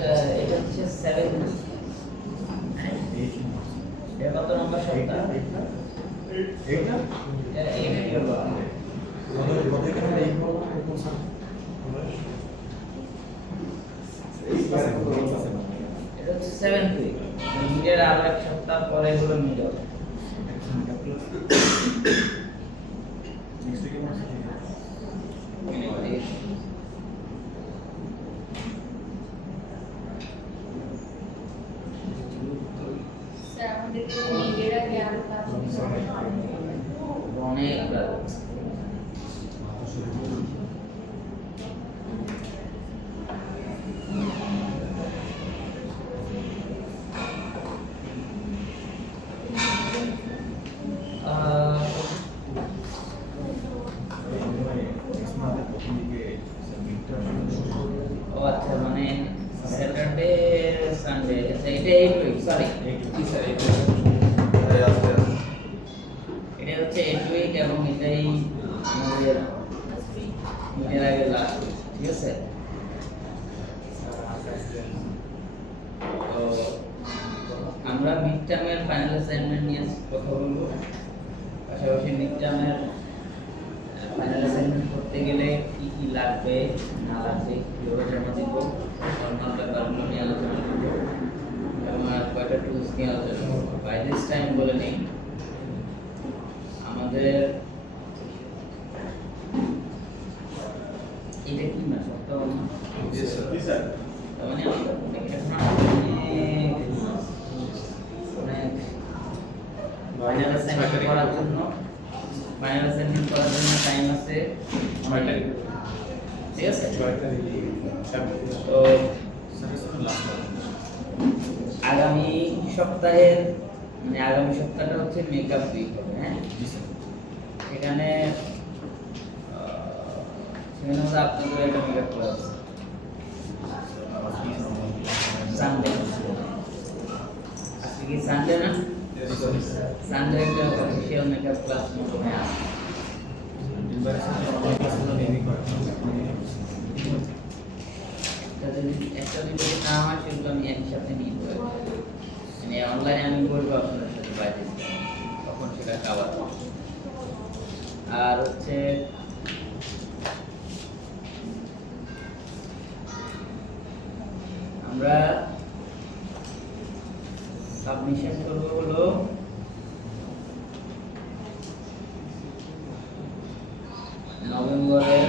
এটা হচ্ছে 7 এটা কত নম্বর সপ্তাহ? এইটা এটা 8 এর বলা। কত এখানে এই বলা কোন স্যার এটা হচ্ছে 7 উইক। মিডের আর এক সপ্তাহ পরে হলো মিডল। নেক্সট উইকে মাস স্যার আমাদের মিডের আগে আর ক্লাস অনেক ক্লাস। ও আচ্ছা, মানে স্যাটারডে সানডে এটা 8 উইক, সরি কি স্যার এটা হচ্ছে 8 উইক এবং এটাই আমাদের মিডের আগে লাস্ট উইক, ঠিক আছে? তো আমরা মিড টার্মের ফাইনাল অ্যাসাইনমেন্ট নিয়ে কথা বলবো, পাশাপাশি মিড টার্মের ফাইনাল অ্যাসাইনমেন্ট করতে গেলে কি কি লাগবে না লাগবে কিভাবে জমা দিব, নর্মাল ব্যাপারগুলো নিয়ে আলোচনা করবো এবং আর কয়েকটা টুলস নিয়ে আলোচনা করবো। বাই দিস টাইম বলে নিই, আমাদের এটা কি না সপ্তাহ না, তার মানে আমাদের এখন অনেক ফাইনাল অ্যাসাইনমেন্ট করার জন্য টাইম আছে 6 তারিখ, ঠিক আছে? তো আগামী সপ্তাহের মানে আগামী সপ্তাহটা হচ্ছে মেকআপ উইক হবে, হ্যাঁ? এখানে সেখানে হচ্ছে আপনাদের একটা মেকআপ ক্লাস সানডে। আজকে কি সানডে না? সানডে একটা অফিসিয়াল মেকআপ ক্লাস মনে আছে। একটা যদি না হয় সেগুলো আমি একসাথে নিয়ে করবো, মানে অনলাইনে আমি করবো আপনাদের সাথে বাইরে, তখন সেটা খাবার। আর হচ্ছে আমরা সাবমিশন করবো হলো নভেম্বরের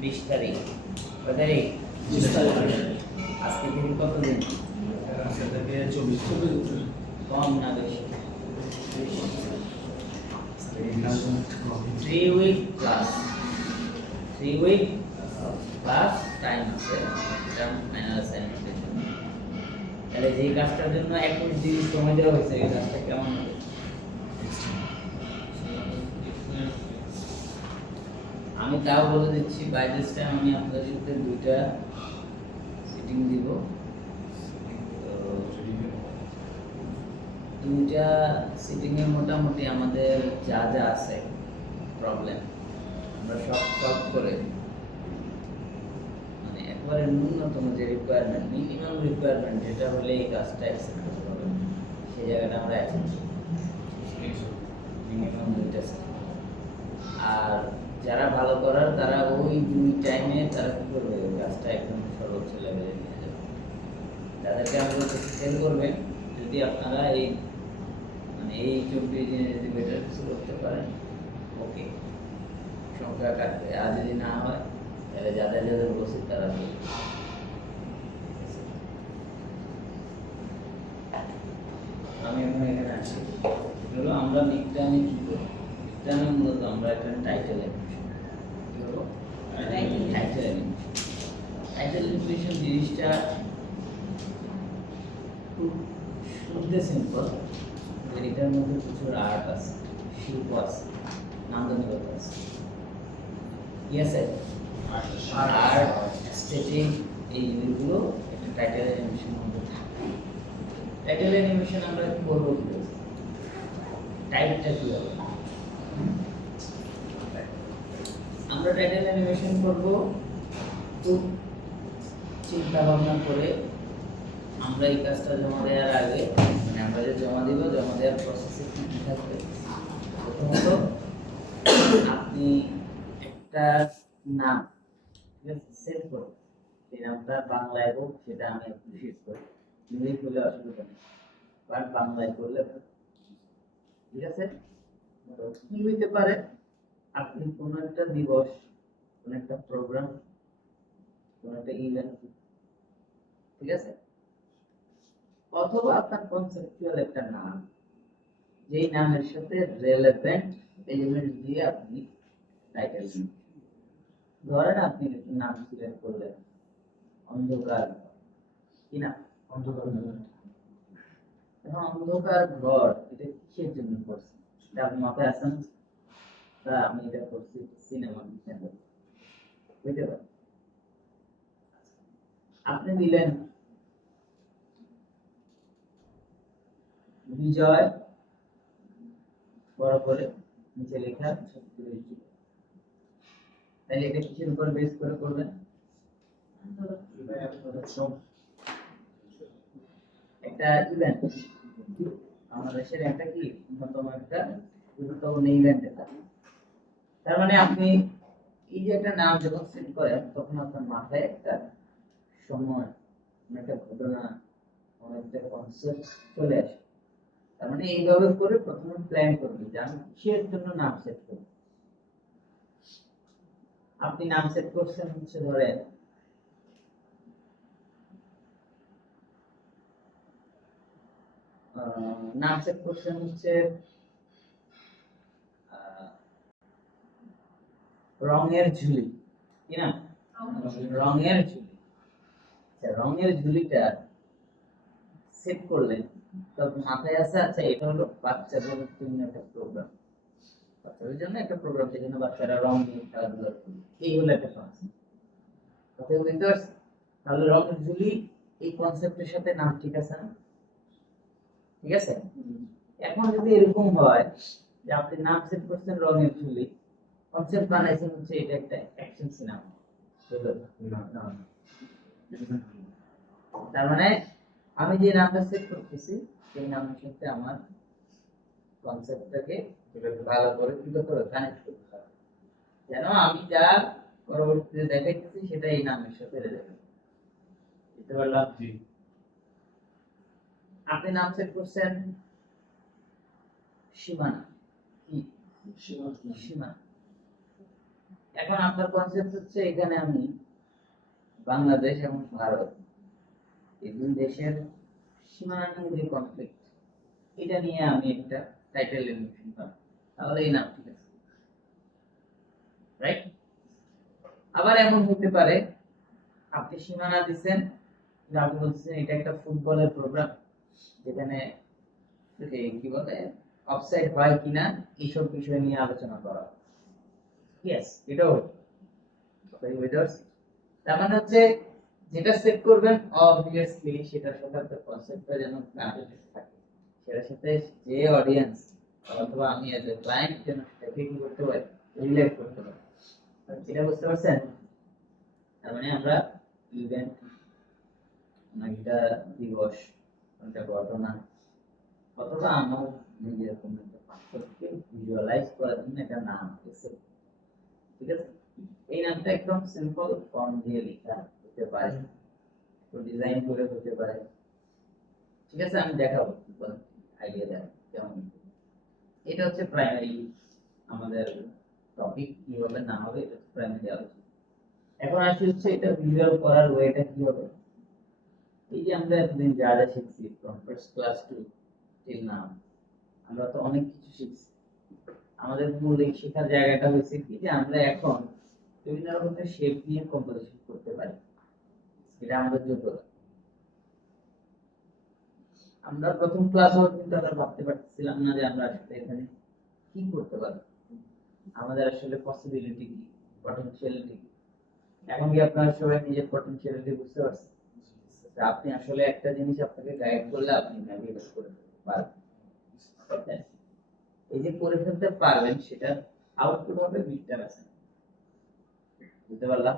20 তারিখ। কত তারিখ? 20 তারিখ। আজকে থেকে কতদিন? আজকে থেকে 24 কম না বেশি? 3 week plus 3 week plus time আছে ফাইনাল অ্যাসাইনমেন্টের জন্য। তাহলে যে কাজটার জন্য 21 দিন সময় দেওয়া হয়েছে, এই কাজটা কেমন হবে? আমি তাও বলে দিচ্ছি, বাই দিস টাইম আমি আপনাদেরকে 2টা সিটিং দিব। তো 2টা সিটিং এর মোটামুটি আমাদের যা যা আছে প্রবলেম আমরা সব সলভ করে, মানে একবারে ন্যূনতম যে রিকোয়ারমেন্ট, মিনিমাম রিকোয়ারমেন্ট যেটা হলে এই কাজটা অ্যাকসেপ্ট করতে হবে, সেই জায়গাটা আমরা অ্যাচিভ মিনিমাম 2টা। আর যারা ভালো করার তারা ওই 2 টাইমে তারা কি করবে, ওই কাজটা একদম সর্বোচ্চ লেভেলে নিয়ে যাবে। তাদেরকে আমরা সেল করবেন যদি আপনারা এই মানে এই 24 দিনে যদি বেটার কিছু করতে পারেন, ওকে সংখ্যা কাটবে। আর যদি না হয় তাহলে যাদের যাদের বলছি তারা করবে। আমি এখন এখানে আছি হলো আমরা মিডটার্মে কি করি, মিডটার্মে মূলত আমরা একটা টাইটেল অ্যানিমেশন কি হলো, টাইটেল অ্যানিমেশন জিনিসটা খুব শুনতে সিম্পল, এটার মধ্যে প্রচুর আর্ট আছে, শিল্প আছে, নান্দনিকতা আছে, ঠিক আছে? আর্ট, অ্যাস্থেটিক, এই জিনিসগুলো একটা টাইটেল অ্যানিমেশনের মধ্যে থাকে। টাইটেল অ্যানিমেশন আমরা কি করবো, টাইপটা কি হবে? আমরা টাইটেল অ্যানিমেশন করব খুব চিন্তা ভাবনা করে আমরা এই কাজটা জমা দেওয়ার আগে, মানে আমরা যে জমা দিব, জমা দেওয়ার প্রসেসে কি কি থাকবে? প্রথমত আপনি একটা নাম সেট করুন। এই নামটা বাংলায় হোক, সেটা আমি অ্যাপ্রিসিয়েট করি। ইংলিশ বলে অসুবিধা নেই, বাট বাংলায় করলে ভালো। ঠিক আছে? তো কি হইতে পারে? আপনি কোনো একটা দিবস, কোনো একটা প্রোগ্রাম, কোনো একটা ইভেন্ট, ঠিক আছে, অথবা আপনার কনসেপচুয়াল একটা নাম, যেই নামের সাথে রেলেভেন্ট এলিমেন্ট দিয়ে আপনি টাইটেল দিন। ধরেন আপনি একটা নাম সিলেক্ট করলেন অন্ধকার, কি না? অন্ধকার ঘর। এখন অন্ধকার ঘর, এটা কিসের জন্য করছি? এটা আপনি মাথায় আসেন? আমি এটা করছি সিনেমা বুঝতে পারেন? আপনি দিলেন বিজয়, বড় করে নিচে লেখা 36 জি। তাহলে এটা কিসের উপর বেস করে করবেন? একটা ইভেন্ট, আমাদের দেশের একটা কি অন্যতম একটা গুরুত্বপূর্ণ ইভেন্ট এটা। তার মানে আপনি এই যে একটা নাম যখন সেট করেন, তখন আপনার মাথায় একটা সময়, একটা ঘটনা, একটা কনসেপ্ট চলে আসে। তার মানে এইভাবে করে প্রথমে প্ল্যান করবেন যে আমি কিসের জন্য নাম সেট করব। আপনি নাম সেট করছেন হচ্ছে ধরেন নাম সেট করছেন হচ্ছে আহ, রঙের ঝুলি, কি না? রঙের ঝুলি। আচ্ছা, রঙের ঝুলিটা সেট করলেন, তখন মাথায় আসে আচ্ছা এটা হলো বাচ্চাদের জন্য একটা প্রোগ্রাম, বাচ্চাদের জন্য একটা প্রোগ্রাম, যেখানে বাচ্চারা রং নিয়ে খেলাধুলা করবে, এই হলো একটা কনসেপ্ট। কথা বুঝতে পারছেন? তাহলে রঙের ঝুলি এই কনসেপ্টের সাথে নাম ঠিক আছে না? ঠিক আছে। এখন যদি এরকম হয় যে আপনি নাম সেট করছেন রঙের ঝুলি, কনসেপ্ট বানাইছেন হচ্ছে এটা একটা অ্যাকশন সিনেমা, তার মানে আমি যে নামটা সেট করতেছি সেই নামের সাথে আমার কনসেপ্টটাকে ভালো করে কি করতে হবে, কানেক্ট করতে হবে, যেন আমি যা পরবর্তীতে দেখাইতেছি সেটা এই নামের সাথে রিলেটেড। বুঝতে পারলাম? জি। আপনি নাম সেট করছেন সীমানা, কি সীমানা। এখন আপনার কনসেপ্ট হচ্ছে এখানে আমি বাংলাদেশ এবং ভারত, এই দুই দেশের সীমানা নিয়ে যে কনফ্লিক্ট, এটা নিয়ে আমি একটা টাইটেল লিখতে পারি, তাহলে এই নাম ঠিক আছে, রাইট? আবার এমন হতে পারে আপনি সীমানা দিচ্ছেন, আপনি বলছেন এটা একটা ফুটবলের প্রোগ্রাম, যেখানে কি বলে অফসাইড হয় কিনা এইসব বিষয় নিয়ে আলোচনা করা। ইয়েস, এটাও তার মানে হচ্ছে যেটা সেট করবেন অবভিয়াসলি সেটার সাথে আপনার কনসেপ্টটা যেন কানেক্টেড থাকে, সেটার সাথে যে অডিয়েন্স অথবা আমি এজ এ ক্লায়েন্ট যেন সেটাকে কি করতে পারি, রিলেট করতে পারি। এটা বুঝতে পারছেন? তার মানে আমরা ইভেন্ট, একটা দিবস, একটা ঘটনা, অথবা আমার নিজের কোনো একটা পার্থক্যকে ভিজুয়ালাইজ করার জন্য একটা নাম আছে, ঠিক আছে? এই নামটা একদম সিম্পল ফর্ম দিয়ে লেখা হতে পারে, তো ডিজাইন করে হতে পারে, ঠিক আছে? আমি দেখাবো আইডিয়া দেয় কেমন। এটা হচ্ছে প্রাইমারি আমাদের টপিক, কিভাবে না হবে এটা প্রাইমারি আলোচনা। এখন আসি হচ্ছে এটা ভিজুয়াল করার ওয়েটা কি হবে। এই যে আমরা এতদিন যা যা শিখছি from first class two till now, আমরা তো অনেক কিছু শিখছি। আমাদের মূল এই শেখার জায়গাটা হচ্ছে কি যে আমরা এখন বিভিন্ন রকমের শেপ নিয়ে কম্পোজিশন করতে পারি, এটা আমাদের যোগ্যতা। আমরা প্রথম ক্লাস হওয়ার কিন্তু আমরা ভাবতে পারছিলাম না যে আমরা আসলে এখানে কি করতে পারি, আমাদের আসলে পসিবিলিটি কি, পটেনশিয়ালিটি কি। এখন কি আপনারা সবাই নিজের পটেনশিয়ালিটি বুঝতে পারছেন? আপনি আসলে একটা জিনিস আপনাকে গাইড করলে আপনি ন্যাভিগেট করে পারবেন, এই যে করে ফেলতে পারবেন সেটা আউটপুট হবে মিডটার্ম আছে, বুঝতে পারলাম?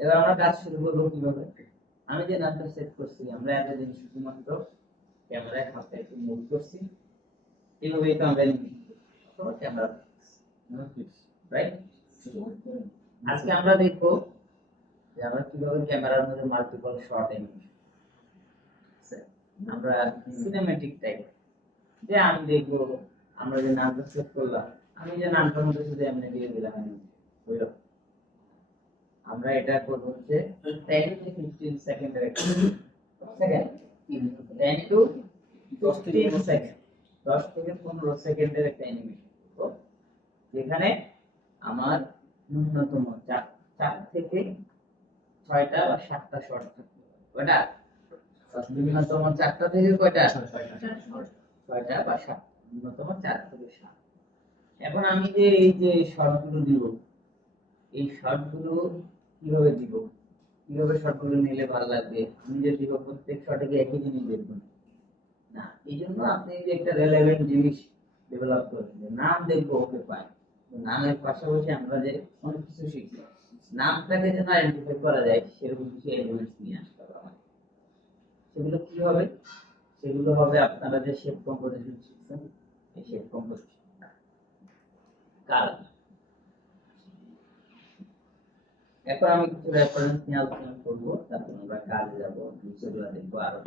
এবার আমরা কাজ শুরু করবো কিভাবে। আমি যে নামটা সেট করছি, আমরা এতদিন শুধুমাত্র ক্যামেরায় হাতে একটু মুভ করছি, এইভাবেই তো আমরা ক্যামেরা রাইট। আজকে আমরা দেখবো যে আমরা কিভাবে ক্যামেরার মধ্যে মাল্টিপল শট অ্যানিমেশন, আমরা সিনেম্যাটিক টাইপ, যে আমি দেখবো আমরা যে নামটা সেট করলাম, আমি যে নামটার মধ্যে শুধু এমনি দিয়ে দিলাম বুঝলো। আমরা এটা করবো হচ্ছে 10 থেকে 15 সেকেন্ডের একটা সেকেন্ড 10 টু 15 সেকেন্ড 10 থেকে 15 সেকেন্ডের একটা অ্যানিমেশন, তো যেখানে আমার ন্যূনতম 4 থেকে 6টা বা 7টা শট থাকবে। কয়টা? ন্যূনতম 4টা থেকে কয়টা? 6টা বা 7, ন্যূনতম 4 থেকে 7। এখন আমি যে এই যে শটগুলো দিব, এই শটগুলো কিভাবে দিব, কিভাবে শটগুলো নিলে ভালো লাগবে, আমি যে দিব প্রত্যেক শটে কি একই জিনিস দেখবো না, এই জন্য আপনি যে একটা রেলেভেন্ট জিনিস ডেভেলপ করবেন, নাম দেখবো ওকে পাই, নামের পাশাপাশি আমরা যে অনেক কিছু শিখি, নামটাকে যেন আইডেন্টিফাই করা যায় সেরকম কিছু এলিমেন্টস নিয়ে আসতে হবে আমাদের। সেগুলো কি হবে? সেগুলো হবে আপনারা যে শেপ কম্পোজিশন শিখছেন, এই শেপ কম্পোজিশন কালার। এখন আমি কিছু রেফারেন্স নিয়ে আলোচনা করবো, তারপর আমরা কাজে যাবো, বিষয়গুলো দেখবো, আরো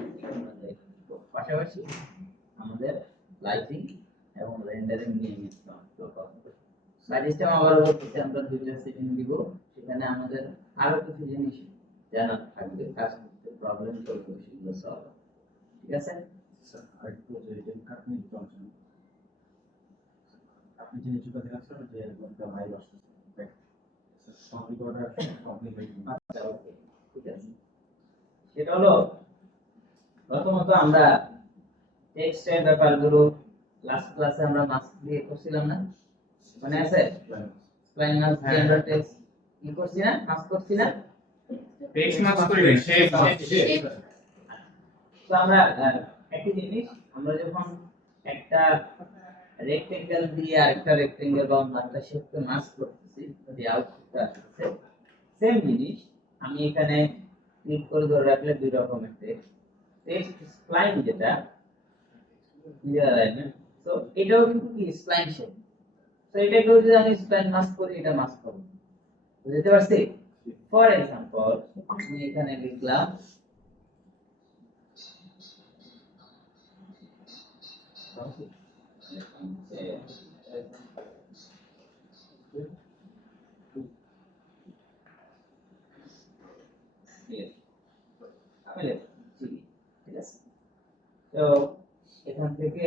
দেখবো, পাশাপাশি আমাদের লাইটিং এবং রেন্ডারিং নিয়ে সিস্টেম আবার বলতেছি, আমরা দুইটা সেটিং দিব, সেখানে আমাদের আরো কিছু জিনিস জানা থাকবে, কাজ করতে প্রবলেম সলভ সেগুলো সলভ, ঠিক আছে স্যার আরেকটু যে আপনি চলছেন, আপনি যে নিচুটা দেখাচ্ছেন যে একটা ভাই আসছে সমাধি করাটা কমপ্লিট হয়ে গেছে। আচ্ছা, ওকে, ঠিক আছে। সেটা হলো প্রথমত আমরা টেক্সটের ব্যাপারগুলো লাস্ট ক্লাসে আমরা মাস্ক দিয়ে করছিলাম না, মনে আছে? স্প্লাইন মাস্ক দিয়ে আমরা টেক্সট কি করছি না, মাস্ক করছি না, টেক্সট মার্ক করে শেপ তো আমরা একই জিনিস, আমরা যখন একটা রেক্টেঙ্গেল দিয়ে আরেকটা রেক্টেঙ্গেল বা একটা শেপকে মাস্ক করতেছি, যে আউটপুটটা আসছে সেম জিনিস আমি এখানে ক্লিক করে ধরে রাখলে দুই রকমের টেক্সট স্প্লাইন, যেটা ক্লিয়ার অ্যালাইনমেন্ট, তো এটাও কিন্তু কি স্প্লাইন শেপ, তো এটাকেও যদি আমি স্প্লাইন মাস্ক করি, এটা মাস্ক করব, বুঝতে পারছি? ফর এক্সাম্পল আমি এখানে লিখলাম ঠিক আছে, তো এখান থেকে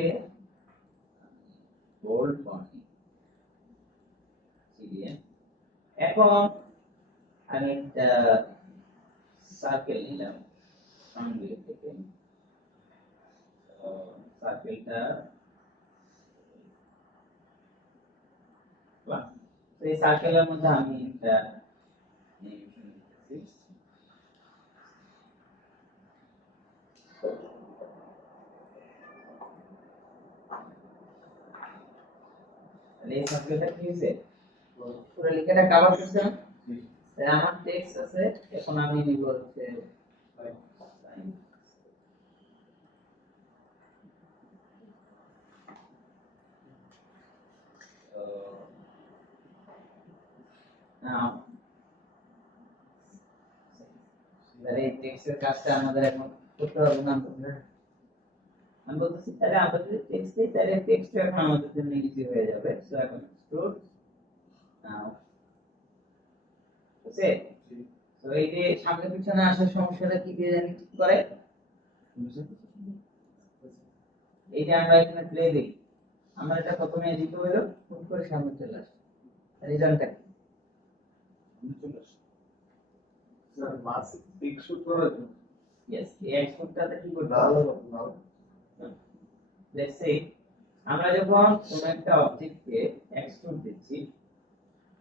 বোল্ড ফন্ট সিরিয়াল। এখন আমি একটা সার্কেল নিলাম সামনে থেকে, সার্কেলটা এই সার্কেলের মধ্যে আমি একটা অ্যানিমেশন দিতেছি, এই সার্কেলটা কি হয়েছে, পুরো লেখাটা কভার করছে না? তাই আমার টেক্সট আছে, এখন আমি নিব হচ্ছে এই টেক্সটের কাজটা আমাদের এখন করতে হবে না, আমি বলতেছি তাহলে আমরা যদি টেক্সট দিই তাহলে টেক্সট এখন আমাদের জন্য ইজি হয়ে যাবে। সো এখন এক্সপ্লোর নাও, ওকে। তো এই যে সামনে পিছনে আসার সমস্যাটা কি দিয়ে জানি ঠিক করে, এই যে আমরা এখানে প্লে দিই, আমরা এটা প্রথমে এডিট হলো, হুট করে সামনে চলে আসে, রিজনটা কি স্যার মাস এক্সপোর্ট করার জন্য ইয়েস, এই এক্সপোর্টটাতে কি করতে হবে, লেটস সে আমরা যখন কোন একটা অবজেক্টকে এক্সট্রুড দিচ্ছি,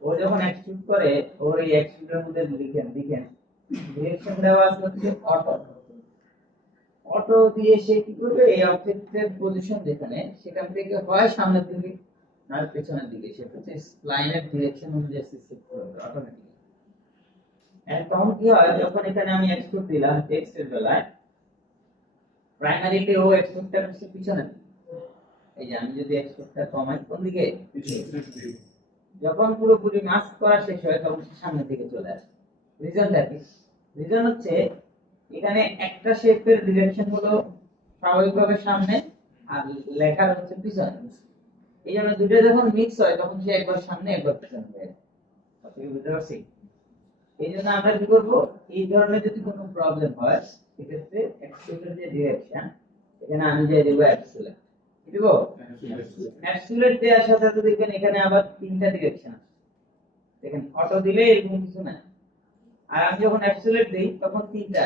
ও যখন এক্সট্রুড করে ওর এই এক্সট্রুডের মধ্যে লিখেন ডিরেকশন দেওয়া আছে হচ্ছে অটো, অটো দিয়ে সে কি করবে, এই অবজেক্টের পজিশন যেখানে সেখান থেকে হয় সামনের দিকে না পেছনের দিকে, সেটা হচ্ছে স্প্লাইনের ডিরেকশন অনুযায়ী সেট করবে অটোমেটিক্যালি। তখন কি হয় যখন এখানে আমি এক্সপোর্ট দিলাম টেক্সটের বেলায় প্রাইমারিতে ও এক্সপোর্টটা হচ্ছে পিছনে, এই যে আমি যদি এক্সপোর্টটা কমাই কোন দিকে, যখন পুরোপুরি মাস্ক করা শেষ হয় তখন সে সামনের দিকে চলে আসে। রিজনটা কি? রিজন হচ্ছে এখানে একটা শেপের ডিরেকশন হলো স্বাভাবিকভাবে সামনে আর লেখার হচ্ছে পিছনে, এই জন্য দুটো যখন মিক্স হয় তখন সে একবার সামনে একবার পিছনে হয়ে যায়। আপনি বুঝতে পারছি? এই জন্য আমরা কি করব, এই ধরনের যদি কোনো প্রবলেম হয় সেক্ষেত্রে এক্সপোর্টের যে ডিরেকশন এখানে আমি যে দেব অ্যাবসলিউট, কি দেব অ্যাবসলিউট দেওয়ার সাথে সাথে দেখবেন এখানে আবার তিনটা ডিরেকশন আছে, দেখেন অটো দিলে এরকম কিছু না, আর আমি যখন অ্যাবসলিউট দেই তখন তিনটা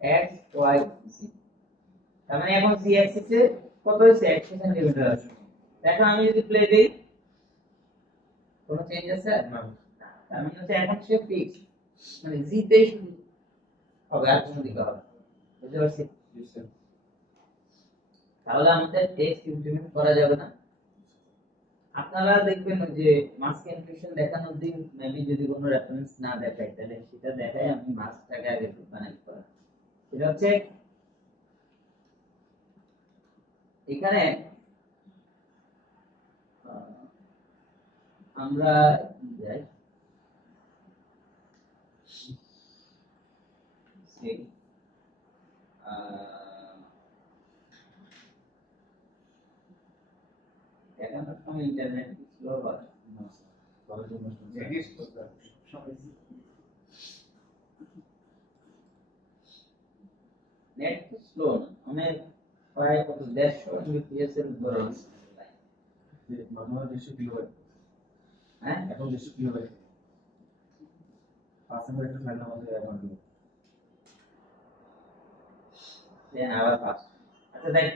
এক্স ওয়াই জেড, তার মানে এখন জি অ্যাক্সিসে কত হয়েছে 100 সেন্টিমিটার আছে। এখন আমি যদি প্লে দেই কোনো চেঞ্জ আছে না, তার মানে হচ্ছে এখন সে ফিক্স, মানে জি তেই শুধু হবে আর কোনো দিকে হবে, বুঝতে পারছি? তাহলে আমাদের টেক্সট ইমপ্লিমেন্ট করা যাবে না। আপনারা দেখবেন যে মাস্ক ইনফিউশন দেখানোর দিন মেবি যদি কোনো রেফারেন্স না দেখাই তাহলে সেটা দেখায় আমি মাস্কটাকে আগে বানাই করা, এটা হচ্ছে এখানে আমরা যাই সেই দেখানোর সময় ইন্টারনেট স্লো হয়, নেট স্লো না অনেক, প্রায় কত 150 mbps এর উপরে আছে। হ্যাঁ এখন 150 কিলোবাইট 5 নম্বর একটা ফাইল আমাদের এখন দেন আবার পাস। আচ্ছা দেখ,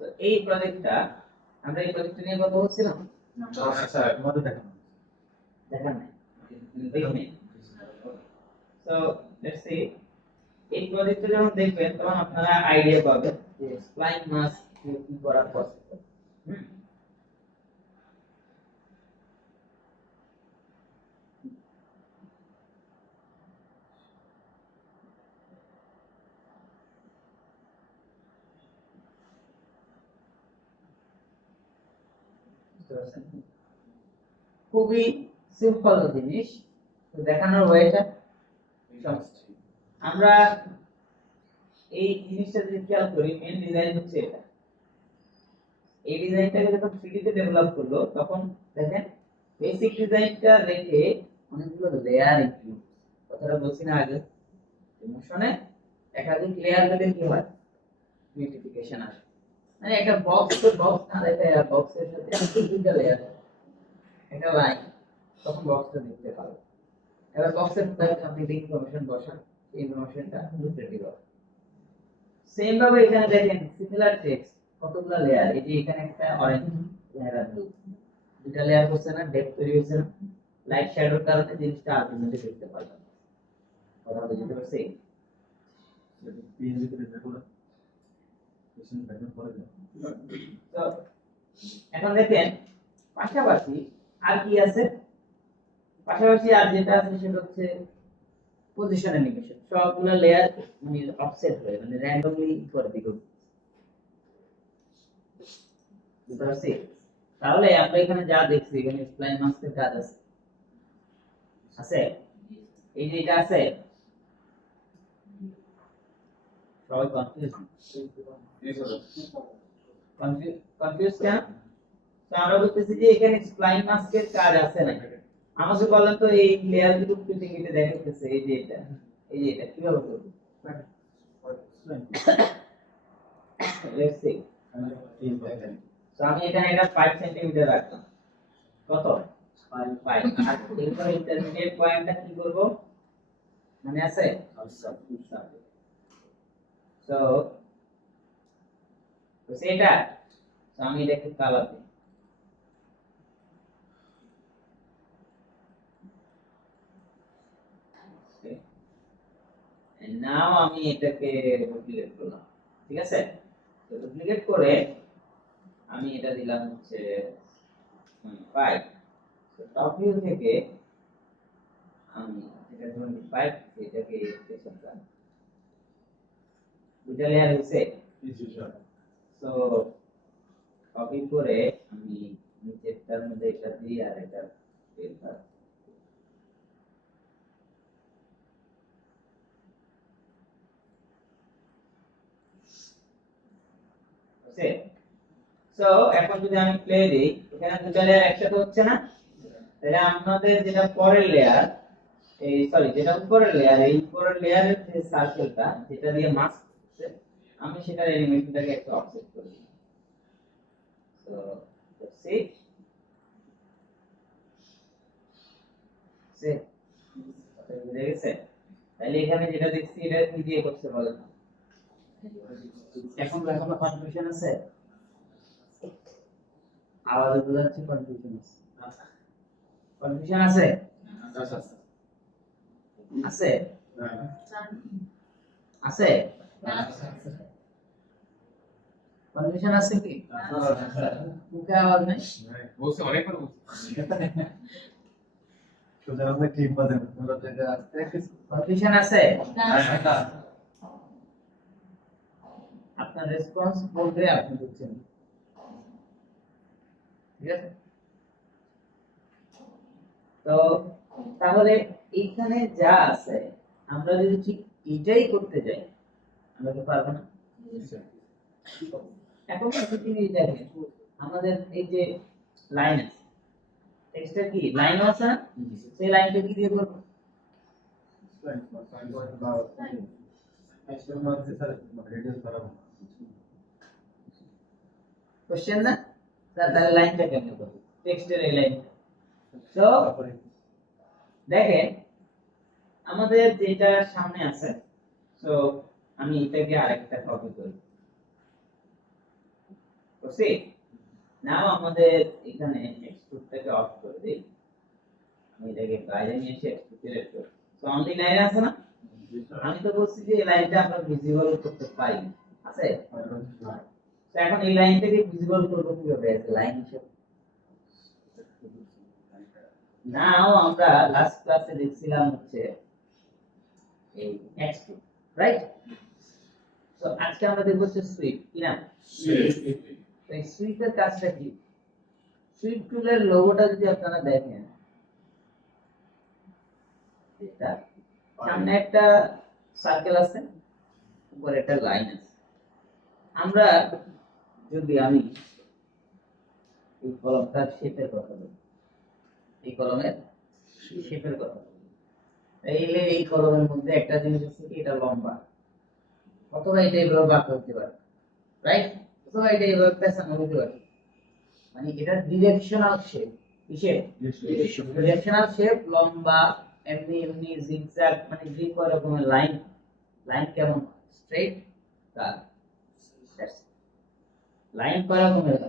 তো এই প্রজেক্টটা আমরা এই প্রজেক্ট নিয়ে কথা বলছিলাম, আচ্ছা তোমাদের দেখানো দেখান নাই দেখি। সো লেটস সি এই প্রজেক্টটা যখন দেখবেন তখন আপনারা আইডিয়া পাবেন যে স্প্লাইন মাস্ক কি করা পসিবল। খুবই সিম্পল জিনিস, তো দেখানোর ওয়েটা আমরা এই জিনিসটা যদি খেয়াল করি মেন ডিজাইন হচ্ছে এটা, এই ডিজাইনটাকে যখন 3D তে ডেভেলপ করলো তখন দেখেন বেসিক ডিজাইনটা রেখে অনেকগুলো লেয়ার ইনক্লুড, কথাটা বলছি না আগে, ইমোশনে একাধিক লেয়ার দিলে কি হয় মিউটিফিকেশন আসে, মানে একটা বক্স তো বক্স না রেখে বক্সের সাথে দুইটা লেয়ার একটা লাইন, তখন বক্সটা দেখতে পারো। এবার বক্সের মধ্যে আপনি ইনফরমেশন বসান, এই ইনফরমেশনটা ডুপ্লিকেট হবে। সেম ভাবে এখানে দেখেন সিমিলার টেক্সট কতগুলো লেয়ার, এই যে এখানে একটা অরেঞ্জ লেয়ার আছে, দুটা লেয়ার করছে না, ডেপথ তৈরি হয়েছে না, লাইট শ্যাডোর কারণে জিনিসটা আলটিমেটলি দেখতে পারবেন। কথা বুঝতে পারছি? পিএনজি তে দেখো না পেছনে ব্যাকগ্রাউন্ড করে দাও। তো এখন দেখেন পাশাপাশি আর কি আছে, পাশাপাশি আর যেটা আছে সেটা হচ্ছে পজিশন অ্যানিমেশন, সবগুলো লেয়ার মানে অফসেট হয়ে মানে র্যান্ডমলি করে দিল, বুঝতে পারছি? তাহলে আমরা এখানে যা দেখছি এখানে স্প্লাইন মাস্কের কাজ আছে, আছে এই যে এটা আছে, সবাই কনফিউজ কনফিউজ কেন? তো আমরা বলতেছি যে এখানে স্প্লাইন মাস্কের কাজ আছে না, আমাকে বলেন তো এই লেয়ার দুটো প্রিন্টিং এটা দেখাইতেছে, এই যে এটা, এই যে এটা কিভাবে করব? লেটস সি, তো আমি এখানে এটা 5 সেন্টিমিটার রাখলাম, কত 5, আর এরপর ইন্টারমিডিয়েট পয়েন্টটা কি করব মানে আছে, সো তো সেটা, তো আমি এটাকে কালার দিই, এন্ড নাও আমি এটাকে ডুপ্লিকেট করলাম, ঠিক আছে? তো ডুপ্লিকেট করে আমি এটা দিলাম হচ্ছে 5, তো টপ ভিউ থেকে আমি এটা 25 এটাকে পেছনটা দুটা লেয়ার হইছে। সো কপি করে আমি নিচেরটার মধ্যে এটা দিই আর এটা এটা ওকে। সো এখন যদি আমি প্লে দিই এখানে দুটা লেয়ার একসাথে হচ্ছে না, তাহলে আমাদের যেটা পরের লেয়ার এই সরি যেটা উপরের লেয়ার এই উপরের লেয়ারের যে সার্কেলটা যেটা দিয়ে মাস্ক হচ্ছে আমি সেটার অ্যানিমেশনটাকে একটু অফসেট করি। সো সি সে বুঝে গেছে। তাহলে এখানে যেটা দেখছি এটা কি দিয়ে করতে বলেন? এখন এখনো কনফিউশন আছে? আওয়াজে বোঝা যাচ্ছে কনফিউশন আছে। কনফিউশন আছে? আছে? আছে? কনফিউশন আছে কি? মুখে আওয়াজ নেই? বলছে অনেকবার কনফিউশন আছে? আপনার রেসপন্স বলবে আপনি বুঝছেন, ঠিক আছে? তো তাহলে এইখানে যা আছে আমরা যদি ঠিক এটাই করতে যাই আমরা কি পারবো না? এখন একটা জিনিস দেখেন, আমাদের এই যে লাইন আছে, টেক্সটটা কি লাইন আছে না? সেই লাইনটা কি দিয়ে করব? কোশ্চেন না? তাহলে লাইনটা কেমনে করব? টেক্সটের এই লাইনটা। তো দেখেন আমাদের যেটা সামনে আছে, সো আমি এটাকে আরেকটা কপি করি। বুঝছি? নাও আমাদের এখানে এক্সট্রুডটাকে অফ করে দেই, আমি এটাকে বাইরে নিয়ে এসে এক্সট্রুড সিলেক্ট করি। সো অনলি লাইন আছে না? আমি তো বলছি যে এই লাইনটা আমরা ভিজিবল করতে পারি, আছে? তো এখন এই লাইনটাকে ভিজিবল করব কিভাবে? লাইন হিসেবে নাও আমরা লাস্ট ক্লাসে দেখছিলাম হচ্ছে এই এক্সট্রুড, রাইট? তো আজকে আমরা দেখব হচ্ছে সুইপ, কি না? তো এই সুইপের কাজটা কি? সুইপ টুলের লোগোটা যদি আপনারা দেখেন, এটা সামনে একটা সার্কেল আছে, উপরে একটা লাইন আছে। আমরা যদি আমি এই কলমটার শেপের কথা বলি, এই কলমের শেপের কথা বলি, তাইলে এই কলমের মধ্যে একটা জিনিস আছে কি, এটা লম্বা, অথবা এটা এইভাবে বাঁকা হতে পারে, রাইট? অথবা এটা এইভাবে পেছানো হতে পারে, মানে এটা ডিরেকশনাল শেপ। কি শেপ? ডিরেকশনাল শেপ, লম্বা, এমনি এমনি জিগজ্যাগ, মানে যে কয় রকমের লাইন, লাইন কেমন? Straight, curve. লাইন কয় রকমের?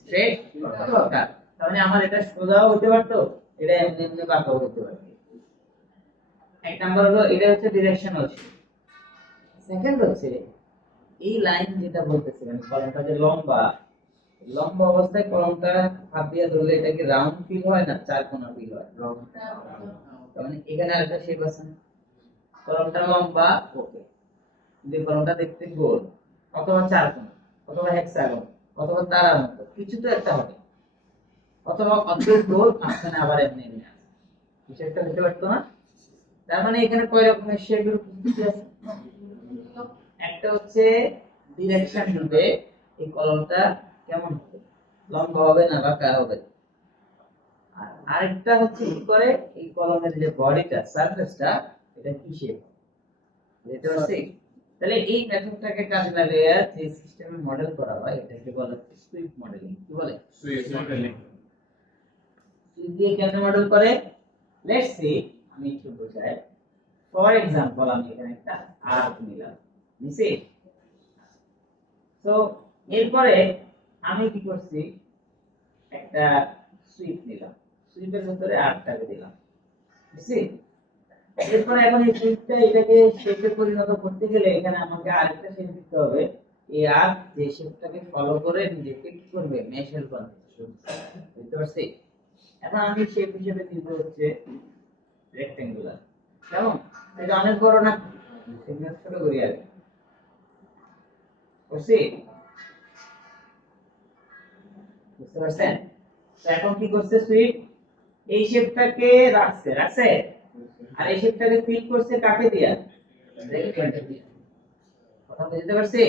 স্ট্রেট অথবা কার্ভ। তার মানে আমার এটা সোজাও হতে পারতো, এটা এমনি এমনি বাঁকাও হতে পারতো। এক নাম্বার হলো এটা হচ্ছে ডিরেকশনাল শেপ। সেকেন্ড হচ্ছে এই লাইন যেটা বলতেছিলেন, কলমটা যে লম্বা, লম্বা অবস্থায় কলমটা হাত দিয়ে ধরলে এটা কি রাউন্ড ফিল হয় না চার কোণা ফিল হয়? তার মানে এখানে আরেকটা শেপ আছে, কলমটা লম্বা, ওকে, যে কলমটা দেখতে গোল অথবা চার কোণা অথবা হেক্সাগন অথবা তারার মতো কিছু তো একটা হবে, অথবা অর্ধেক গোল মাঝখানে আবার এমনি এমনি আছে, কিছু একটা হতে পারতো না? তার মানে এখানে কয় রকমের শেপের উপস্থিতি আছে? একটা হচ্ছে ডিরেকশন দিবে এই কলমটা কেমন হবে, লম্বা হবে না বাঁকা হবে। আর আরেকটা হচ্ছে কি করে, এই কলমের যে বডিটা সারফেসটা এটা কি শেপ, বুঝতে পারছি? তাহলে এই মেথডটাকে কাজে লাগিয়ে যে সিস্টেমে মডেল করা হয় এটাকে বলা হয় সুইপ মডেলিং। কি বলে? Swift modelling. সুইপ দিয়ে কেমনে মডেল করে? লেটস সি, আমি একটু বোঝাই। ফর এক্সাম্পল আমি এখানে একটা আর্ক নিলাম, নিছি। তো এরপরে আমি কি করছি, একটা সুইপ নিলাম, সুইপের ভিতরে আর্কটাকে দিলাম, বুঝছি? এরপরে এখন এই সুইপটা এটাকে শেপে পরিণত করতে গেলে এখানে আমাকে আরেকটা শেপ দিতে হবে। এই আর্ক যে শেপটাকে ফলো করে নিজেকে কি করবে, মেশেল বানাবে, বুঝতে পারছি? এখন আমি শেপ হিসেবে দিব হচ্ছে রেক্টেঙ্গুলার, কেমন? এটা অনেক বড় না, এটা ছোট করি আগে বুঝছি, বুঝতে পারছেন? তো এখন কি করছে সুইট, এই শেপটাকে রাখছে রাখছে, আর এই শেপটাকে ফিল করছে কাকে দিয়া, রেক্টেঙ্গেল দিয়া। কথা বুঝতে পারছি?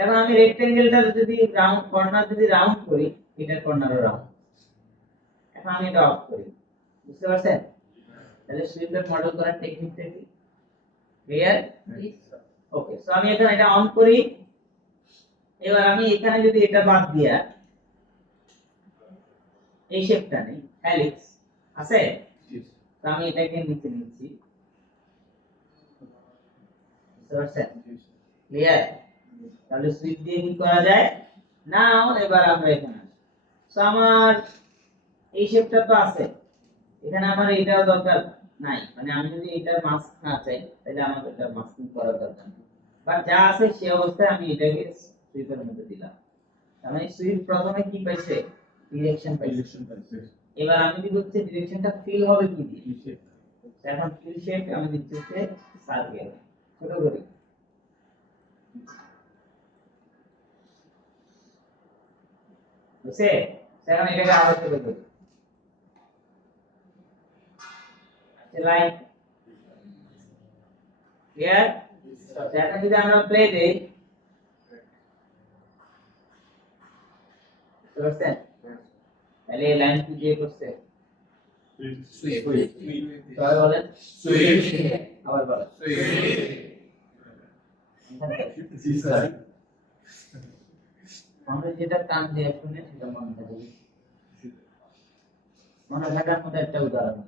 এখন আমি রেক্টেঙ্গেলটা যদি রাউন্ড কর্নার যদি রাউন্ড করি, এটার কর্নারও রাউন্ড, এখন আমি এটা অফ করি, বুঝতে পারছেন? তাহলে সুইপের মডেল করার টেকনিকটা কি ক্লিয়ার? ওকে, সো আমি এখানে এটা অন করি। এবার আমি এখানে যদি এটা বাদ দিয়া এই শেপটা নেই, হেলিক্স আছে, তো আমি এটাকে নিচে নিচ্ছি, বুঝতে পারছেন? ক্লিয়ার? তাহলে সুইপ দিয়ে কি করা যায়, নাও এবার আমরা এখানে সো আমার এই শেপটা তো আছে, এখানে আমার এটাও দরকার নাই, মানে আমি যদি এটার মাস্ক না চাই তাহলে আমাকে এটা মাস্কিং করার দরকার নেই, বাট যা আছে সেই অবস্থায় আমি এটাকে সুইপের মধ্যে দিলাম। তার মানে সুইপ প্রথমে কি পাইছে, ডিরেকশন পাইছে। এবার আমি যদি হচ্ছে ডিরেকশনটা ফিল হবে কি দিয়ে, এখন ফিল শেপ আমি দিচ্ছি হচ্ছে সার্কেল, ছোট করে বুঝছে? এখন এটাকে আবার ছোট করি, লাইন ক্লিয়ার? এখন যদি আমরা প্লে দেই, বুঝছেন? তাহলে এই লাইন কি দিয়ে করছে, সবাই বলেন আবার বলেন। আমরা যেটা কান দিয়ে শুনে সেটা মনে থাকে, মনে থাকার মতো একটা উদাহরণ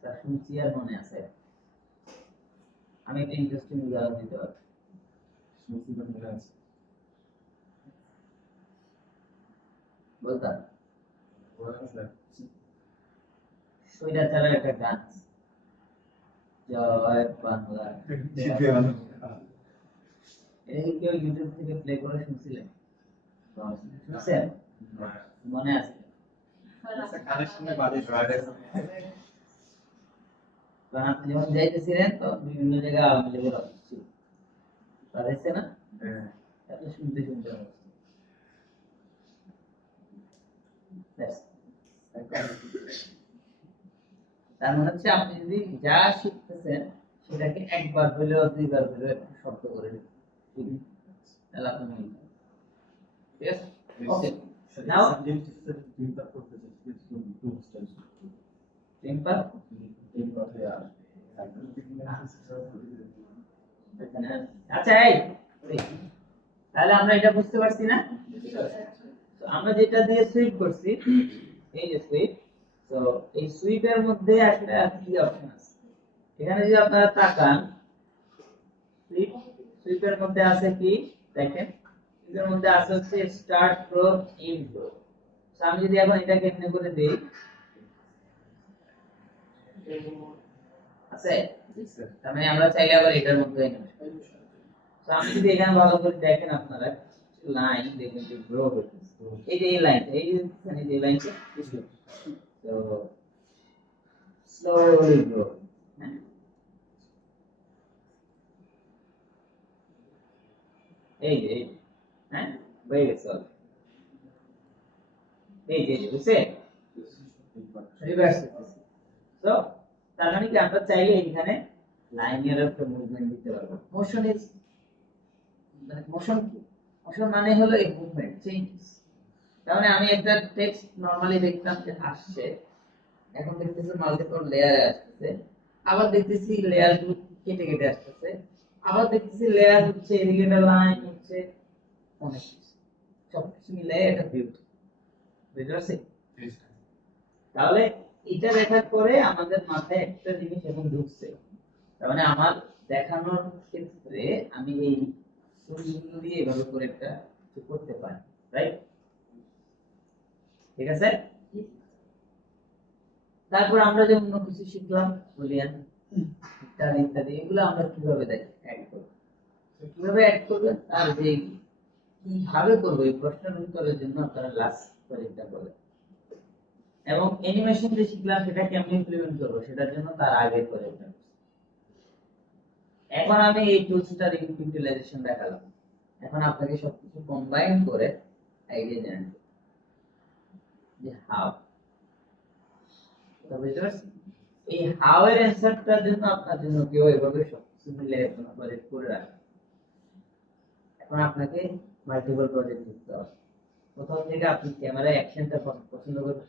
স্যার শুনছি আর মনে আছে, আমি একটা ইন্টারেস্টিং উদাহরণ দিতে পারি, বলতাম স্বৈরাচারের একটা গান আছে, জয় বাংলা, এটা কি কেউ ইউটিউব থেকে প্লে করে শুনছিলেন? শুনছেন? মনে আছে? কারণ আপনি যখন যাইতেছিলেন তখন বিভিন্ন জায়গায় আওয়ামী লীগের অফিস ছিল, বাজাইছে না? আপনি শুনতে শুনতে হবে। ব্যাস। তার মানে হচ্ছে আপনি যদি যা শিখতেছেন সেটাকে একবার হলেও দুইবার হলেও একটু শব্দ করে দিন, তাহলে আপনি মনে রাখবেন। ঠিক আছে? ওকে, নাও টেম্পার, আচ্ছা এই তাহলে আমরা এটা বুঝতে পারছি না? তো আমরা যেটা দিয়ে সুইপ করছি, এই যে সুইপ, তো এই সুইপের মধ্যে আসলে কি অপশন আছে, এখানে যদি আপনারা তাকান, সুইপ সুইপের মধ্যে আছে কি দেখেন, এর মধ্যে আছে হচ্ছে স্টার্ট ফ্রম এন্ড ফ্লো। তো আমি যদি এখন এটাকে এখানে করে দেই, আছে, তার মানে আমরা চাইলে আবার এটার মধ্যে নিতে পারি। তো আমি যদি এখানে ভালো করে দেখেন আপনারা লাইন দেখবেন যে গ্রো করতেছে, এই যে এই লাইনটা, এই যে দেখছেন এই যে লাইনটা, তো স্লোলি গ্রো, হ্যাঁ এই যে হ্যাঁ হয়ে গেছে, এই যে বুঝছে রিভার্স করতেছে। তো তার মানে কি আমরা চাইলে এখানে লাইনের একটা মুভমেন্ট দিতে পারবো। মোশন ইজ মানে মোশন কি, মোশন মানে হলো এই মুভমেন্ট চেঞ্জেস। তার মানে আমি একটা টেক্সট নরমালি দেখতাম যে আসছে, এখন দেখতেছি মাল্টিপল লেয়ারে আসতেছে, আবার দেখতেছি লেয়ার গুলো কেটে কেটে আসতেছে, আবার দেখতেছি লেয়ার হচ্ছে এদিকে একটা লাইন হচ্ছে, অনেক কিছু সবকিছু মিলে একটা বিউটি, বুঝতে পারছি? তাহলে এটা দেখার পরে আমাদের মাথায় একটা জিনিস এখন ঢুকছে, তার মানে আমার দেখানোর ক্ষেত্রে আমি এই ছবিগুলো দিয়ে এভাবে করে একটা কিছু করতে পারি, রাইট? ঠিক আছে? তারপর আমরা যে অন্য কিছু শিখলাম, বুলিয়ান ইত্যাদি ইত্যাদি, এগুলো আমরা কিভাবে অ্যাড করব, কিভাবে অ্যাড করবেন আর যে কিভাবে করবো এই প্রশ্নের উত্তরের জন্য আপনারা লাস্ট প্রজেক্টটা করবেন, এবং অ্যানিমেশন যে শিখলাম সেটা কেমন ইমপ্লিমেন্ট করবো সেটার জন্য তার আগে প্রজেক্টটা। এখন আমি এই টুলসটার ইউটিলাইজেশন দেখালাম। এখন আপনাকে সবকিছু কম্বাইন করে আইডিয়া জানেন যে হাউ, বুঝতে পারছি? এই হাউ এর অ্যানসারটার জন্য আপনার জন্য কেউ এভাবে সবকিছু মিলে একটা প্রজেক্ট করে রাখে। এখন আপনাকে মাল্টিপল প্রজেক্ট দিতে হবে। কোথাও থেকে আপনি ক্যামেরা অ্যাকশনটা পছন্দ করবেন,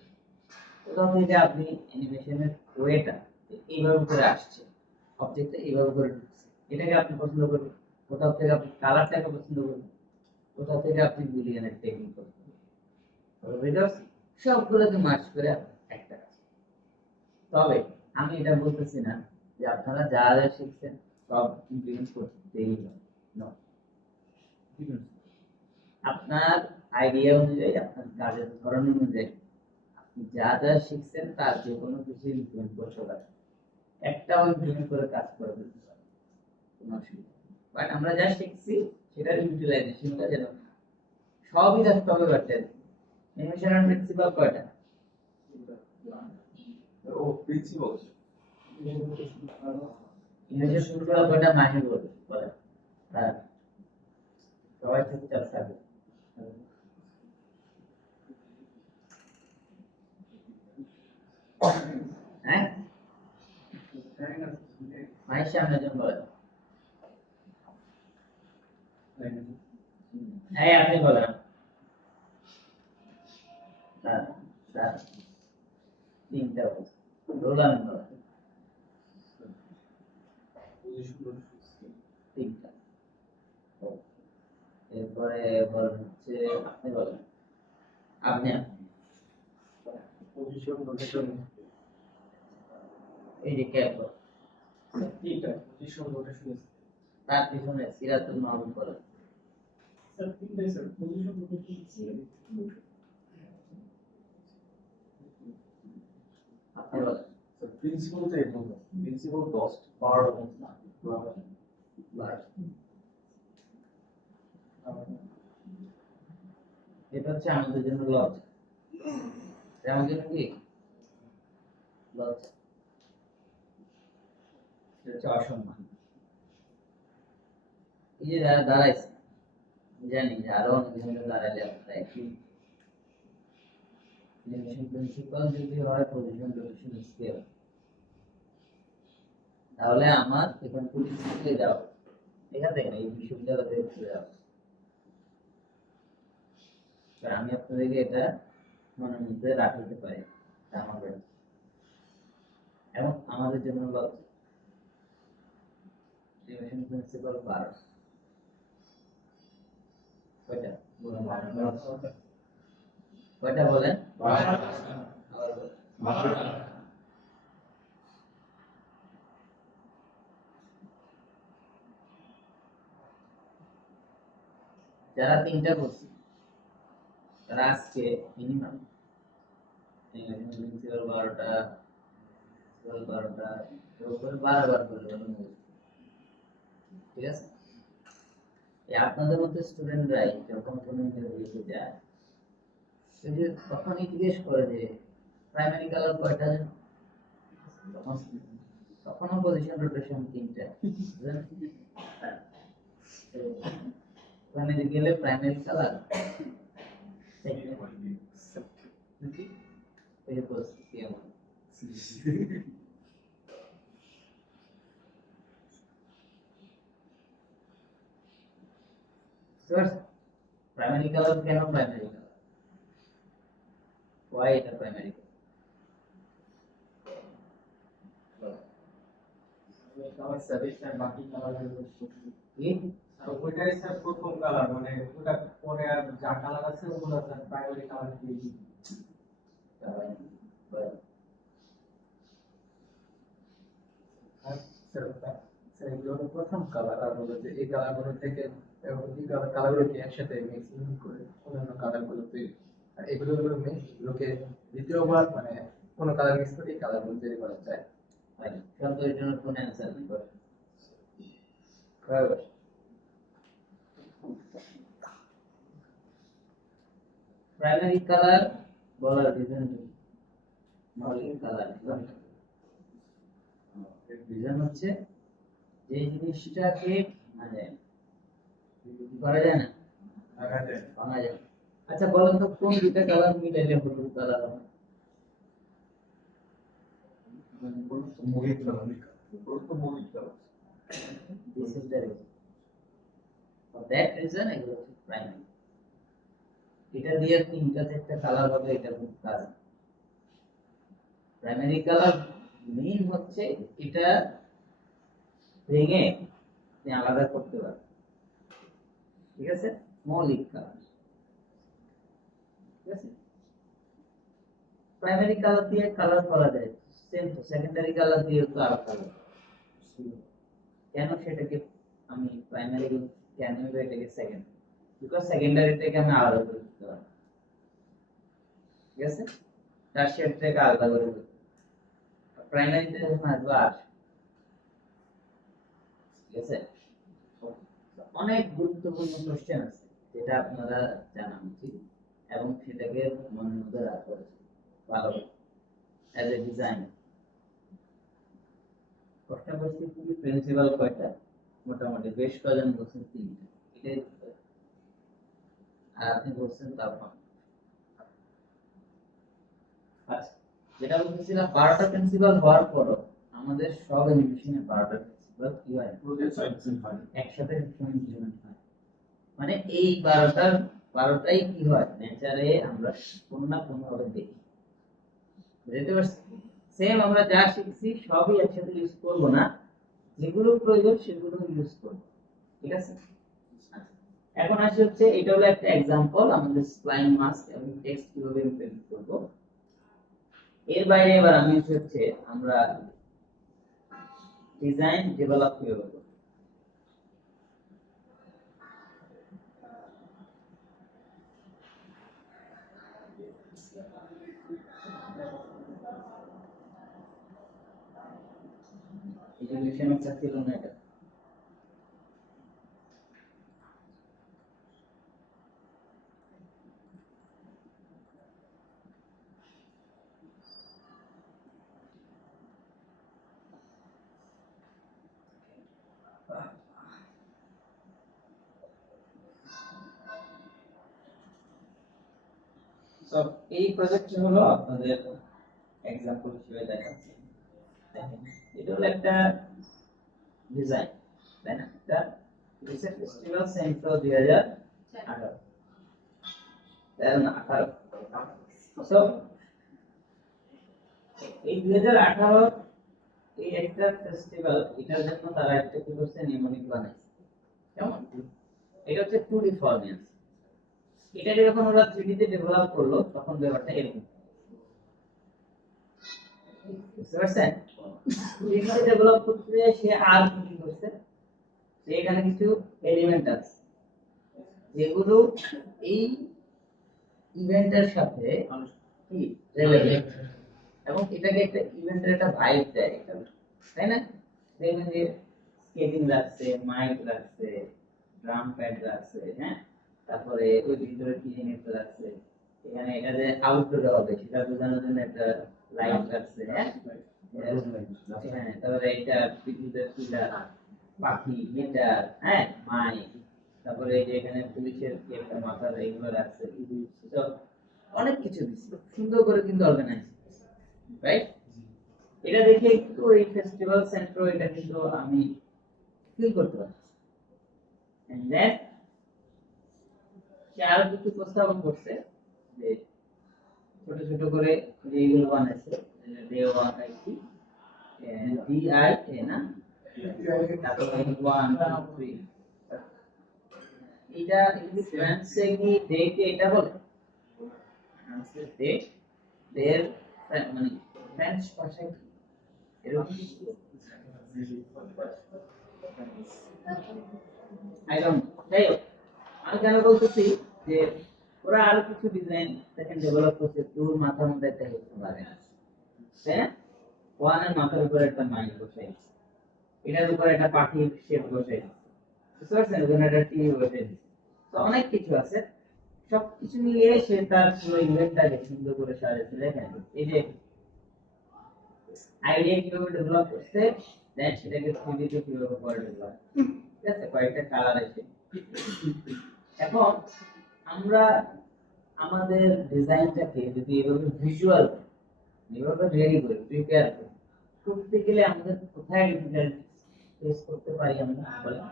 কোথাও থেকে আপনি অ্যানিমেশনের ওয়েটা এইভাবে করে আসছে, অবজেক্টটা এইভাবে করে ঢুকছে, এটাকে আপনি পছন্দ করবেন। কোথাও থেকে আপনি কালারটাকে পছন্দ করবেন, কোথাও থেকে আপনি বুলিয়ানের টেকনিক পছন্দ করবেন। সবগুলোকে মার্চ করে একটা কাজ। তবে আমি এটা বলতেছি না যে আপনারা যা যা শিখছেন সব ইমপ্লিমেন্ট করতেই হবে। No. আপনার আইডিয়া অনুযায়ী, আপনার কাজের ধরন অনুযায়ী আপনি যা যা শিখছেন তার যে কোনো কিছু ইমপ্লিমেন্ট করতে পারেন, একটাও ইমপ্লিমেন্ট করে কাজ করে দিতে পারেন, কোনো অসুবিধা নেই। বাট আমরা যা শিখছি সেটার ইউটিলাইজেশনটা যেন সবই থাকতে হবে। বাট অ্যানিমেশন প্রিন্সিপাল কয়টা? ও প্রিন্সিপাল ইংরেজি প্রিন্সিপাল কয়টা? মাহি বলে বলে। হ্যাঁ, সবাই চুপচাপ থাকবে। হ্যাঁ, মাহির সামনে জন বলে। হ্যাঁ, আপনি বলেন। হ্যাঁ, স্যার, তিনটা রোলান বলে। তিনটা। এরপরে বলেন হচ্ছে, আপনি বলেন। আপনি পজিশন রোটেশন এই যে ক্যাপ, তিনটা পজিশন রোটেশন তার পিছনে সিরাতুল মাহমুদ বলেন। স্যার তিনটাই স্যার পজিশন রোটেশন আপনি বলেন। প্রিন্সিপাল তো এরকম প্রিন্সিপাল 10-12 না এটা হচ্ছে আমাদের জন্য লজ, আমাদের জন্য কি লজ, এটা হচ্ছে অসম্মান। এই যে যারা দাঁড়াইছে, জানি যে আরো অনেক জনের দাঁড়াইলে আপনারা একই প্রিন্সিপাল যদি হয় পজিশন রোটেশন স্কেল, তাহলে আমার এখান থেকে যাও, এখান থেকে এই বিশ্ববিদ্যালয় থেকে চলে যাও। আমি আপনাদেরকে এটা মনের মধ্যে রাখতে পারি, আমাদের এবং আমাদের জন্য প্রিন্সিপাল 12 কয়টা বলেন? কয়টা বলেন? আবার বলেন। যারা তিনটা করছি তারা আজকে মিনিমাম 12টা 12টা 12বার করে ঠিক আছে। এই আপনাদের মধ্যে স্টুডেন্টরাই যখন কোনো ইন্টারভিউতে যায়, যে তখনই জিজ্ঞেস করে যে প্রাইমারি কালার কয়টা, তখনও পজিশন রোটেশন তিনটা। প্রাইমারি গেলে প্রাইমারি কালার এই পরিস্থিতি এমন। প্রাইমারি কালার কেন প্রাইমারি কালার? ওয়াই এটা প্রাইমারি কালার সার্ভিস আর বাকি কালারগুলো কি? আর ওইটাই স্যার প্রথম কালার, মানে ওটা পরে আর যা কালার আছে ওগুলো স্যার প্রাইমারি কালার দিয়ে দিই। আর স্যার স্যার এগুলো হলো প্রথম কালার, আর হলো যে এই কালারগুলো থেকে এবং এই কালারগুলোকে একসাথে মিক্সিং করে অন্যান্য কালারগুলো তৈরি, আর এগুলো হলো এগুলোকে দ্বিতীয়বার মানে কোনো কালার মিক্স করে এই কালারগুলো তৈরি করা যায়। সন্তোষের জন্য কোন অ্যান্সার দিবেন? প্রাইমারি কালার বলার রিজন মৌলিক কালার রিজন হচ্ছে যে জিনিসটাকে মানে করা যায় না, ভাঙা যায় না। আচ্ছা বলেন তো কোন দুইটা কালার মিলাইলে হলুদ কালার হবে? This is the reason. For that reason এগুলো হচ্ছে প্রাইমারি। এটা দিয়ে তিনটা চারটা কালার হবে, এটা খুব কাজ। প্রাইমারি কালার মেইন হচ্ছে এটা ভেঙে আপনি আলাদা করতে পারবেন, ঠিক আছে? মৌলিক কালার, ঠিক আছে? প্রাইমারি কালার দিয়ে কালার করা যায়, সেম তো সেকেন্ডারি কালার দিয়ে তো আরো কালার। কেন সেটাকে আমি প্রাইমারি কেন এটাকে সেকেন্ড, বিকজ সেকেন্ডারি থেকে আমি আলাদা করে দিতে পারবো, ঠিক আছে? টারশিয়ারি থেকে আলাদা করে দিতে প্রাইমারিতে যখন আসবো আর, ঠিক আছে? অনেক গুরুত্বপূর্ণ কোশ্চেন আছে যেটা আপনারা জানা উচিত এবং সেটাকে মনের মধ্যে রাখা উচিত ভালো অ্যাজ এ ডিজাইন। প্রশ্ন করছি কি প্রিন্সিপাল কয়টা? মোটামুটি বেশ কয়জন বলছেন তিনটা, এটাই আর আপনি বলছেন তারপর। আচ্ছা যেটা বলতেছিলাম 12টা প্রিন্সিপাল হওয়ার পরও আমাদের সব এনিমেশনে 12টা প্রিন্সিপাল কি হয় একসাথে ইমপ্লিমেন্ট হয়। মানে এই 12টাই কি হয় নেচারে আমরা কোনো না কোনো ভাবে দেখি, বুঝতে পারছি? সেম আমরা যা শিখছি সবই একসাথে ইউজ করব না, যেগুলো প্রয়োজন সেগুলো ইউজ করব, ঠিক আছে? এখন আসি হচ্ছে এটা হলো একটা एग्जांपल আমাদের স্প্লাইন মাস্ক এবং টেক্সট কিভাবে ইমপ্লিমেন্ট করব। এর বাইরে এবার আমি হচ্ছে আমরা ডিজাইন ডেভেলপ কিভাবে করব। এডুকেশন অফ ছিল না এটা। তো এই প্রজেক্টটা হলো আপনাদের एग्जांपल হিসেবে দেখাচ্ছি। দেখেন এটা হলো একটা ডিজাইন, তাই না? এটা রিসেন্ট ফেস্টিভ্যাল সেন্ট্রো 2018 সো এই 2018 এই একটা ফেস্টিভ্যাল, এটার জন্য তারা একটা কি করছে নিউমনিক বানাইছে। কেমন? এটা হচ্ছে 2D ফরম্যাট। এটা যখন ওরা 3D তে ডেভেলপ করলো তখন ব্যাপারটা এরকম, বুঝতে পারছেন? 3D তে ডেভেলপ করতে সে আর কি করছে, সে এখানে কিছু এলিমেন্ট আছে যেগুলো এই ইভেন্টের সাথে কি রিলেটেড এবং এটাকে একটা ইভেন্টের একটা ভাইব দেয়, এটা তাই না? দেখবেন যে স্কেটিং রাখছে, মাইক রাখছে, ড্রাম প্যাড রাখছে, হ্যাঁ, তারপরে ওই ভিতরে কি জিনিস রাখছে, এখানে এটা যে আউটডোরে হবে সেটা বোঝানোর জন্য একটা লাইট রাখছে, হ্যাঁ, হ্যাঁ, তারপরে এটা বিদ্যুতের পিলার, পাখি, গিটার, হ্যাঁ, মাইক, তারপরে এই যে এখানে পুলিশের কি একটা মাথার এইগুলো রাখছে, তো অনেক কিছু দিচ্ছে সুন্দর করে কিন্তু অর্গানাইজ, রাইট? এটা দেখে একটু এই ফেস্টিভ্যাল সেন্ট্রো এটা কিন্তু আমি ফিল করতে পারছি। এন্ড দেন সে আরো কিছু প্রস্তাবন করছে যে ছোট ছোট করে যে এগুলো বানাইছে, দেওয়া কি DI না, তারপরে 1 2 3 এটা ইংলিশ ফ্রান্সে কি ডেট এটা বলে ফ্রান্সে ডেট দের মানে ফ্রেঞ্চ ভাষায় কি এরকম আই ডোন্ট তাই আমি কেন বলতেছি যে ওরা আরো কিছু ডিজাইন সেকেন্ড ডেভেলপ করছে, তোর মাথার মধ্যে একটা হেডফোন লাগে না, তাই না? ওয়ানের মাথার উপরে একটা মাইক বসাই, এটার উপরে একটা পাখির শেপ বসাই, বুঝতে পারছেন? ওখানে একটা টিভি বসাই, তো অনেক কিছু আছে। সবকিছু মিলিয়ে সে তার পুরো ইভেন্টটাকে সুন্দর করে সাজাচ্ছে। দেখেন এই যে আইডিয়া কিভাবে ডেভেলপ করছে, দেন সেটাকে 3D তে কিভাবে করে দেওয়া, ঠিক আছে, কয়েকটা কালার এসে। এখন আমরা আমাদের ডিজাইনটাকে যদি এভাবে ভিজুয়াল এভাবে রেডি করি, প্রিপেয়ার করি, করতে গেলে আমাদের কোথায় ডিফিকাল্টি ফেস করতে পারি আমরা বলেন?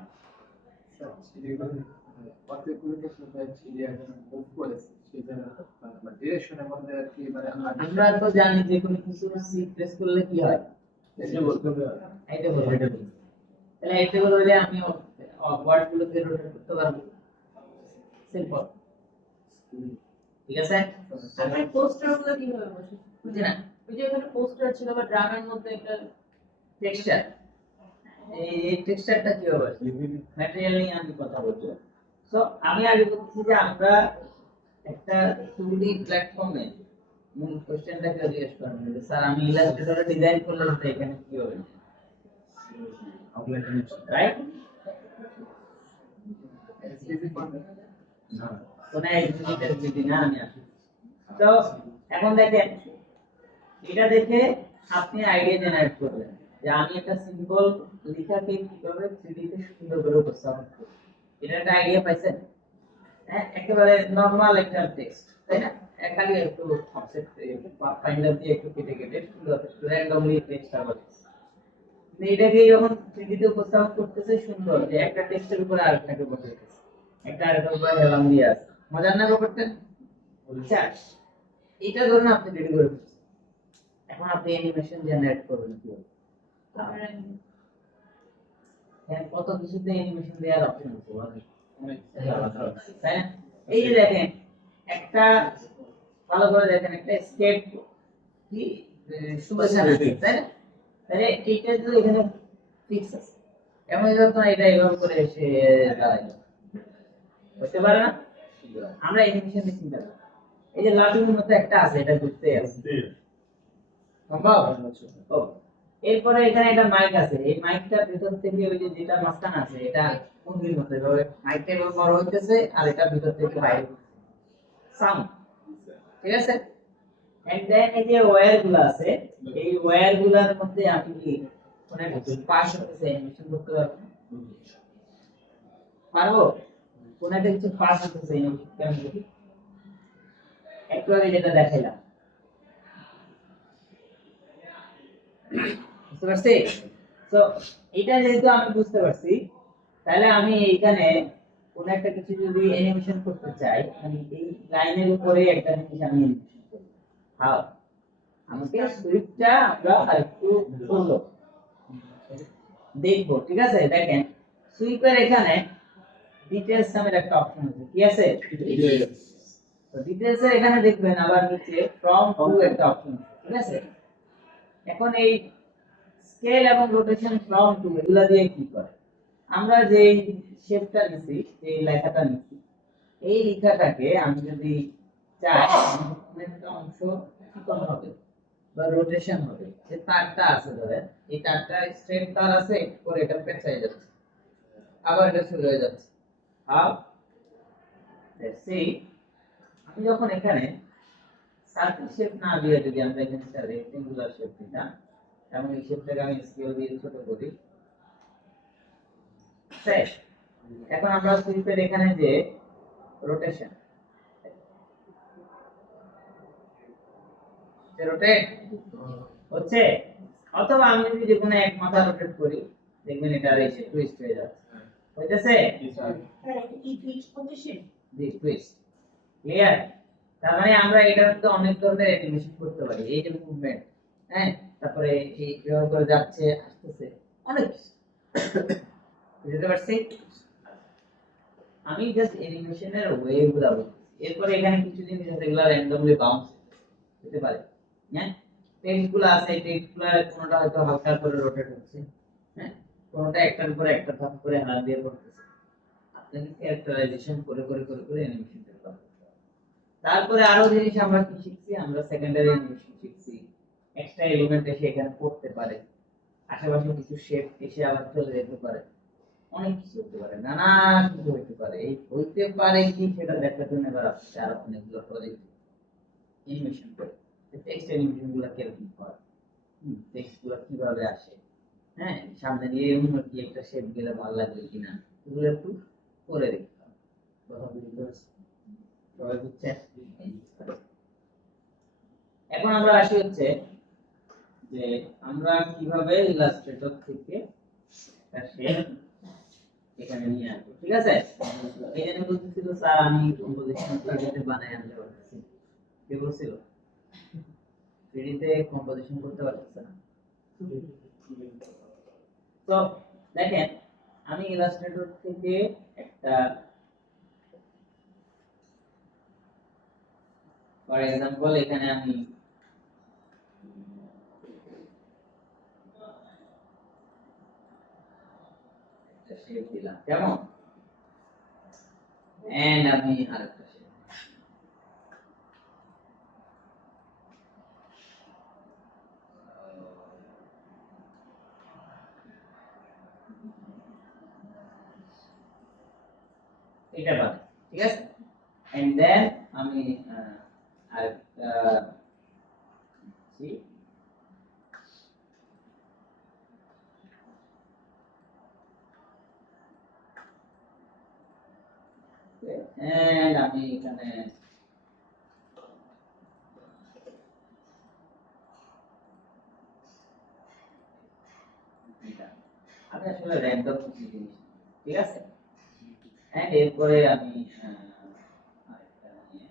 কতগুলো চিড়িয়াখানা মুভ করেছে সেই জন্য মানে ডিরেকশনের মধ্যে আর কি মানে আমরা তো জানি যে কোনো কিছু সি প্রেস করলে কি হয়, এটা বলতে হবে এইটা বলবো। তাহলে এইটা বললে আমি ওয়ার্ড গুলোকে রোটেট করতে পারবো, সিম্পল, ঠিক আছে। আমার পোস্টার গুলো কিভাবে বসে? বুঝি না, ওই যে ওখানে পোস্টার ছিল বা ড্রামের মধ্যে একটা টেক্সচার, এই টেক্সচারটা কি হবে, ম্যাটেরিয়াল নিয়ে আমি কথা বলছি। সো আমি আগে বলছি যে আমরা একটা 2D প্ল্যাটফর্মে মূল কোশ্চেনটাকে জিজ্ঞেস করেন যে স্যার আমি ইলাস্ট্রেটরে ডিজাইন করলে তো এখানে কি হবে, রাইট? কোন এক মিনিটের যদি না আমি আসি, তো এখন দেখেন এটা দেখে আপনি আইডিয়া জেনারেট করবেন যে আমি একটা সিম্পল লেখাকে কিভাবে 3D তে সুন্দর করে উপস্থাপন করব। এটা একটা আইডিয়া পাইছেন? হ্যাঁ, একেবারে নরমাল একটা টেক্সট, তাই না? খালি একটু অফসেট ফাইন্ডার দিয়ে একটু কেটে কেটে সুন্দর র্যান্ডমলি টেক্সট আবার এটাকে যখন 3D তে উপস্থাপন করতেছে সুন্দর, যে একটা টেক্সটের উপর আরেকটাকে বসাইতেছে, একটা আরেকটার উপর হেলান দিয়ে আছে, মজার না ব্যাপারটা? আচ্ছা, এটা ধরুন আপনি রেডি করে ফেলছেন, এখন আপনি অ্যানিমেশন জেনারেট করবেন কিভাবে? হ্যাঁ, কত কিছুতে অ্যানিমেশন দেওয়ার অপশন আছে অনেক, তাই না? এই যে দেখেন একটা, ভালো করে দেখেন একটা স্কেপ কি সুবাসন আছে, তাই না? তাহলে এইটা তো এখানে ফিক্স আছে, এমন যখন এটা এভাবে করে এসে দাঁড়ায় হতে পারে না। আমরা অ্যানিমেশন দিয়ে চিন্তা করি, এই যে লাটুর মতো একটা আছে, এটা ঘুরতে আছে সম্ভব? ও, এরপরে এখানে একটা মাইক আছে, এই মাইকটা ভিতর থেকে ওই যে যেটা মাঝখানে আছে এটা মুরগির মতো এভাবে মাইকটা এভাবে বড় হইতেছে আর এটা ভিতর থেকে বাইরে সাউন্ড, ঠিক আছে। এন্ড দেন এই যে ওয়্যার গুলো আছে, এই ওয়্যার গুলোর মধ্যে আপনি কি কোন একটা পাস হতেছে অ্যানিমেশন করতে পারবেন? পারবো? কোন একটা কিছু পাস হতেছে অ্যানিমেশন কেমন দেখি একটু আগে যেটা দেখাইলাম, বুঝতে পারছি? তো এটা যেহেতু আমি বুঝতে পারছি, তাহলে আমি এইখানে কোন একটা কিছু যদি অ্যানিমেশন করতে চাই, আমি এই লাইনের উপরে একটা জিনিস আমি অ্যানিমেশন করব। হাও, আমাকে সুইচটা আমরা আরেকটু করব, দেখবো, ঠিক আছে। দেখেন সুইপের এখানে ডিটেইলস নামের একটা অপশন আছে, কি আছে? তো ডিটেইলস এর এখানে দেখবেন আবার নিচে ফ্রম টু একটা অপশন আছে, ঠিক আছে। এখন এই স্কেল এবং রোটেশন ফ্রম টু এগুলা দিয়ে কি করে, আমরা যে শেপটা নিছি, যে লেখাটা নিছি, এই লেখাটাকে আমি যদি চাই একটা অংশ চিকন হবে বা রোটেশন হবে, যে তারটা আছে ধরেন এই তারটা স্ট্রেট তার আছে, করে এটা পেঁচাই যাচ্ছে, আবার এটা শুরু হয়ে যাচ্ছে, হাউ লেটস সি। আমি যখন এখানে সার্কেল শেপ না দিয়ে যদি আমরা এখানে একটা রেক্টেঙ্গুলার শেপ দিতাম, এবং এই শেপটাকে আমি স্কেল দিয়ে ছোট করি, শেষ। এখন আমরা সুইপের এখানে যে রোটেশন, যে রোটেট হচ্ছে, অথবা আমি যদি যে কোনো এক মাথা রোটেট করি, দেখবেন এটা এসে টুইস্ট হয়ে যাচ্ছে, হইতেছে? হ্যাঁ, কি ফিক্স পজিশন? জি, টুইস্ট, ক্লিয়ার? তার মানে আমরা এটার মধ্যে অনেক ধরনের অ্যানিমেশন করতে পারি, এই যে মুভমেন্ট, হ্যাঁ, তারপরে এই কিভাবে করে যাচ্ছে আসতেছে, অনেক কিছু। বুঝতে পারছি? আমি জাস্ট অ্যানিমেশনের ওয়ে গুলা বলছি, এরপরে এখানে কিছু জিনিস আছে এগুলা র্যান্ডমলি বাউন্স হতে পারে, হ্যাঁ। টেক্সট গুলো আছে, টেক্সট গুলো কোনটা হয়তো হালকা করে রোটেট হচ্ছে, হ্যাঁ, কোনটা একটার উপর একটা ধাপ করে হাত দিয়ে করতেছে, আপনাকে ক্যারেক্টারাইজেশন করে করে করে করে অ্যানিমেশন করতে হবে। তারপরে আরো জিনিস আমরা কি শিখছি, আমরা সেকেন্ডারি অ্যানিমেশন শিখছি, এক্সট্রা এলিমেন্ট এসে এখানে পড়তে পারে, আশেপাশে কিছু শেপ এসে আবার চলে যেতে পারে, অনেক কিছু হতে পারে, নানা কিছু হতে পারে। এই হইতে পারে কি সেটা দেখার জন্য এবার আসছে আর অনেকগুলো প্রজেক্ট অ্যানিমেশন করে, টেক্সট অ্যানিমেশন গুলো কিরকম হয়, টেক্সট গুলো কিভাবে আসে, হ্যাঁ, সামনে দিয়ে এমন কি একটা শেপ গেলে ভালো লাগবে কিনা এগুলো একটু করে দেখতে হবে। কথা বুঝতে পারছি? সবাই বুঝছেন? এখন আমরা আসি হচ্ছে যে আমরা কিভাবে ইলাস্ট্রেটর থেকে একটা শেপ এখানে নিয়ে আসবো, ঠিক আছে? এই জন্য বলতেছিল স্যার আমি কম্পোজিশন থ্রিডিতে বানাই আনতে পারতেছি, কে বলছিল? থ্রিডিতে কম্পোজিশন করতে পারতেছে না। তো দেখেন আমি ইলাস্ট্রেটর থেকে একটা ফর এক্সাম্পল এখানে আমি একটা শেপ দিলাম, কেমন? এন্ড আমি আরেকটা শেপ এটা বানাই, ঠিক আছে? এন্ড দেন আমি আরেকটা see এন্ড আমি এখানে এটা আমি আসলে র্যান্ডম কিছু জিনিস, ঠিক আছে? এন্ড এরপরে আমি আরেকটা নিয়ে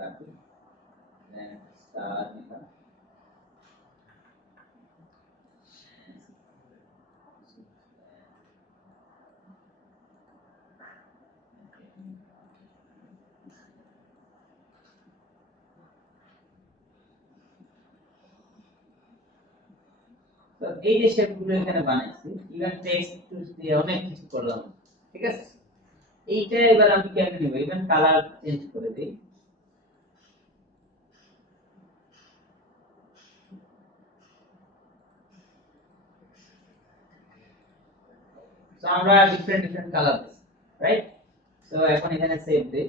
রাখি, দেন স্টার নিলাম। তো এই যে শেপগুলো এখানে বানাইছি, ইভেন টেক্সট টুলস দিয়ে অনেক কিছু করলাম, ঠিক আছে? এইটা এবার আমি কেমনে নিব, ইভেন কালার চেঞ্জ করে দেই। তো আমরা ডিফারেন্ট ডিফারেন্ট কালার দিছি, রাইট? তো এখন এখানে সেভ দেই,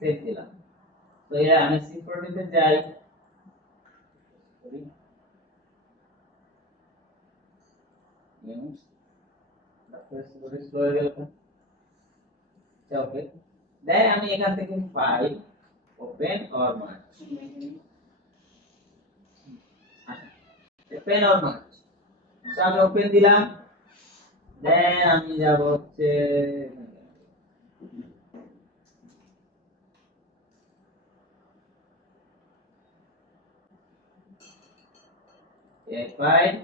সেভ দিলাম। তো এর আমি সিম্পলিতে যাই, ওকে, দেন আমি এখান থেকে file open or merge, open or merge, তো আমি ওপেন দিলাম। দেন আমি যাব হচ্ছে ফাইল,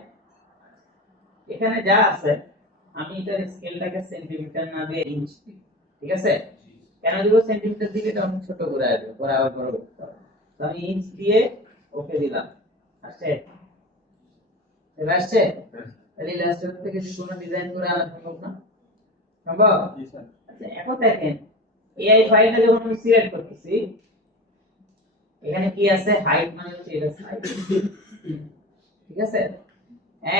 এখানে যা আছে আমি এটার স্কেলটাকে সেন্টিমিটার না দিয়ে ইঞ্চ দিই, ঠিক আছে? কেন দিব সেন্টিমিটার দিলে এটা অনেক ছোট করে আসবে, পরে আবার বড় করতে হবে। তো আমি ইঞ্চ দিয়ে ওকে দিলাম, আসছে? এবার আসছে? তাহলে ইলাস্ট্রেটর থেকে যে কোনো ডিজাইন করে আনা সম্ভব না? সম্ভব? জি স্যার। আচ্ছা এখন দেখেন এআই ফাইলটা যখন আমি সিলেক্ট করতেছি, এখানে কি আছে? হাইট মানে হচ্ছে এটা সাইজ, ঠিক আছে?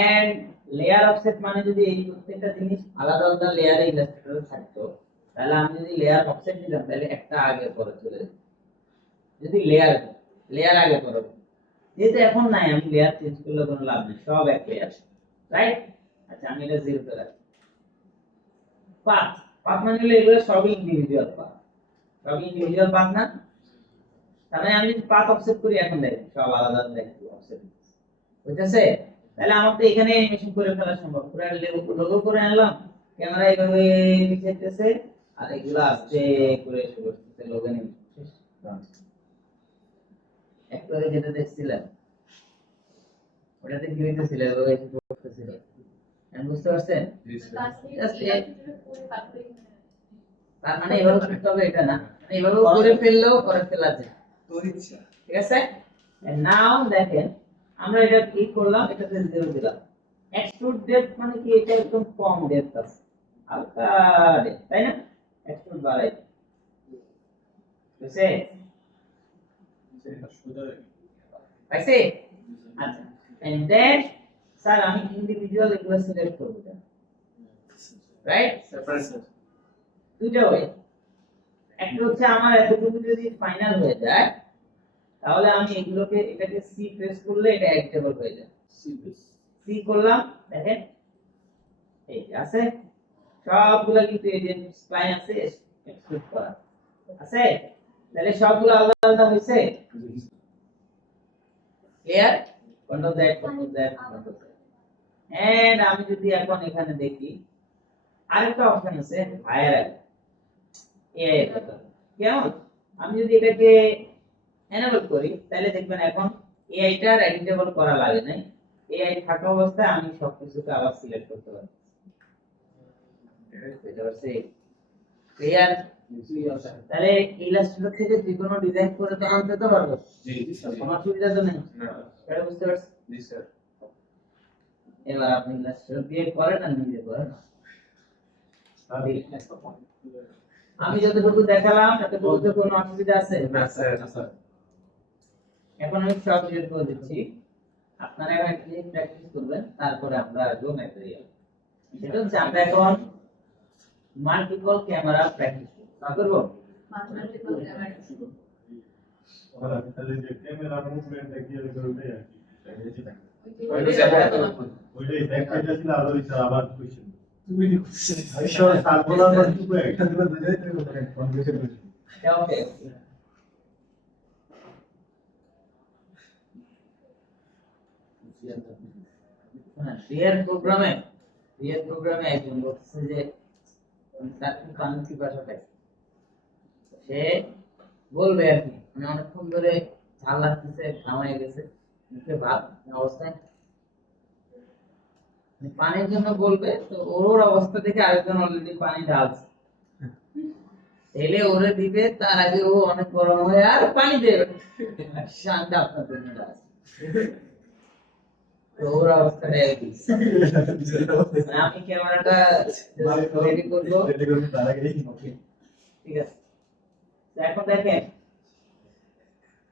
এন্ড লেয়ার অফসেট মানে যদি এই প্রত্যেকটা জিনিস আলাদা আলাদা লেয়ারে ইলাস্ট্রেটর থাকতো, তাহলে আমি যদি লেয়ার অফসেট দিতাম তাহলে একটা আগে পরে চলে যেত। যদি লেয়ার লেয়ার আগে পরে, যেহেতু এখন নাই আমি লেয়ার চেঞ্জ করলে কোনো লাভ নেই, সব এক লেয়ার, রাইট? আচ্ছা আমি এটা জিরো তে রাখি। পাথ, পাথ মানে হলো এগুলো সবই ইন্ডিভিজুয়াল পাথ, সবই ইন্ডিভিজুয়াল পাথ না? তার মানে আমি যদি পাথ অফসেট করি এখন দেখেন সব আলাদা আলাদা একটু অফসেট বুঝতেছে? তাহলে আমার তো এখানে অ্যানিমেশন করে ফেলা সম্ভব, পুরো লোগো করে আনলাম, ক্যামেরা এইভাবে দেখাইতেছে আর এগুলো আস্তে করে এসে বসতেছে লোগো নেই। একটু আগে যেটা দেখছিলাম ওটাতে কি হইতেছিল, লোগো এসে বসতেছিল, আমি বুঝতে পারছেন? Just তার মানে এভাবে করতে হবে এটা না, মানে এভাবে করে ফেললেও করে ফেলা যায়, ঠিক আছে? নাও দেখেন আমরা এটা ক্লিক করলাম, এটাতে জিরো দিলাম। এক্সট্রুড ডেপথ মানে কি, এটা একদম কম ডেপথ আছে, হালকা ডেপথ, তাই না? এক্সট্রুড বাড়াই বুঝছে? পাইছে? আচ্ছা, and then স্যার আমি ইন্ডিভিজুয়াল এগুলো সিলেক্ট করব, রাইট? দুটো ওয়ে, একটা হচ্ছে আমার এতটুকু যদি ফাইনাল হয়ে যায় তাহলে আমি এগুলোকে এটাকে সি প্রেস করলে এটা এডিটেবল হয়ে যায়। সি করলাম, দেখেন এই যে আছে সবগুলো, কিন্তু এই যে স্প্লাইন আছে এক্সক্লুড করা আছে, তাহলে সবগুলো আলাদা আলাদা হইছে। Clear? Control Z, control Z, control Z. And আমি যদি এখন এখানে দেখি আরেকটা অপশন আছে হায়ার এআই এর কথা। কেমন? আমি যদি এটাকে এনেবল করি তাহলে দেখবেন এখন এআইটার এডিটেবল করা লাগে নাই, এআই থাকা অবস্থায় আমি সবকিছুকে আবার সিলেক্ট করতে পারি। এটা হচ্ছে ক্লিয়ার? তাহলে ইলাস্ট্রেটর থেকে যে কোনো ডিজাইন করে তো আনতে তো পারবো, কোনো অসুবিধা তো নেই, এটা বুঝতে পারছেন? এবার আপনি ইলাস্ট্রেটর দিয়ে করেন আর নিজে করেন। আমি যতটুকু দেখালাম তাতে বলতে কোনো অসুবিধা আছে? এখন আমি সব ডিলিট করে দিচ্ছি, আপনারা এখন একটু প্র্যাকটিস করবেন, তারপরে আমরা আসবো ম্যাটেরিয়াল। সেটা হচ্ছে আমরা এখন মাল্টিপল ক্যামেরা প্র্যাকটিস করব। মাল্টিপল ক্যামেরা তাহলে যে ক্যামেরা মুভমেন্ট দেখিয়ে করবে আর কি ওইটাই দেখাইতে ছিল আরো ইচ্ছা আবার কোশ্চেন তুমি আইসো তারপর আবার তুমি একটা দিলে দুইটাই তুমি কনফিউশন হচ্ছে ওকে, রিয়েল প্রোগ্রামে একজন বলছে যে তার কি কান্তি ভাষাটা সে বলবে আর কি, মানে অনেকক্ষণ ধরে ঝাল লাগতেছে, ঘামায় গেছে, মুখে ভাব অবস্থায় পানির জন্য বলবে, তো ওর অবস্থা দেখে আরেকজন অলরেডি পানি ঢালছে, এলে ওরে দিবে, তার আগে ও অনেক গরম হয়ে আর পানি দেবে, শান্ত আপনার জন্য ঢালছে। তো ওর অবস্থাটা একই। আমি ক্যামেরাটা রেডি করবো, তার আগেই ওকে ঠিক আছে। তো এখন দেখেন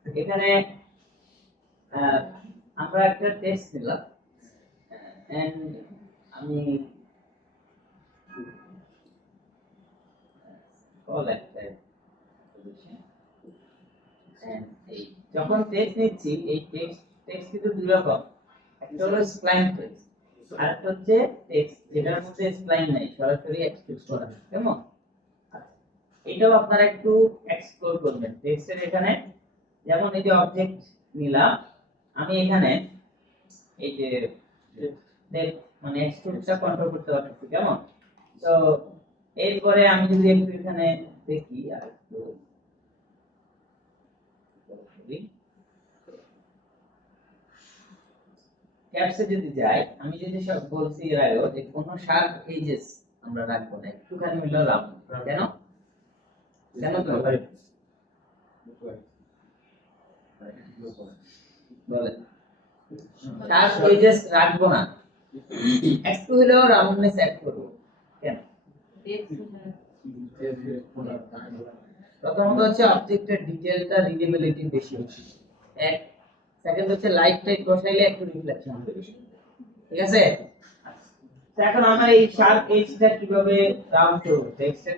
এখানে আমরা একটা টেক্সট দিলাম, এন্ড আমি কল একটা পজিশন, এন্ড এই যখন টেক্সট নিচ্ছি এই টেক্সট কিন্তু দুই রকম, একটা হলো স্প্লাইন টেক্সট আর একটা হচ্ছে টেক্সট যেটার মধ্যে স্প্লাইন নাই, সরাসরি এক্সপ্রেস করা, কেমন? এটাও আপনারা একটু এক্সপ্লোর করবেন টেক্সটের। এখানে যেমন এই যে অবজেক্ট নিলাম, আমি এখানে এই যে মানে এক্সট্রুডটা কন্ট্রোল করতে পারতেছি, কেমন? তো এরপরে আমি যদি একটু এখানে দেখি আর একটু ক্যাপসে যদি যাই, আমি যদি সব বলছি এর আগেও যে কোনো শার্প এজেস আমরা রাখবো না, একটুখানি হইলেও রাখবো, কেন? কেন তো বলেন শার্প এজেস রাখবো না, একটু হইলেও রাউন্ডনেস অ্যাড করব, কেন? প্রথমত হচ্ছে অবজেক্টের ডিটেইলটা রিডেবিলিটি বেশি হচ্ছে, এক সেকেন্ড হচ্ছে লাইট টাইট বসাইলে একটু রিফ্লেকশন হবে, ঠিক আছে? তো এখন আমরা এই শার্প এজটা কিভাবে রাউন্ড করব? টেক্সটে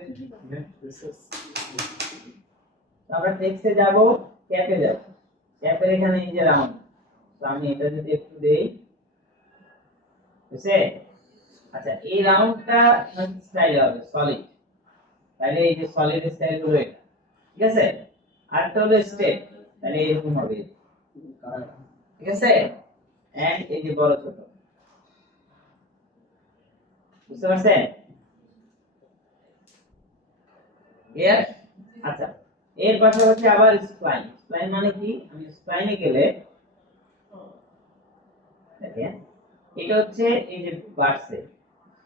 আমরা টেক্সটে যাব, ক্যাপে যাব, ক্যাপের এখানে এই যে রাউন্ড, তো আমি এটা যদি একটু দেই, বুঝছে? আচ্ছা, এই রাউন্ডটা স্টাইল হবে সলিড, তাহলে এই যে সলিড স্টাইল হলো এটা, ঠিক আছে? আরটা হলো স্টেপ, তাহলে এরকম হবে, ঠিক আছে? এন্ড এই যে বড় ছোট, বুঝতে পারছেন? ক্লিয়ার? আচ্ছা, এর পাশাপাশি আবার স্প্লাইন। স্প্লাইন মানে কি? আমি স্প্লাইনে গেলে দেখেন এটা হচ্ছে এই যে বাড়ছে,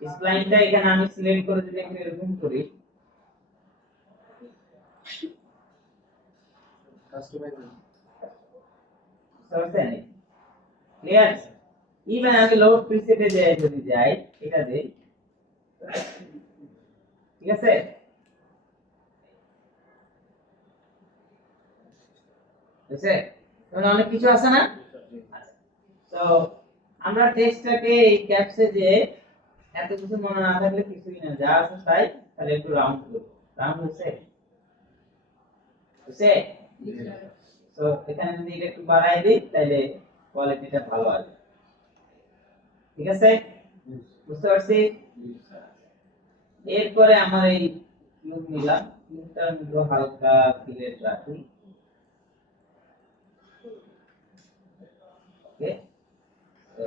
স্প্লাইনটা এখানে আমি সিলেক্ট করে যদি একটু এরকম করি, বুঝছেন? ক্লিয়ার? ইভেন আমি লোড প্রিসেটে যদি যাই, এটা দেই, ঠিক আছে? বুঝছে? মানে অনেক কিছু আছে না? তো আমরা টেক্সটটাকে এই ক্যাপসে যে এত কিছু মনে না থাকলে কিছুই না, যা আছে তাই, তাহলে একটু রাউন্ড করব। রাউন্ড হচ্ছে হচ্ছে তো এখানে যদি এটা একটু বাড়াই দিই তাহলে কোয়ালিটিটা ভালো আসবে। ঠিক আছে, বুঝতে পারছি? এরপরে আমার এই কিউব নিলাম, কিউবটা নিব হালকা ফিলেট রাখি। ওকে, তো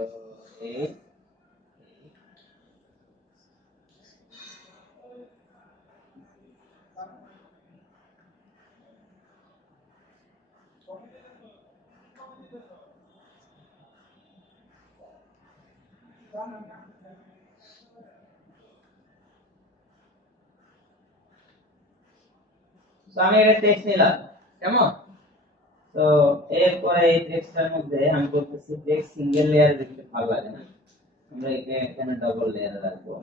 এই তো আমি এটা টেক্সট নিলাম, কেমন? তো এরপরে এই টেক্সটের মধ্যে আমি বলতেছি টেক্সট সিঙ্গেল লেয়ারে দেখতে ভালো লাগে না, আমরা এখানে ডাবল লেয়ারে রাখবো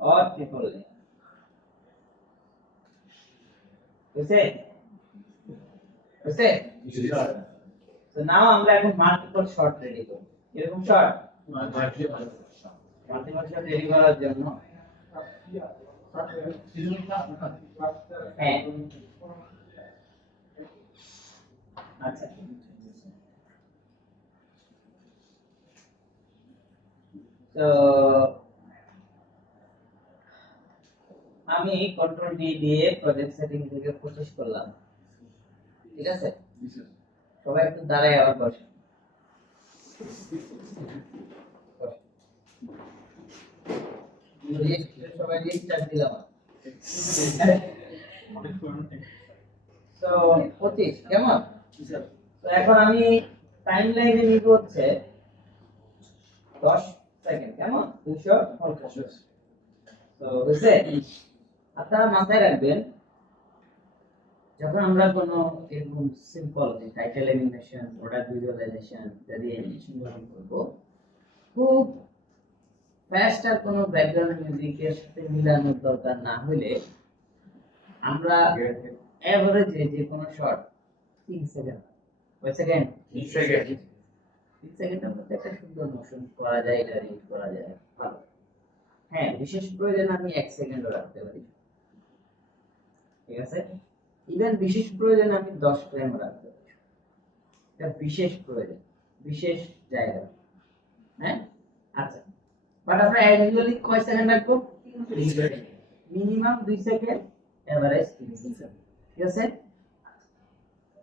और ट्रिपल लेयर। বুঝছে বুঝছে? তো নাও আমরা এখন মাল্টিপল শর্ট রেডি করব। এরকম শর্ট মাল্টিপল শর্ট রেডি করার জন্য হ্যাঁ, আচ্ছা, তো আমি কন্ট্রোল ডি দিয়ে প্রজেক্ট সেটিং থেকে 25 করলাম। ঠিক আছে, সবাই একটু দাঁড়ায় আবার বসে। সবাই রিস্টার্ট দিলাম। তো 25 কেমন? তো এখন আমি টাইমলাইনে নিব হচ্ছে 10 সেকেন্ড, কেমন? 250। তো বুঝছে? আপনারা মাথায় রাখবেন, যখন আমরা কোনো এরকম simple title animation, product visualisation ইত্যাদি অ্যানিমেশন যখন করব, খুব ফাস্ট আর কোনো ব্যাকগ্রাউন্ড মিউজিকের সাথে মিলানোর দরকার না হলে আমরা এভারেজে যে কোনো শট 3 সেকেন্ড, কয় সেকেন্ড? 3 সেকেন্ড। 3 সেকেন্ডের মধ্যে একটা সুন্দর মোশন করা যায়, এটা রিড করা যায় ভালো। হ্যাঁ, বিশেষ প্রয়োজনে আমি 1 সেকেন্ডও রাখতে পারি। ঠিক আছে, ইভেন বিশেষ প্রয়োজনে আমি 10 ফ্রেম রাখতে পারি। এটা বিশেষ প্রয়োজন, বিশেষ জায়গা। হ্যাঁ, আচ্ছা, বাট আমরা অ্যাকচুয়ালি কয় সেকেন্ড রাখবো? Minimum 2 second, average 3 second. ঠিক আছে,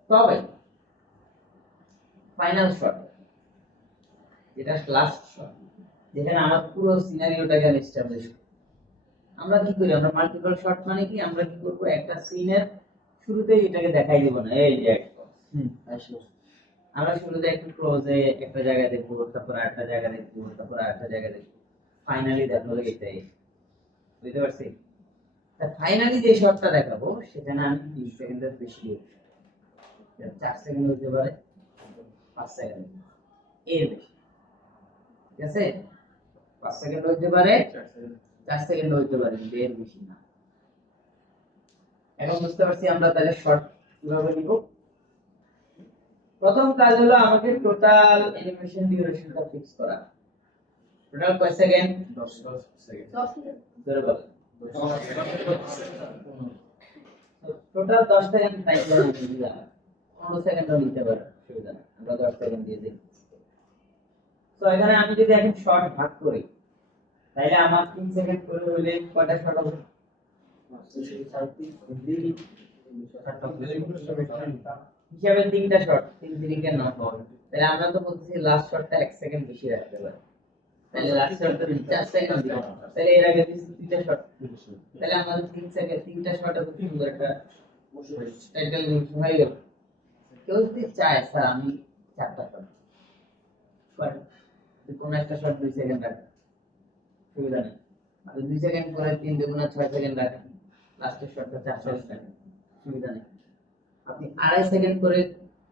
তবে ফাইনাল শট, যেটা লাস্ট শট, যেখানে আমার পুরো সিনারিওটাকে আমি এস্টাবলিশ করি, আমরা কি করি? আমরা মাল্টিপল শট মানে কি, আমরা কি করব, একটা সিনের শুরুতেই এটাকে দেখাই দিব না, এই যে আমরা শুরুতে একটু ক্লোজে একটা জায়গা দেখবো, তারপর আরেকটা জায়গা দেখবো, তারপর আরেকটা জায়গা দেখবো, ফাইনালি দেখাবো এটাই। বুঝতে পারছি? তা ফাইনালি যে শটটা দেখাবো সেখানে আমি 3 সেকেন্ডের বেশি দিব, 4 সেকেন্ড হতে পারে, 5 সেকেন্ড, এর বেশি। ঠিক আছে, 5 সেকেন্ড হতে পারে, 4 সেকেন্ড হতে পারে, কিন্তু এর বেশি না। এখন বুঝতে পারছি আমরা তাহলে শর্ট কিভাবে নিব। প্রথম কাজ হলো আমাকে টোটাল অ্যানিমেশন ডিউরেশনটা ফিক্স করা। টোটাল কয় সেকেন্ড? 10 সেকেন্ড। ধরে বল, টোটাল 10 সেকেন্ড টাইম ধরে দিলাম, 15 সেকেন্ডও নিতে পারে, অসুবিধা নেই, আমরা 10 সেকেন্ড দিয়ে দিই। তো এখানে আমি যদি এখন শর্ট ভাগ করি, তাহলে আমার 3 সেকেন্ড করে হইলে কয়টা শর্ট হবে? হিসাবে 3টা শর্ট, 3 3 কেন হবে? তাহলে আমরা তো বলতেছি লাস্ট শটটা 1 সেকেন্ড বেশি রাখতে পারি, তাহলে লাস্ট শটটা 4 সেকেন্ড দিব, তাহলে এর আগে 3টা শট, তাহলে আমাদের 3 সেকেন্ড 3টা শট আছে, সুন্দর একটা টাইটেল হয়ে গেল। কেউ যদি চায় স্যার আমি 4টা শট করেন, কোন একটা শট 2 সেকেন্ড রাখেন, সুবিধা নেই, আর 2 সেকেন্ড পরে 3 দুগুণা 6 সেকেন্ড রাখেন, লাস্টের শটটা 4 সেকেন্ড রাখেন, সুবিধা নেই। আপনি 2.5 সেকেন্ড করে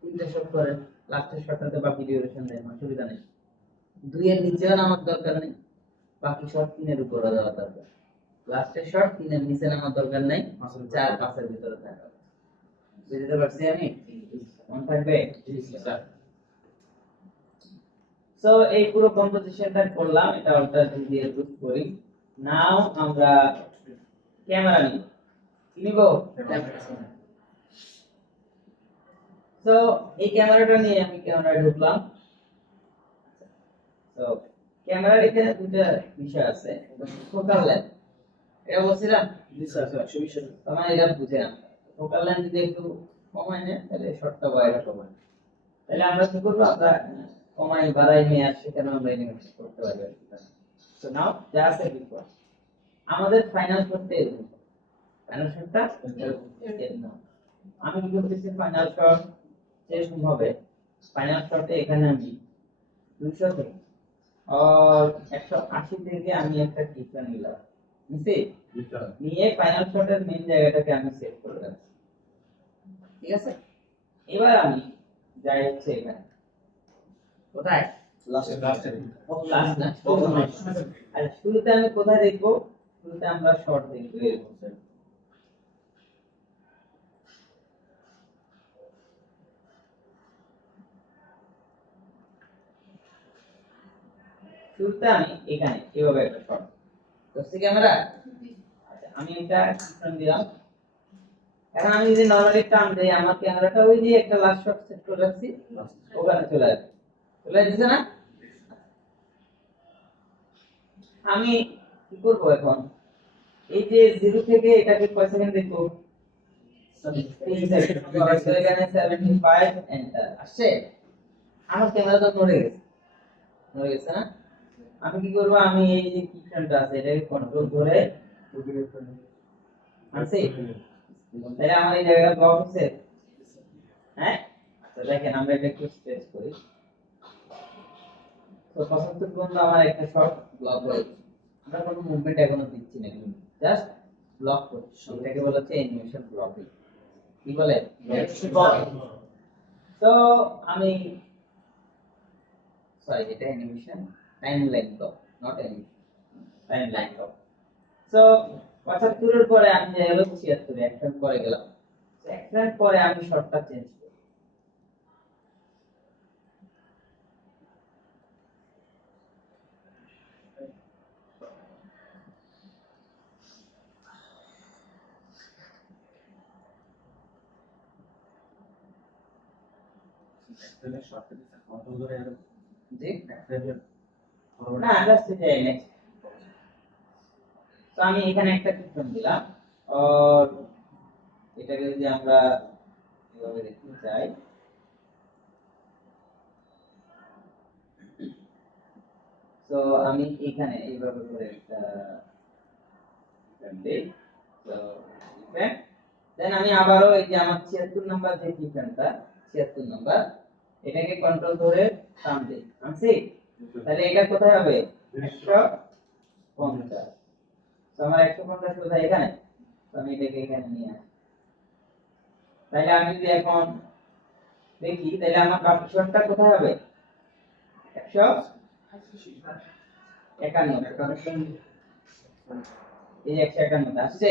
3টা শট করেন, লাস্টের শটটাতে বাকি ডিউরেশন দেন, অসুবিধা নেই। 2 এর নিচেও নামার দরকার নেই, বাকি শট 3 এর উপরে দেওয়া দরকার। লাস্টের শট 3 এর নিচে নামার দরকার নেই, 4 5 এর ভিতরে থাকা। বুঝতে পারছি আমি মনে থাকবে স্যার সো এই পুরো কম্পোজিশনটা করলাম, এটা অল্টারনেটিভ দিয়ে ইউজ করি। নাও আমরা ক্যামেরা নিব, কি নিব? সো এই ক্যামেরাটা নিয়ে আমি ক্যামেরায় ঢুকলাম। তো ক্যামেরার এখানে দুটো বিষয় আছে, ফোকাল লেন্থ, এটা বলছিলাম জি স্যার স্যার তোমার এটা বুঝে না। ফোকাল লেন্থ যদি একটু কমায় নেয় তাহলে শর্টটা বাইরে কমায়, তাহলে আমরা কি করবো, আমরা কমাই বাড়াই নিয়ে আসি কেন আমরা অ্যানিমেশন করতে পারবো। সো নাও যা আছে বিফোর আমাদের ফাইনাল করতে এরকম, ফাইনাল শটটা এরকম। আমি কি করতেছি, ফাইনাল শট যেরকম হবে, ফাইনাল শটে এখানে আমি 200 থেকে আর 180 থেকে আমি একটা ক্লিপার নিলাম, নিছি, নিয়ে ফাইনাল শটের মেইন জায়গাটাকে আমি সেট করে রাখছি, ঠিক আছে। এবার আমি যাই হচ্ছে এখানে, কোথায় লাস্ট লাস্ট না আচ্ছা, শুরুতে আমি কোথায় দেখবো, শুরুতে আমরা শর্ট দেখবো এরকম। শুরুতে আমি এখানে এভাবে একটা শর্ট করছি ক্যামেরা, আচ্ছা আমি এটা ফ্রেম দিলাম। এখন আমি যদি নরমালি টান দেই, আমার ক্যামেরাটা ওই যে একটা লাস্ট শট সেট করে রাখছি ওখানে চলে আসবে, চলে আসছে না। আমি কি করব এখন, এই যে 0 থেকে এটাকে কয় সেকেন্ড দেখবো, 3 সেকেন্ড, তো এখানে 75 এন্টার আসছে। আমার ক্যামেরা তো নড়ে গেছে, নড়ে গেছে না। আমি কি করব, আমি এই যে কিফ্রেমটা আছে এটাকে কন্ট্রোল ধরে আনছি, তাহলে আমার এই জায়গাটা ব্লক হচ্ছে, হ্যাঁ। আচ্ছা দেখেন আমরা এটা একটু স্ট্রেচ করি, তো 75 পর্যন্ত আমার একটা শট ব্লক হয়ে গেছে। আমরা কোনো মুভমেন্ট এখনো দিচ্ছি না, জাস্ট ব্লক করছি, এটাকে বলা হচ্ছে অ্যানিমেশন ব্লকিং। কি বলে? তো আমি সরি, এটা animation timeline block, not animation, timeline block. So 75 এর পরে আমি যে হলো 76 এক ফ্রেম পরে গেলাম, এক ফ্রেম পরে আমি শটটা চেঞ্জ করি। জি না, জাস্ট এটা নেক্সট। তো আমি এখানে একটা ফ্রেম দিলাম, আর এটাকে যদি আমরা এভাবে দেখতে চাই, তো আমি এখানে এইভাবে করে একটা ফ্রেম দেই। তো ফ্রেম দেন আমি আবারও এই যে আমার 76 নাম্বার যে কি ফ্রেমটা 76 নাম্বার, এটাকে কন্ট্রোল ধরে টান দেই, আনছি। তাহলে এটা কোথায় হবে, 150। তো আমার 150 কোথায়, এখানে। তো আমি এটাকে এখানে নিয়ে আসি, তাহলে আমি যদি এখন দেখি, তাহলে আমার বাকি শটটা কোথায় হবে, 151। এই যে 151 আসছে,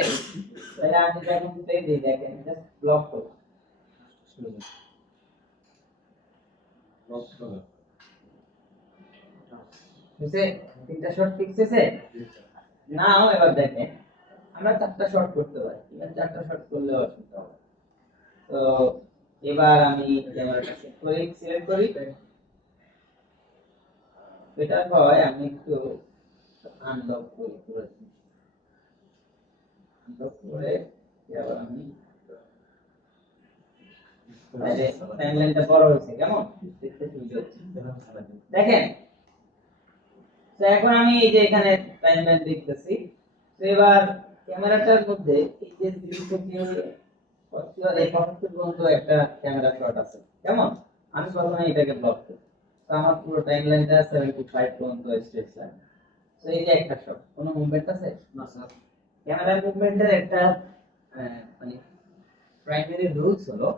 তাহলে আমি যদি এখন প্লে দিই, দেখেন জাস্ট ব্লক করব, বুঝছে, তিনটা শট ফিক্স আছে। নাও এবার দেখেন আমরা 4টা শট করতে পারি, এবার 4টা শট করলে অসুবিধা হবে। তো এবার আমি ক্যামেরাটা সেট করি, সিলেক্ট করি, এটা হয় আমি একটু আনলক করি, পুরো আনলক করে এবার আমি তাহলে টাইমলাইনটা বড় হয়েছে, কেমন দেখতে সুবিধা হচ্ছে দেখেন। তো এখন আমি এই যে এখানে টাইমলাইন দেখতেছি। তো এবার ক্যামেরাটার মধ্যে এই যে 0 থেকে 75 পর্যন্ত একটা ক্যামেরা শট আছে, কেমন। আমি প্রথমে এটাকে ব্লক করি, তো আমার পুরো টাইমলাইনটা 75 পর্যন্ত স্ট্রেচ লাইন। তো এই যে একটা শট, কোনো মুভমেন্ট আছে না স্যার। ক্যামেরা মুভমেন্টের একটা মানে প্রাইমারি রুলস হলো,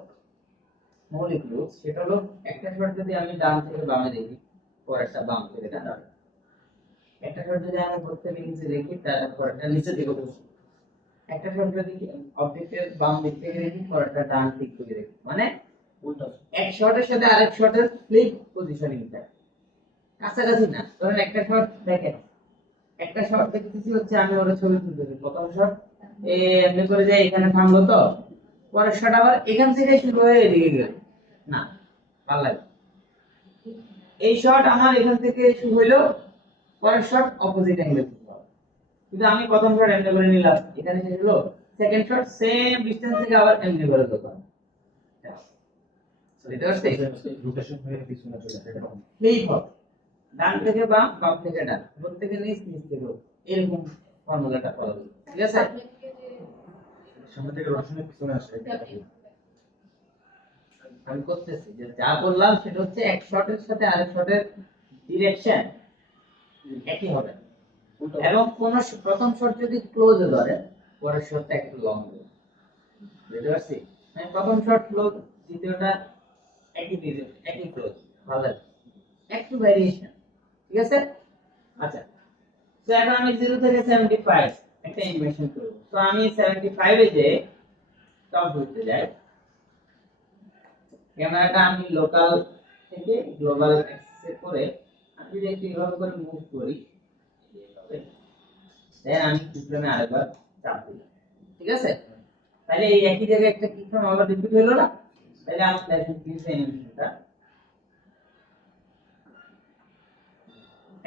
মৌলিক রুলস, সেটা হলো একটা শট যদি আমি ডান থেকে বামে দেখি, পরেরটা বাম থেকে ডানে, একটা শট যদি আমি উপর থেকে নিচে দেখি, তারপর একটা নিচে থেকে উপরে, একটা শট যদি অবজেক্টের বাম দিক থেকে দেখি, পরেরটা ডান দিক থেকে দেখি, মানে উল্টা এক শটের সাথে আরেক শটের ফ্লিপ পজিশনিংটা কাছাকাছি না। ধরেন একটা শট দেখেন, একটা শট দেখতেছি হচ্ছে আমি ওর ছবি তুলতেছি, প্রথম শট এমনি করে যে এখানে থামলো, তো পরের শট আবার এখান থেকে শুরু হয়ে এদিকে গেল না, ভালো লাগে। এই শট আমার এখান থেকে শুরু হইলো, পরের শট অপোজিট অ্যাঙ্গেলে, কিন্তু আমি প্রথম শট এমনি করে নিলাম, এখানে শেষ হলো, সেকেন্ড শট সেম ডিসটেন্স থেকে আবার এমনি করে দিলাম। এটা হচ্ছে রোটেশন হয়ে পিছনে চলে যায় এটা ফ্লিপ হবে, ডান থেকে বাম, বাম থেকে ডান, উপর থেকে নিচ, নিচ থেকে উপর, এরকম ফর্মুলাটা ফলো করব, ঠিক আছে? সামনে থেকে রোটেশনের পিছনে আসে আমি করতেছি যে যা বললাম সেটা হচ্ছে এক শটের সাথে আরেক শটের ডিরেকশন একই হবে, এবং কোন প্রথম শট যদি ক্লোজে ধরে, পরের শটটা একটু লং হবে, বুঝতে পারছি? মানে প্রথম শট ক্লোজ, দ্বিতীয়টা একই ডিরেকশন একই ক্লোজ, ভালো লাগে, একটু ভেরিয়েশন, ঠিক আছে? আচ্ছা, তো এখন আমি 0 থেকে 75 একটা অ্যানিমেশন করব। তো আমি 75 এ যে টপ করতে যাই, ক্যামেরাটা আমি লোকাল থেকে গ্লোবাল অ্যাক্সেসে করে আমি যদি একটু এভাবে করে মুভ করি, দেন আমি কিফ্রেমে আরেকবার চাপ দিলাম, ঠিক আছে? তাহলে এই একই জায়গায় একটা কিফ্রেম আবার রিপিট হলো না? তাহলে আমি দেখেন কিফ্রেম অ্যানিমেশনটা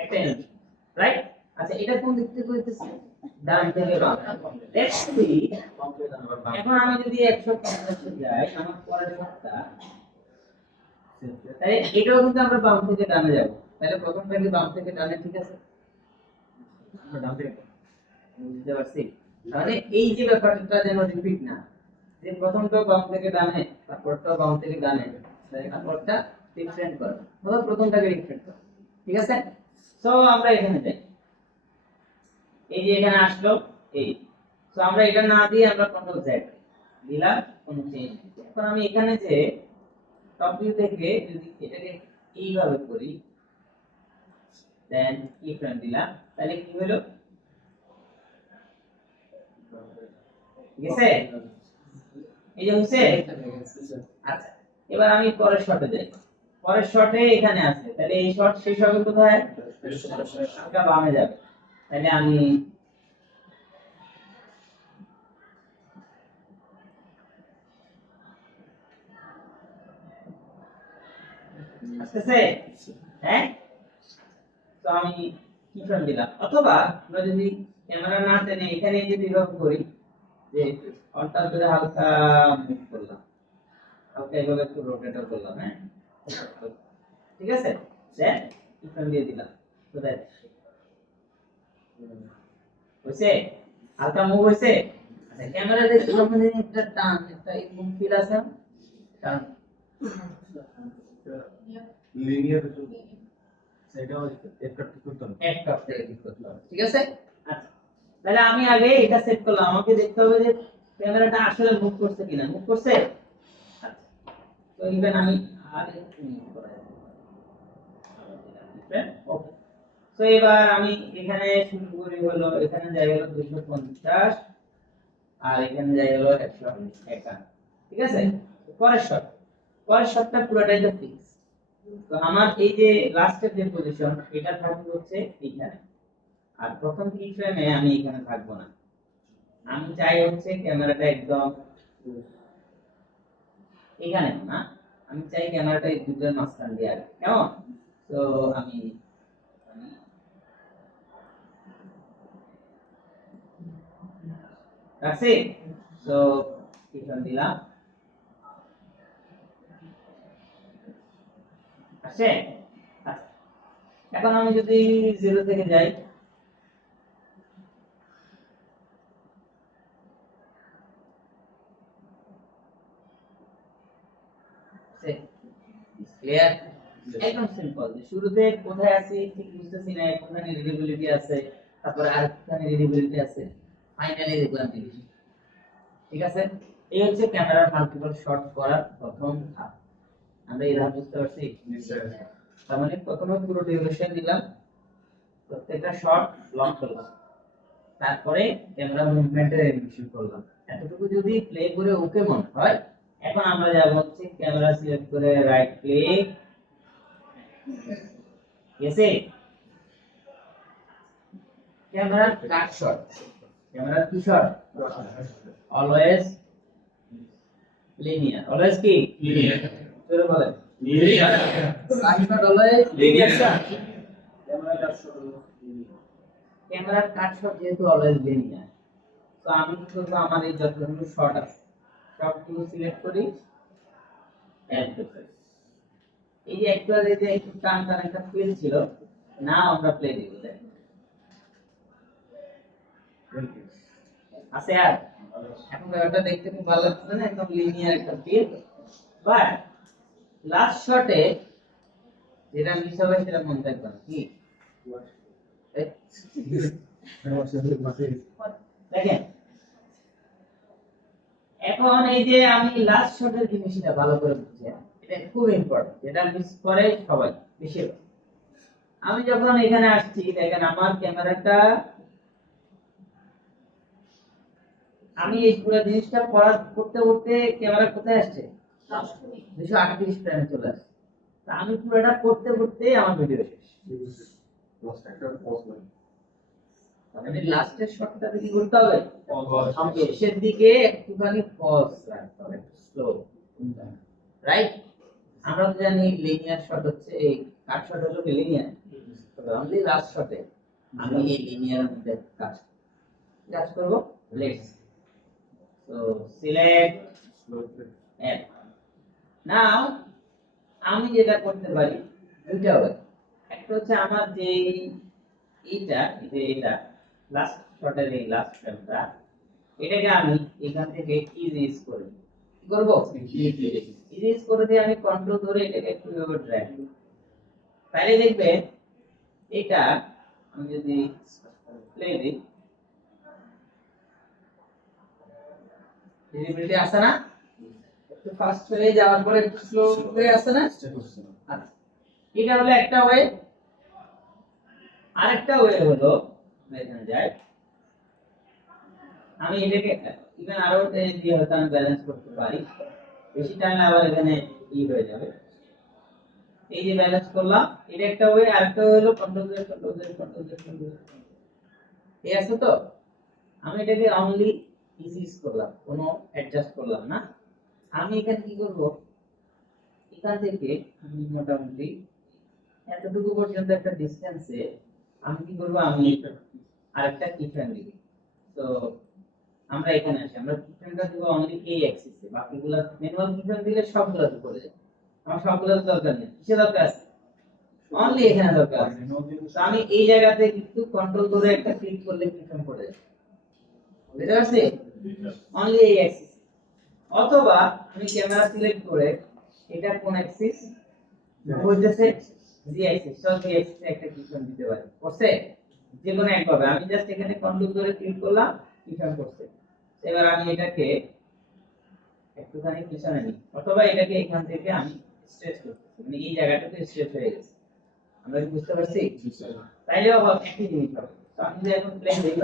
একটা অ্যানিমেশন, রাইট? আচ্ছা, এটা কোন দিক থেকে হইতেছে? ডান থেকে বাম। লেটস সি, এখন আমি যদি 150 এ যাই, আমার পরের শটটা, তাহলে এটাও কিন্তু আমরা বাম থেকে ডানে যাব, তাহলে প্রথমটা কি বাম থেকে ডানে, ঠিক আছে? আমরা ডান থেকে বুঝতে পারছি? তাহলে এই যে ব্যাপারটা যেন রিপিট না, যে প্রথমটা বাম থেকে ডানে, তারপরটাও বাম থেকে ডানে, তারপরটা ডিফারেন্ট করো, অথবা প্রথমটাকে ডিফারেন্ট করো, ঠিক আছে? সো আমরা এখানে যাই, এই যে এখানে আসলো, এই, সো আমরা এটা না দিয়ে আমরা কন্ট্রোল জেড দিলাম, কোনো চেঞ্জ নেই। এখন আমি এখানে যে টপ ভিউ থেকে যদি এটাকে এইভাবে করি, দেন কি ফ্রেম দিলাম, তাহলে কি হলো, ঠিক আছে? এই যে হচ্ছে। আচ্ছা, এবার আমি পরের শটে যাই, পরের শটে এখানে আছে, তাহলে এই শট শেষ হবে কোথায়? এটা বামে যাবে, তাহলে আমি আসতেছে, হ্যাঁ? তো আমি কি ফ্রেম দিলাম, অথবা আমরা যদি ক্যামেরা না টেনে এখানে যদি লক করি, যে অনটা ধরে হালকা মুভ করলাম, হালকা এভাবে একটু রোটেটর করলাম, হ্যাঁ, ঠিক আছে? দেন কি ফ্রেম দিয়ে দিলাম, তো দেখ হইছে, হালকা মুভ হইছে। আচ্ছা, ক্যামেরা দেখতে যখন একটা টান, একটা এরকম ফিল আছে, টান লিনিয়ার সেটাও একটা ঠিক করতে হবে এক কাপ থেকে ঠিক করতে হবে, ঠিক আছে? আচ্ছা, তাহলে আমি আগে এটা সেট করলাম, আমাকে দেখতে হবে যে ক্যামেরাটা আসলে মুভ করছে কিনা, মুভ করছে। আচ্ছা, তো ইভেন আমি আর একটু মুভ করাই দিলাম, ওকে। তো এবার আমি এখানে শুরু করি হলো, এখানে যাই হলো 250, আর এখানে যাই হলো 151, ঠিক আছে? পরের শটটা পুরোটাই তো ফিক্স। তো আমার এই যে লাস্টের যে পজিশন, এটা থাকবে হচ্ছে এইখানে, আর প্রথম কি ফ্রেমে আমি এখানে থাকবো না, আমি চাই হচ্ছে ক্যামেরাটা একদম এখানে না, আমি চাই ক্যামেরাটা এই দুটোর মাঝখান দিয়ে আসবে, কেমন? তো আমি রাখছি, তো পিছন দিলাম, আসছে। আচ্ছা, এখন আমি যদি 0 থেকে যাই, ক্লিয়ার? একদম সিম্পল, শুরুতে কোথায় আছি ঠিক বুঝতেছি না, কোথায় রিডেবিলিটি আছে, তারপরে আর কোথায় রিডেবিলিটি আছে, ফাইনালি দেখলাম জিনিস, ঠিক আছে? এই হচ্ছে ক্যামেরার মাল্টিপল শট করার প্রথম ধাপ। আমরা এই ধাপ বুঝতে পারছি? তার মানে প্রথমে পুরো ডিউরেশন দিলাম, প্রত্যেকটা শট লক করলাম, তারপরে ক্যামেরা মুভমেন্টের অ্যানিমেশন করলাম। এতটুকু যদি প্লে করে ওকে মনে হয়, এখন আমরা যাব হচ্ছে ক্যামেরা সিলেক্ট করে রাইট ক্লিক, এসে ক্যামেরা কাট শট, ক্যামেরা কি শট, অলওয়েজ লিনিয়ার, অলওয়েজ কি লিনিয়ার, চলে বলে linear, cut shot always linear, camera cut shot, ক্যামেরার কাট শট যেহেতু অলওয়েজ লিনিয়ার, তো আমি কি করব, আমার এই যতগুলো শট আছে সবগুলো সিলেক্ট করি, অ্যাড করতে। এই যে একটু আগে যে একটু টান টান একটা ফিল ছিল, না আমরা প্লে দিব, আছে আর এখন ব্যাপারটা দেখতে খুব ভালো লাগছে না, একদম লিনিয়ার একটা ফিল। বাট লাস্ট শটে যেটা মিস হবে সেটা মনে রাখবেন কি, দেখেন এখন এই যে আমি লাস্ট শটের জিনিসটা ভালো করে বুঝছি, এটা খুব ইম্পর্টেন্ট, এটা মিস করে সবাই বেশিরভাগ। আমি যখন এখানে আসছি, দেখেন আমার ক্যামেরাটা, আমি এই পুরো জিনিসটা করতে করতে ক্যামেরা কোথায় আসছে, 238 ফ্রেমে চলে আসছে। তা আমি পুরোটা করতে করতে আমার ভিডিও শেষ। মানে লাস্টের শটটা কি করতে হবে, শেষের দিকে একটুখানি পজ রাখতে হবে, স্লো, রাইট? আমরা তো জানি লিনিয়ার শট হচ্ছে, এই কাট শট হলো কি লিনিয়ার, তবে অনলি লাস্ট শটে আমি এই লিনিয়ারের মধ্যে কাজ করব। Let's so select F. Now আমি যেটা করতে পারি দুইটা ওয়ে, একটা হচ্ছে আমার যে এটা লাস্ট শটের এই লাস্ট ফ্রেমটা, এটাকে আমি এখান থেকে ইরেজ করে কি করব, ইরেজ করে দিয়ে আমি কন্ট্রোল ধরে এটাকে একটু এভাবে ড্র্যাগ করব, তাহলে দেখবেন এটা আমি যদি প্লে দিই, ভিজিবিলিটি আসে না, একটু ফাস্ট হয়ে যাওয়ার পরে একটু স্লো হয়ে আসে না। আচ্ছা, এটা হলো একটা ওয়ে। আরেকটা ওয়ে হলো এখানে যাই, আমি এটাকে ইভেন আরো দিয়ে হয়তো আমি ব্যালেন্স করতে পারি, বেশি টাইম আবার এখানে হয়ে যাবে। এই যে ব্যালেন্স করলাম, এটা একটা ওয়ে। আরেকটা হলো control Z control Z control Z control Z, এই আছে তো। আমি এটাকে অনলি ইজিস করলাম, কোনো অ্যাডজাস্ট করলাম না। আমি এখানে কি করব, এখান থেকে আমি মোটামুটি এতটুকু পর্যন্ত একটা ডিসটেন্সে আমি কি করব, আমি আরেকটা কিফ্রেম দিব। তো আমরা এখানে আসি, আমরা কিফ্রেমটা দিব অনলি এই অ্যাক্সিসে, বাকিগুলো ম্যানুয়াল কিফ্রেম দিলে সবগুলোতে পড়ে যায়, আমার সবগুলোর দরকার নেই। কিসের দরকার আছে, অনলি এখানে দরকার আছে। তো আমি এই জায়গাতে কিন্তু কন্ট্রোল ধরে একটা ক্লিক করলে কিফ্রেম পড়ে যায়, বুঝতে পারছি, অনলি এই অ্যাক্সিস। অথবা আমি ক্যামেরা সিলেক্ট করে এটা কোন অ্যাক্সিস হইতেছে, জি অ্যাক্সিস, সব জি অ্যাক্সিসে একটা কিফ্রেম দিতে পারি, করছে যে কোনো একভাবে। আমি জাস্ট এখানে কন্ট্রোল ধরে ক্লিক করলাম, কিফ্রেম করছে। এবার আমি এটাকে একটুখানি পিছনে নিই, অথবা এটাকে এখান থেকে আমি স্ট্রেচ করতেছি, মানে এই জায়গাটাতে স্ট্রেচ হয়ে গেছে। আমরা কি বুঝতে পারছি? তাইলেও একই জিনিস হবে। তো আমি যদি এখন প্লেন দিই,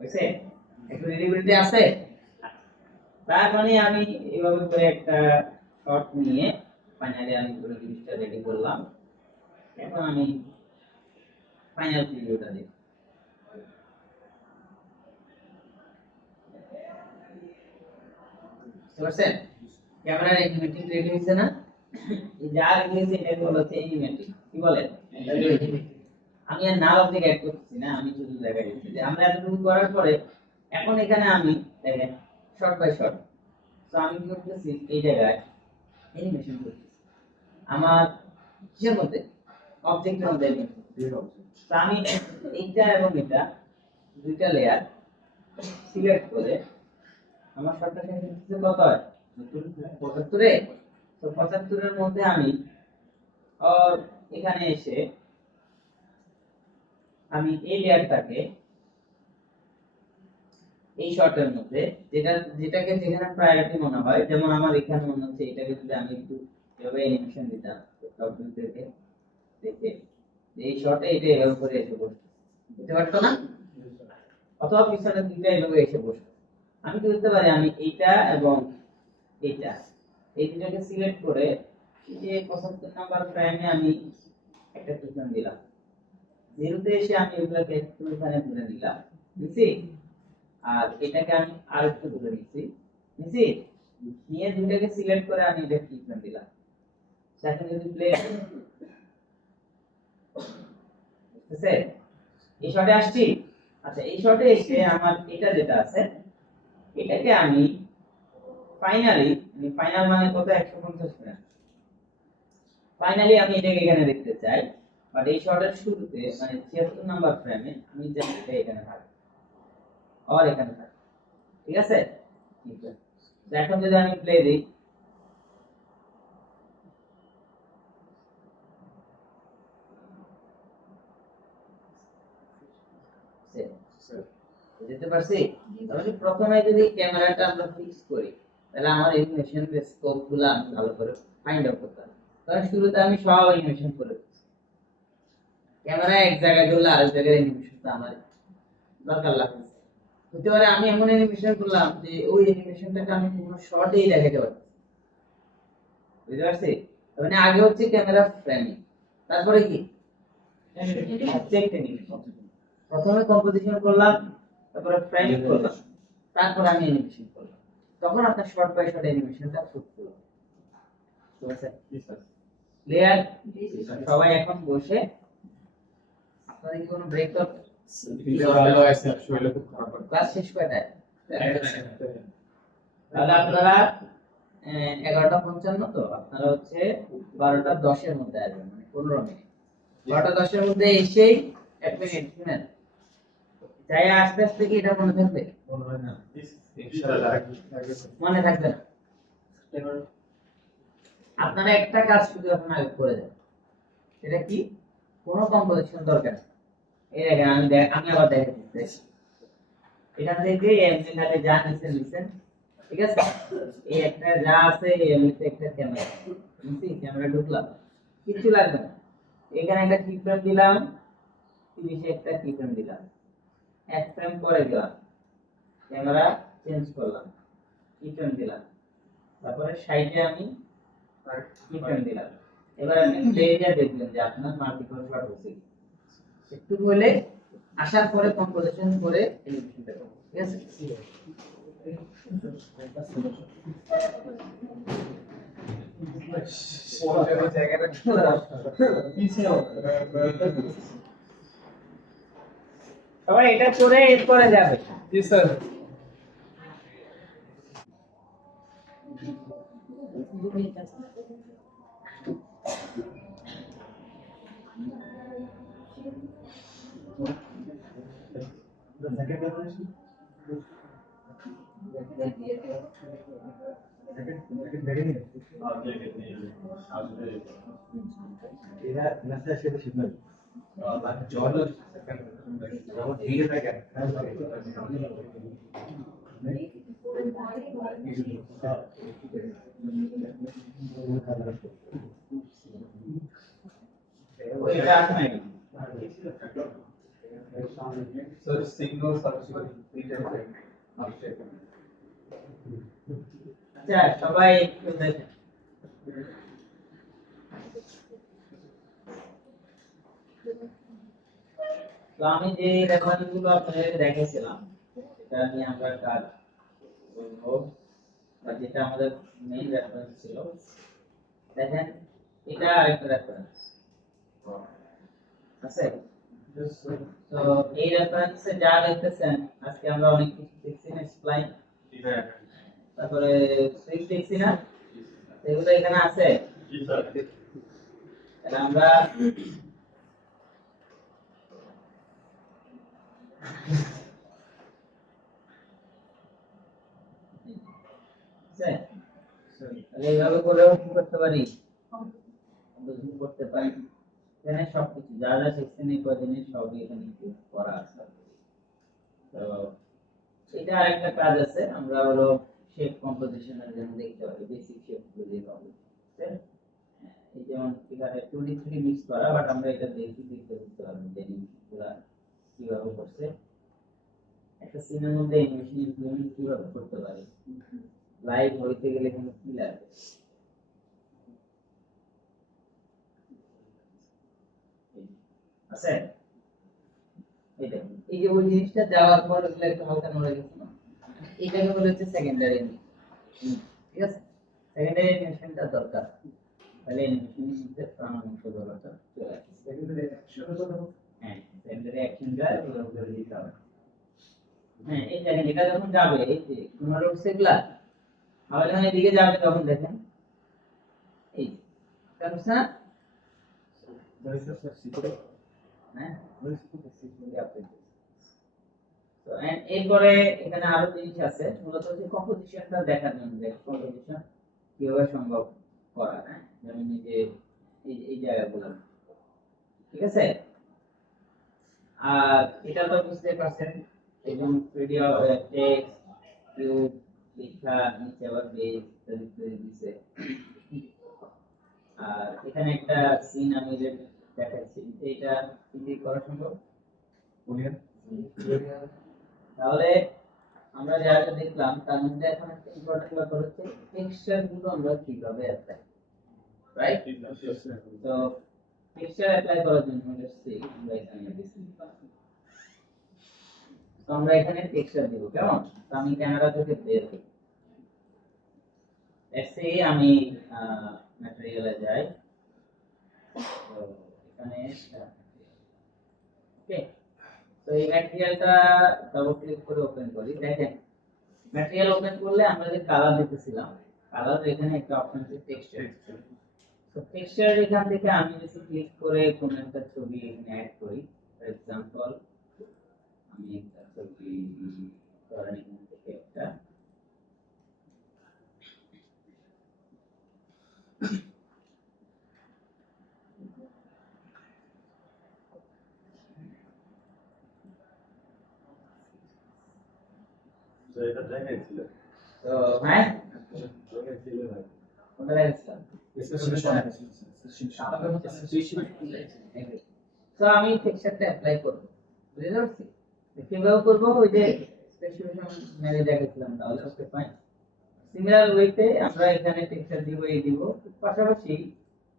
বুঝছে, একটু রিডেবিলিটি আছে। তার মানে আমি এইভাবে করে একটা শট নিয়ে ফাইনালি আমি পুরো জিনিসটা রেডি করলাম। এখন আমি ফাইনাল ভিডিওটা দেখি। বুঝছেন, ক্যামেরার অ্যানিমেটিং রেডি হয়েছে না? এই যা রেডি হয়েছে এটাকে বলা হচ্ছে অ্যানিমেটিং। কি বলে? আমি আর নাম অবজেক্ট অ্যাড করতেছি না, আমি শুধু দেখাই দিচ্ছি যে আমরা এতটুকু করার পরে এখন এখানে আমি দেখেন শর্ট বাই শর্ট। তো আমি কি করতেছি, এই জায়গায় অ্যানিমেশন করতেছি আমার কিসের মধ্যে, অবজেক্টের মধ্যে। তো আমি এইটা এবং এটা দুইটা লেয়ার সিলেক্ট করে আমার শর্টটা শেষ কত হয়, 75 এ। তো 75 এর মধ্যে আমি আর এখানে এসে আমি এই লেয়ারটাকে এই শর্টের মধ্যে যেটাকে যেখানে প্রায়োরিটি মনে হয়, যেমন আমার এখানে মনে হচ্ছে এটাকে যদি আমি একটু এভাবে অ্যানিমেশন দিতাম টপ ভিউ থেকে দেখে এই শটে এটা এভাবে করে এসে বসতো, বুঝতে পারতো না? অথবা পিছনে দুইটা এভাবে এসে বসতো। আমি কি করতে পারি, আমি এইটা এবং এইটা এই দুটাকে সিলেক্ট করে এই যে 75 নাম্বার প্রাইমে আমি একটা টিপন দিলাম, জিরোতে এসে আমি এগুলোকে একটু এখানে তুলে নিলাম, বুঝছি? আর এটাকে আমি আর একটু তুলে নিচ্ছি, বুঝছি? নিয়ে দুটাকে সিলেক্ট করে আমি এটা টিপন দিলাম। সেখানে যদি প্লে বুঝতেছে? এই শটে আসছি। আচ্ছা, এই শটে এসে আমার এটা যেটা আছে এটাকে আমি ফাইনালি, ফাইনাল মানে কত, 150 মিনিট, ফাইনালি আমি এটাকে এখানে দেখতে চাই। বাট এই শটের শুরুতে মানে 76 নাম্বার ফ্রেমে আমি জাস্ট এটা এখানে থাকবে আর এখানে থাকবে, ঠিক আছে? ঠিক আছে। তো এখন যদি আমি প্লে দিই, বুঝতে পারছি? তাহলে প্রথমে যদি ক্যামেরাটা আমরা ফিক্স করি তাহলে আমার অ্যানিমেশন স্কোপগুলো আমি ভালো করে ফাইন্ড আউট করতে পারবো। কারণ শুরুতে আমি সব অ্যানিমেশন করে দিচ্ছি, ক্যামেরা এক জায়গায় ধরলে আরেক জায়গায় অ্যানিমেশনটা আমার দরকার লাগছে। হতে পারে আমি এমন অ্যানিমেশন করলাম যে ওই অ্যানিমেশনটাকে আমি কোনো শর্টেই দেখাতে পারছি, বুঝতে পারছি? মানে আগে হচ্ছে ক্যামেরা ফ্রেমিং, তারপরে কি অবজেক্ট অ্যানিমেশন। প্রথমে কম্পোজিশন করলাম, তারপরে ফ্রেমিং করলাম, তারপর আমি অ্যানিমেশন করলাম। তখন আপনার শর্ট বাই শর্ট অ্যানিমেশনটা ফুটফুল হবে। ঠিক আছে? ক্লিয়ার? সবাই এখন বসে, আপনাদের কি কোনো ব্রেক দরকার? ভালো আছে, শরীরে খুব খারাপ লাগে। ক্লাস শেষ কয়টায়? তাহলে আপনারা 11:55 তো আপনারা হচ্ছে 12:10 এর মধ্যে আসবেন, মানে 15 মিনিট। 12:10 এর মধ্যে এসেই 1 মিনিট শুনেন, যাই আস্তে আস্তে কি এটা মনে থাকবে? মনে হয় না। মনে থাকবে না। আপনারা একটা কাজ শুধু এখন আগে করে দেন, এটা কি, কোনো কম্পোজিশন দরকার নেই। এই দেখেন আমি আবার দেখে দিচ্ছি, এখান থেকে এমনি খালি যা নিছেন, ঠিক আছে? এই একটা যা আছে এমনিতে একটা ক্যামেরা, বুঝছি? ক্যামেরা ঢুকলাম, কিছু লাগবে না। এখানে একটা কি ফ্রেম দিলাম, 30 এ একটা কি ফ্রেম দিলাম, এক ফ্রেম পরে দিলাম, ক্যামেরা চেঞ্জ করলাম, কি ফ্রেম দিলাম, তারপরে সাইডে আমি কি ফ্রেম দিলাম। এবার আপনি প্লেটা দেখবেন যে আপনার মাল্টিপল শট হচ্ছে কি। একটু বলে আসার পরে কম্পোজিশন করে এলিভেশনটা করব, ঠিক আছে? সবাই এটা করে এরপরে যাবে। জি sir. The second generation? Second beginning? এরা নাচে আসলে শিখবেন জল যখন ভিড় থাকে ওইটা আসবে স্যার সিগন্যাল সাবস্টিটিউশন তিনটা আছে। আচ্ছা, সবাই একটু দেখেন। তো আমি যে রেফারেন্স গুলো আপনাদের দেখাইছিলাম এটা নিয়ে আমরা কাজ করব, বা যেটা আমাদের মেইন রেফারেন্স ছিল, দেখেন এটা আরেকটা রেফারেন্স আছে। তো এই রেফারেন্সে যা দেখতেছেন, আজকে আমরা অনেক কিছু দেখছি না, স্প্লাইন, তারপরে সুইচ দেখছি না, এগুলো এখানে আছে। এটা আমরা এইভাবে করেও কি করতে পারি, বুঝতে করতে পারি। এখানে সবকিছু যা যা শিখছেন এই কদিনে সবই এখানে করা আছে। তো এটা আরেকটা কাজ আছে, আমরা হলো শেপ কম্পোজিশনের জন্য দেখতে পারি, বেসিক শেপ গুলো যেভাবে এই যেমন এখানে 2D 3D মিক্স করা, বাট আমরা এটা দেখতে বুঝতে পারবো যে জিনিসগুলা কিভাবে করছে। একটা সিনের মধ্যে অ্যানিমেশন ইমপ্লিমেন্ট কিভাবে করতে পারে, লাইভ হইতে গেলে কিন্তু কি লাগে। আছে এই দেখুন, এই যে ওই জিনিসটা যাওয়ার পর এগুলো একটু হালকা নড়ে গেছে না, এইটাকে বলে হচ্ছে সেকেন্ডারি। ঠিক আছে, সেকেন্ডারি অ্যানিমেশনটা দরকার, তাহলে অ্যানিমেশনের মধ্যে প্রাণবন্ত ব্যাপারটা চলে আসে। হ্যাঁ, সেকেন্ডারি অ্যাকশনটা এগুলো করে দিতে হবে। হ্যাঁ, এই দেখেন এটা যখন যাবে, এই যে তোমার সেগুলা আবার যখন এদিকে যাবে তখন দেখেন এই কারণ না, হ্যাঁ তো এরপরে এখানে আরো জিনিস আছে, মূলত যে কম্পোজিশনটা দেখার জন্য যে কম্পোজিশন কিভাবে সম্ভব করা, হ্যাঁ যেমন এই যে এই জায়গাগুলো, ঠিক আছে। আর এটা তো বুঝতে পারছেন, একদম ভিডিও টেক্সট কিউব লেখা নিচে আবার বেস দিছে। আর এখানে একটা সিন আমি যে দেখাচ্ছি, এটা কি করা সম্ভব? তাহলে আমরা যা যা দেখলাম তার মধ্যে এখন একটা ইম্পর্টেন্ট ব্যাপার হচ্ছে টেক্সচার গুলো আমরা কিভাবে অ্যাপ্লাই, রাইট? তো টেক্সচার অ্যাপ্লাই করার জন্য আমরা এখানে টেক্সচার দেব, কেমন? তো আমি ক্যামেরা থেকে বের হই, লেটস সে আমি ম্যাটেরিয়ালে যাই, তো এখানে ওকে, তো এই ম্যাটেরিয়ালটা ডাবল ক্লিক করে ওপেন করি। দেখেন ম্যাটেরিয়াল ওপেন করলে আমরা যে কালার দিতেছিলাম, কালার এখানে একটা অপশন আছে টেক্সচার। তো টেক্সচার এখান থেকে আমি যদি ক্লিক করে কোন একটা ছবি এখানে অ্যাড করি, ফর এক্সাম্পল আমি একটা ছবি ধরেন এখান থেকে একটা তো এটা দেখাইছিল। তো হ্যাঁ দেখাইছিল ভাই। কোনটা দেখছেন? তো আমি টেক্সচারটা অ্যাপ্লাই করব, বুঝতে পারছি কিভাবে করব, ওই যে স্পেসিফিকেশন মেরে দেখাচ্ছিলাম, তাহলে ওকে ফাইন। সিমিলার ওয়েতে আমরা এখানে টেক্সচার দিব, এই দিব। পাশাপাশি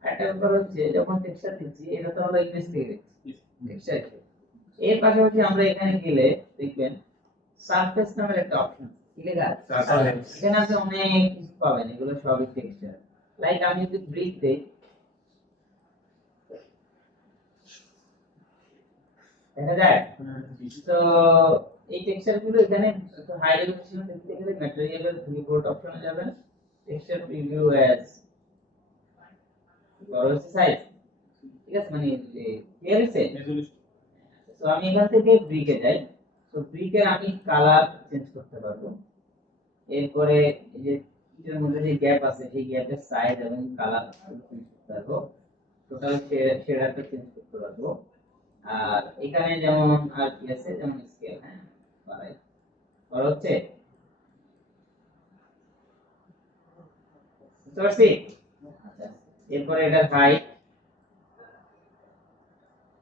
একটা ব্যাপার হচ্ছে যখন টেক্সচার দিচ্ছি, এটা তো আমরা ইংলিশ থেকে দিচ্ছি টেক্সচার, এর পাশাপাশি আমরা এখানে গেলে দেখবেন সারফেস নামের একটা অপশন, কি লেখা আছে? এখানে আপনি অনেক কিছু পাবেন, এগুলো সবই টেক্সচার। লাইক আমি যদি ব্রিক দেই, দেখা যায়। তো এই টেক্সচার গুলো এখানে হাই রেজোলিউশন দেখতে গেলে ম্যাটেরিয়ালের ভিউপোর্ট অপশনে যাবেন, টেক্সচার প্রিভিউ অ্যাজ বড় সাইজ, ঠিক আছে, মানে ক্লিয়ার হচ্ছে। তো আমি এখান থেকে ব্রিকে যাই, তো ব্রিকের আমি কালার চেঞ্জ করতে পারবো। এরপরে এই যে এর মধ্যে যে গ্যাপ আছে, সেই গ্যাপের সাইজ এবং কালার চেঞ্জ করতে পারবো, টোটাল শেডারটা চেঞ্জ করতে পারবো। আর এখানে যেমন আর কি আছে, যেমন স্কেল, হ্যাঁ বাড়াই বড় হচ্ছে, বুঝতে পারছি। আচ্ছা, এরপরে এটা হাইট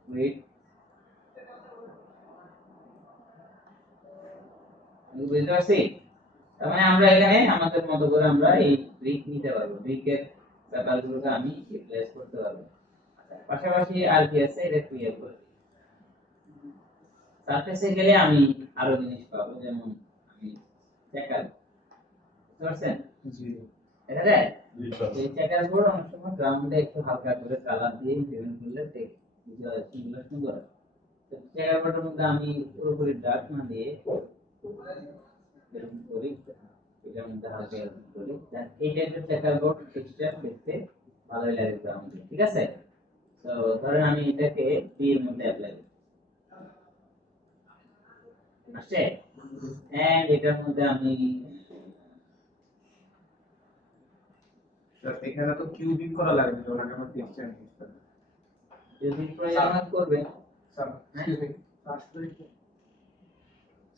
উইডথ বুঝতে পারছি। তার মানে আমরা এখানে আমাদের মতো করে আমরা এই ব্রিক নিতে পারবো, ব্রিকের ব্যাপারগুলোকে আমি রিপ্লেস করতে পারবো। পাশাপাশি আর কি আছে, এটা ক্লিয়ার করে সারফেসে গেলে আমি আরো জিনিস পাবো, যেমন আমি চেকার, বুঝতে পারছেন? জি দেখা যায় জি স্যার। এই চেকার বোর্ড অনেক সময় গ্রাউন্ডে একটু হালকা করে কালার দিয়ে ডিজাইন করলে টেক্সট ভিজুয়ালাইজেশনগুলো সুন্দর হয়। তো চেকার বোর্ডের মধ্যে আমি পুরোপুরি ডার্ক না দিয়ে এরকম করি, এটার মধ্যে হালকা এরকম করি, এই টাইপের চেকার বোর্ড টেক্সচার দেখতে ভালোই লাগে গ্রাউন্ডে, ঠিক আছে। তো ধরেন আমি এটাকে পি এর মধ্যে অ্যাপ্লাই করি, আসছে, এন্ড এটার মধ্যে আমি এখানে তো কিউবিক করা লাগবে, ওটাকে আমরা টেক্সচার ইউজ করব। যদি প্রয়োজন করবেন স্যার কিউবিক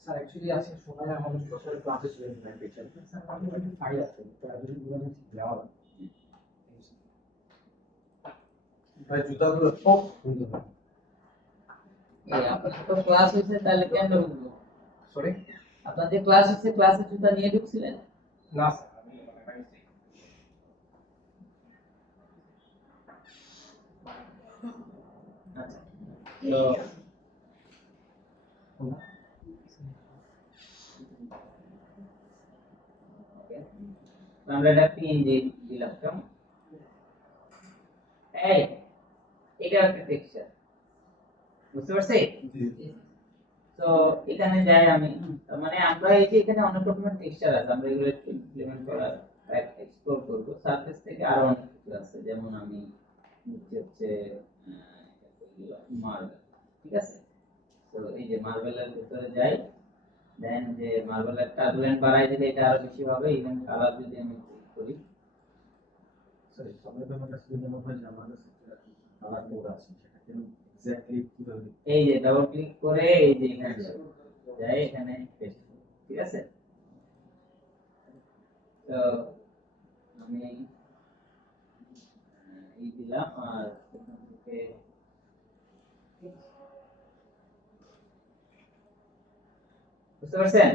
স্যার অ্যাকচুয়ালি আছে সময় আমাদের প্রফেসর ক্লাসে ছিল না টিচার, স্যার আমাদের একটা ফাইল আছে, তো যদি বলেন দেওয়া ভাই জুতাগুলো সব সুন্দর হয়। এই আপনার তো ক্লাস হয়েছে, তাহলে কেন বুঝবো? সরি আপনার যে ক্লাস হচ্ছে, ক্লাসে জুতা নিয়ে ঢুকছিলেন? না স্যার আমি আচ্ছা, তো আমরা এটা পিএনজি দিলাম, কেমন? এই এটা একটা টেক্সচার, বুঝতে পারছি? জি তো এখানে যাই আমি, মানে আমরা এই যে এখানে অনেক রকমের টেক্সচার আছে, আমরা এগুলো ইমপ্লিমেন্ট করার এক্সপ্লোর করব। সারফেস থেকে আরো অনেক কিছু আছে, যেমন আমি হচ্ছে মার্বেল, ঠিক আছে? তো এই যে মার্বেলের ভিতরে যাই, দেন যে মার্বেলের টার্বুলেন্ট বাড়াই দিলে এটা আরো বেশি হবে। ইভেন কালার যদি আমি ক্লিক করি, সরি সামনে তো আমার কাছে মনে হয় যে আমার কাছে একটা কালার কোড আছে, সেটা কেন এক্স্যাক্টলি কিভাবে এই যে ডাবল ক্লিক করে এই যে এখানে যাই, এখানে পেস্ট, ঠিক আছে? তো আমি এই দিলাম, আর এখান থেকে বুঝতে পারছেন?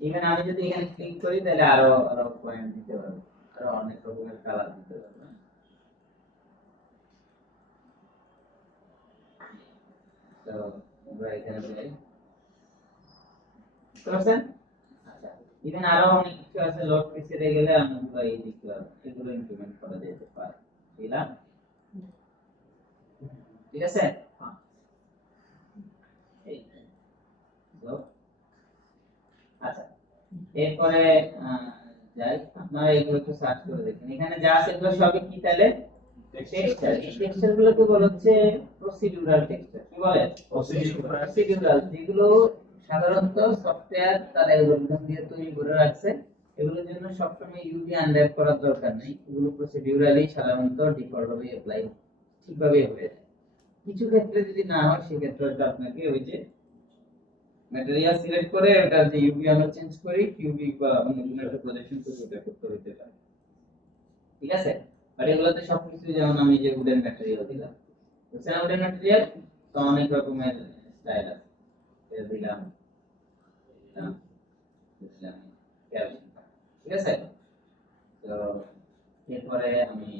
ইভেন আমি যদি এখানে ক্লিক করি, তাহলে আরো আরো পয়েন্ট দিতে পারবো, আরো অনেক রকমের কালার দিতে পারবো। তো আমরা এখানে যাই, বুঝতে পারছেন? আচ্ছা, ইভেন আরো অনেক কিছু আছে, লোড পিসিতে গেলে আমরা এই দিকটা এগুলো ইমপ্লিমেন্ট করা যেতে পারে, দিলাম, ঠিক আছে? এই তো আচ্ছা, এরপরে যাই, আপনারা এগুলো একটু সার্চ করে দেখেন। এখানে যা আছে এগুলো সবই কি তাহলে? টেক্সচার। এই টেক্সচার গুলোকে বলা হচ্ছে প্রসিডিউরাল টেক্সচার। কি বলে? প্রসিডিউরাল, যেগুলো সাধারণত সফটওয়্যার তার অ্যালগরিদম দিয়ে তৈরি করে রাখছে। এগুলোর জন্য সবসময় ইউভি আনর‍্যাপ করার দরকার নেই, এগুলো প্রসিডিউরালি সাধারণত ডিফল্ট ভাবে অ্যাপ্লাই ঠিকভাবে হয়ে যায়। কিছু ক্ষেত্রে যদি না হয়, সেক্ষেত্রে হয়তো আপনাকে ওই যে ম্যাটেরিয়াল সিলেক্ট করে ওটার যে ইউভি আমরা চেঞ্জ করি, কিউবি বা অন্য কোনো একটা প্রজেকশন করে ওটা করতে হতে পারে, ঠিক আছে? আর এগুলোতে সবকিছু, যেমন আমি যে উডেন ম্যাটেরিয়াল দিলাম, বুঝছেন? উডেন ম্যাটেরিয়াল তো অনেক রকমের স্টাইল আছে, এটা দিলাম, হ্যাঁ, দিলাম ক্যালসিয়াম, ঠিক আছে? তো এরপরে আমি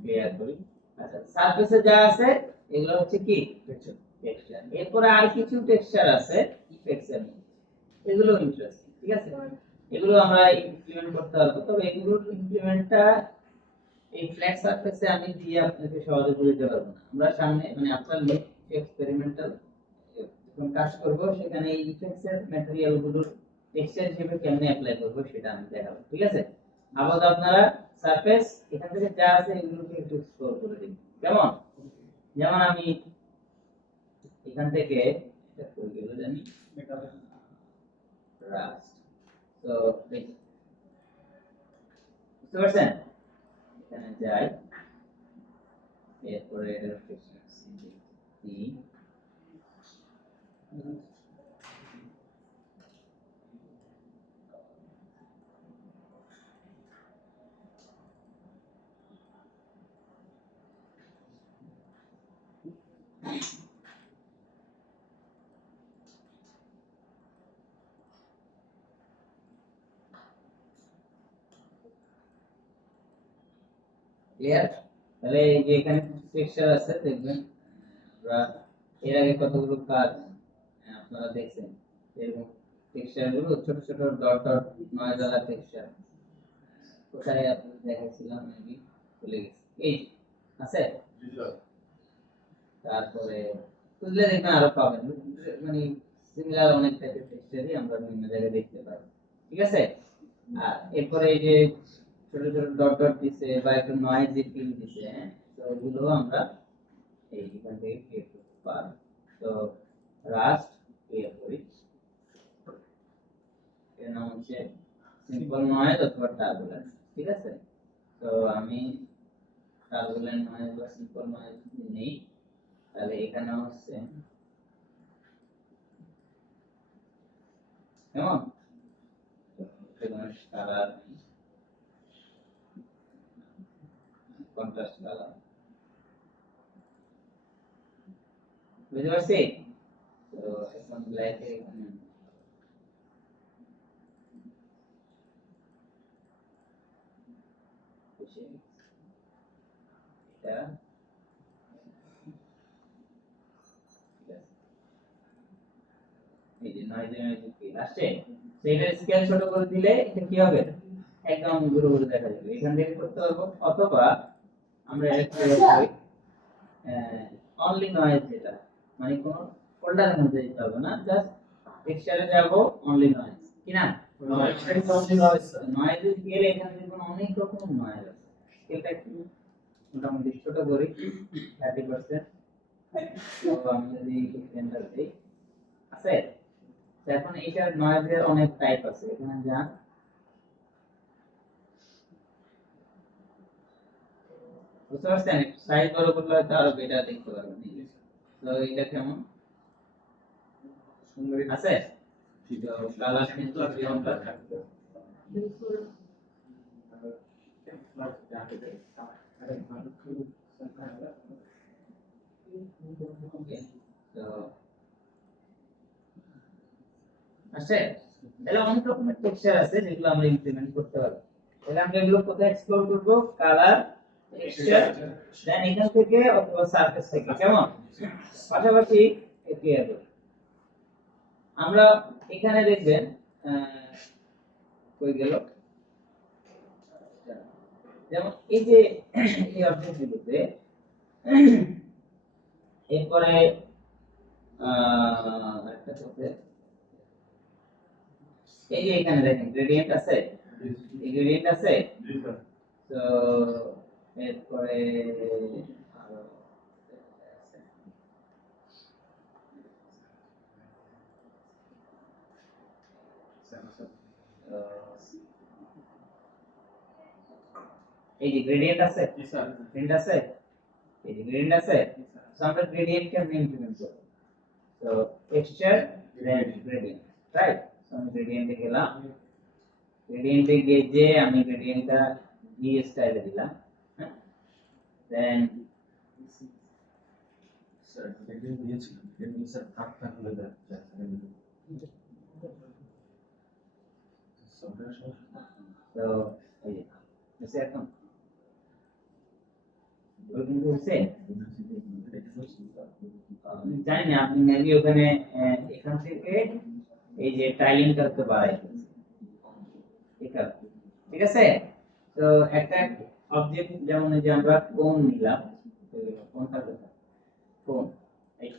ক্লিয়ার করি। আচ্ছা, সারফেসে যা আছে এগুলো হচ্ছে কি টেক্সচার? টেক্সচার। এরপরে আর কিছু টেক্সচার আছে ইফেক্টসের, এগুলো ইন্টারেস্টিং, ঠিক আছে? এগুলো আমরা ইমপ্লিমেন্ট করতে পারবো, তবে এগুলোর ইমপ্লিমেন্টটা এই ফ্ল্যাট সারফেসে আমি দিয়ে আপনাকে সহজে বুঝতে পারবো না। আমরা সামনে মানে আপনার এক্সপেরিমেন্টাল যখন কাজ করব, সেখানে এই ইফেক্টসের ম্যাটেরিয়াল গুলোর টেক্সচার হিসেবে কেমনে অ্যাপ্লাই করব সেটা আমি দেখাবো, ঠিক আছে? আপাতত আপনারা সারফেস এখান থেকে যা আছে এগুলোকে একটু এক্সপ্লোর করে দিন, কেমন? যেমন আমি এখান থেকে এটা করে গেল জানি রাস্ট, তো বুঝতে পারছেন? এখানে যাই, এরপরে এর সি ক্লিয়ার? তাহলে এই যে এখানে টেক্সচার আছে, দেখবেন আমরা এর আগে কতগুলো কাজ আপনারা দেখছেন, এরকম টেক্সচার গুলো ছোট ছোট ডট ডট নয়েজ वाला টেক্সচার কোথায় আপনাদের দেখাচ্ছিলাম, মেবি ভুলে গেছি। এই আছে, তারপরে খুঁজলে দেখবেন আরো পাবেন, মানে সিমিলার অনেক টাইপের টেক্সচারই আমরা বিভিন্ন জায়গায় দেখতে পাই, ঠিক আছে? আর এরপরে এই যে ছোট ছোট ডট ডট দিছে বা একটু নয়েজি ফিল দিছে, হ্যাঁ, তো ওগুলো আমরা এই এখান থেকে ক্রিয়েট করতে পারি। তো রাস্ট ক্রিয়েট করি, এর নাম হচ্ছে সিম্পল নয়েজ অথবা টার্বুলেন্স, ঠিক আছে? তো আমি টার্বুলেন্ট নয়েজ বা সিম্পল নয়েজ নেই, তাহলে এখানে হচ্ছে কেমন কালার, কন্ট্রাস্ট কালার, বুঝতে পারছি? তো এখন ব্ল্যাক এখানে বসে এটা এই যে নয়েজ আসছে, তো এটা স্কেল ছোট করে দিলে এটা কি হবে, একদম গুরু গুরু দেখা যাবে। এখান থেকে করতে পারবো, অথবা আমরা একটা করি অনলি নয়েজ, যেটা মানে কোন ফোল্ডারের মধ্যে যেতে হবে না, জাস্ট টেক্সচারে যাব, অনলি নয়েজ কি না, নয়েজ গেলে এখানে দেখুন অনেক রকম নয়েজ আছে। এটা কি মোটামুটি ছোট করি 30%, তো আমি যদি এন্টার দিই আছে। তো এখন এটার নয়েজের অনেক টাইপ আছে, এখানে যান, বুঝতে পারছেন? সাইজ বড় করলে হয়তো আরো বেটার দেখতে পারবেন। তো এটা কেমন সুন্দর আছে, কালার কিন্তু যেমনটা থাকবে। Okay, তো আছে, তাহলে অনেক রকমের টেক্সচার আছে যেগুলো আমরা ইমপ্লিমেন্ট করতে পারবো। তাহলে আমরা এগুলো কোথায় এক্সপ্লোর করব, কালার, টেক্সচার, দেন এখান থেকে অথবা সারফেস থেকে, কেমন পাশাপাশি এপিআর আমরা এখানে দেখবেন কই গেল, যেমন এই যে এই অবজেক্টগুলোতে এরপরে একটা করতে, এই যে এখানে দেখেন গ্রেডিয়েন্ট আছে, এই গ্রেডিয়েন্ট আছে, তো এরপরে আরো এই যে গ্রেডিয়েন্ট আছে, গ্রেডিয়েন্ট আছে, এই যে গ্রেডিয়েন্ট আছে, তো আমরা গ্রেডিয়েন্ট কেমনে ইমপ্লিমেন্ট করব, তো টেক্সচার দেন গ্রেডিয়েন্ট, রাইট? তো আমি গ্রেডিয়েন্টে গেলাম, গ্রেডিয়েন্টে গিয়ে যে আমি গ্রেডিয়েন্টটা ই স্টাইলে দিলাম, হ্যাঁ, দেন স্যার এটা দিয়েছিলাম, এটা স্যার থাক থাক হলে যায় সফটওয়্যার তো এই যে বুঝছে এখন ওরকম করছে, জানি না আপনি মেবি ওখানে এখান থেকে এই যে টাইলিং করতে বাড়াই, ঠিক আছে? তো একটা অবজেক্ট যেমন এই যে আমরা কোণ নিলাম, কোণটা কোথায়, কোণ, এই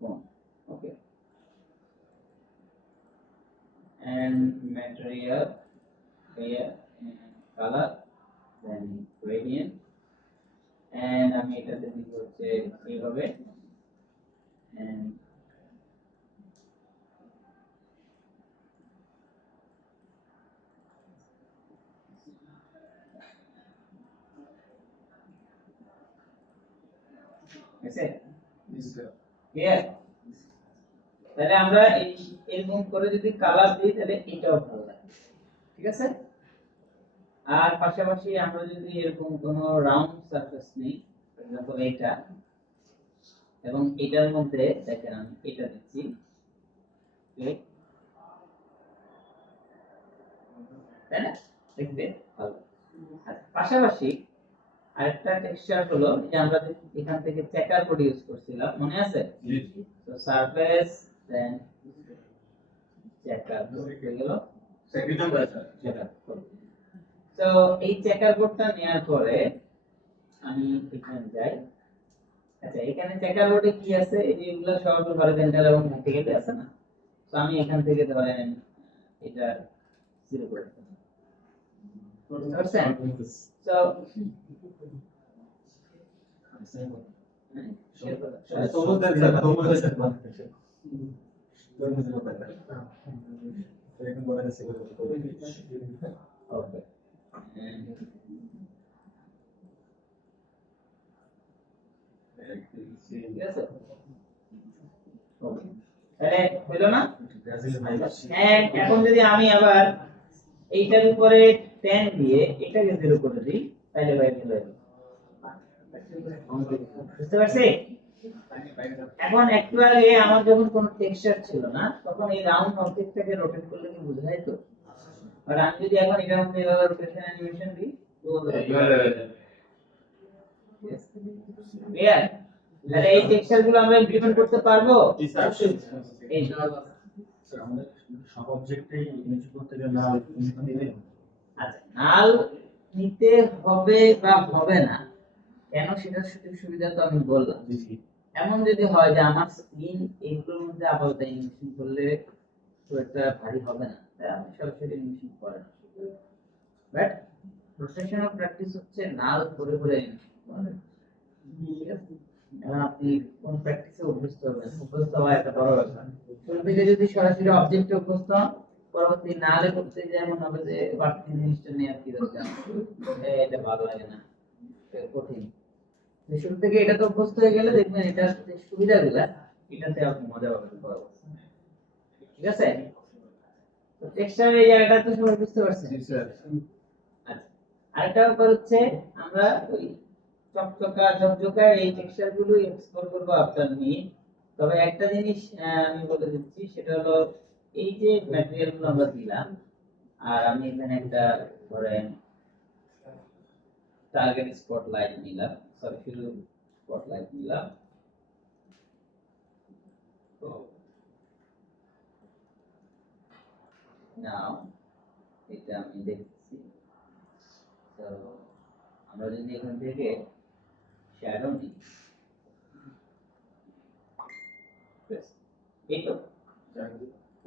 কোণ, ওকে, and material here and color, then gradient, and আমি এটাতে দিব হচ্ছে এইভাবে, and আছে ক্লিয়ার? তাহলে আমরা এরকম করে যদি কালার দিই তাহলে এটাও ভালো লাগে, ঠিক আছে? আর পাশাপাশি আমরা যদি এরকম কোনো রাউন্ড সারফেস নেই, ফর এক্সাম্পল এটা, এবং এটার মধ্যে দেখেন আমি এটা দিচ্ছি, তাই না, দেখতে ভালো। আর পাশাপাশি আরেকটা টেক্সচার হলো যে আমরা এখান থেকে চেকার কোড ইউজ করছিলাম, মনে আছে? তো সারফেস দেন চেকার কোড হয়ে গেল, চেকার কোড। তো এই চেকার কোডটা নেওয়ার পরে আমি এখানে যাই, আচ্ছা এখানে চেকার কোডে কি আছে, এই যে এগুলো সব হরিজন্টাল এবং ভার্টিক্যাল আছে না, তো আমি এখান থেকে ধরেন এটা 0 করে দিই, বুঝছেন? তো ওকে, ঠিক আছে, ওকে, তাহলে হলো না? হ্যাঁ, এখন যদি আমি আবার এইটার উপরে 10 দিয়ে এটাকে 0 করে দিই তাহলে ভাই কি হবে, বুঝতে পারছি? এখন একটু আগে আমার যখন কোনো টেক্সচার ছিল না তখন এই রাউন্ড অবজেক্টটাকে রোটেট করলে কি বোঝা যায় তো? আর আমি যদি এখন এটার মধ্যে এভাবে রোটেশন অ্যানিমেশন দিই তো ক্লিয়ার? তাহলে এই টেক্সচার গুলো আমরা ইমপ্লিমেন্ট করতে পারবো? এই স্যার আমাদের সব অবজেক্টেই ইমেজ করতে গেলে না নিতে আচ্ছা, নাল নিতে হবে বা হবে না কেন সেটার সুযোগ সুবিধা তো আমি বললাম। এমন যদি হয় যে আমার স্ক্রিন এইগুলোর মধ্যে আপাতত ইনভেস্ট করলে তো একটা ভারী হবে না, তাই আমি সরাসরি ইনভেস্ট করে না। বাট প্রফেশনাল প্র্যাকটিস হচ্ছে নাল করে করে invest করা। ঠিক আছে? এখন আপনি কোন প্র্যাকটিসে অভ্যস্ত হবেন, অভ্যস্ত হওয়া একটা বড় ব্যাপার। শুরু থেকে যদি সরাসরি অবজেক্টে অভ্যস্ত হন, পরবর্তী নালে করতে যেমন হবে যে বাড়তি জিনিসটা নিয়ে আর কি দরকার, এটা ভালো লাগে না, এটা কঠিন। তো শুরু থেকে এটা তো অভ্যস্ত হয়ে গেলে দেখবেন এটার যে সুবিধাগুলো এটাতে আপনি মজা পাবেন পরবর্তী। ঠিক আছে? তো টেক্সচার এই জায়গাটা তো সবাই বুঝতে পারছেন। আচ্ছা, আরেকটা ব্যাপার হচ্ছে আমরা ওই চকচকা ঝকঝকা এই টেক্সচার গুলো এক্সপ্লোর করবো আপনার নিয়ে। তবে একটা জিনিস আমি বলে দিচ্ছি, সেটা হলো এই যে ম্যাটেরিয়াল গুলো আমরা দিলাম আর আমি এখানে একটা ধরেন টার্গেট স্পটলাইট নিলাম, সরি শুধু স্পটলাইট নিলাম। তো নাও এটা আমি দেখতেছি। তো আমরা যদি এখান থেকে শ্যাডো নিই, এই তো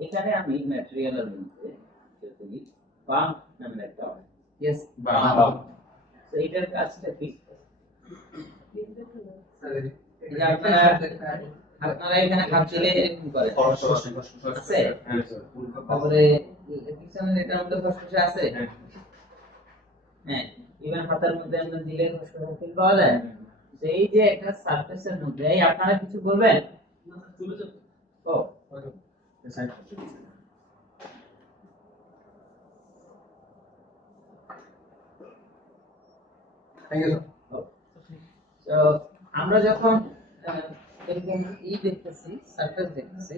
এখানে আমি ম্যাটেরিয়ালের মধ্যে যদি বাম্প নামের একটা ইয়েস বাম্প, তো এটার কাজটা কি? এই যে আপনারা এখানে হাত দিলে এরকম করে আছে, তারপরে পিছনে এটার মধ্যে খসখসে আছে, হ্যাঁ ইভেন হাতের মধ্যে আমরা দিলে খসখসে ফিল পাওয়া যায়। তো এই যে একটা সারফেসের মধ্যে এই আপনারা কিছু বলবেন? ও থ্যাংক ইউ তো আমরা যখন এরকম দেখতেছি, সারফেস দেখতেছি,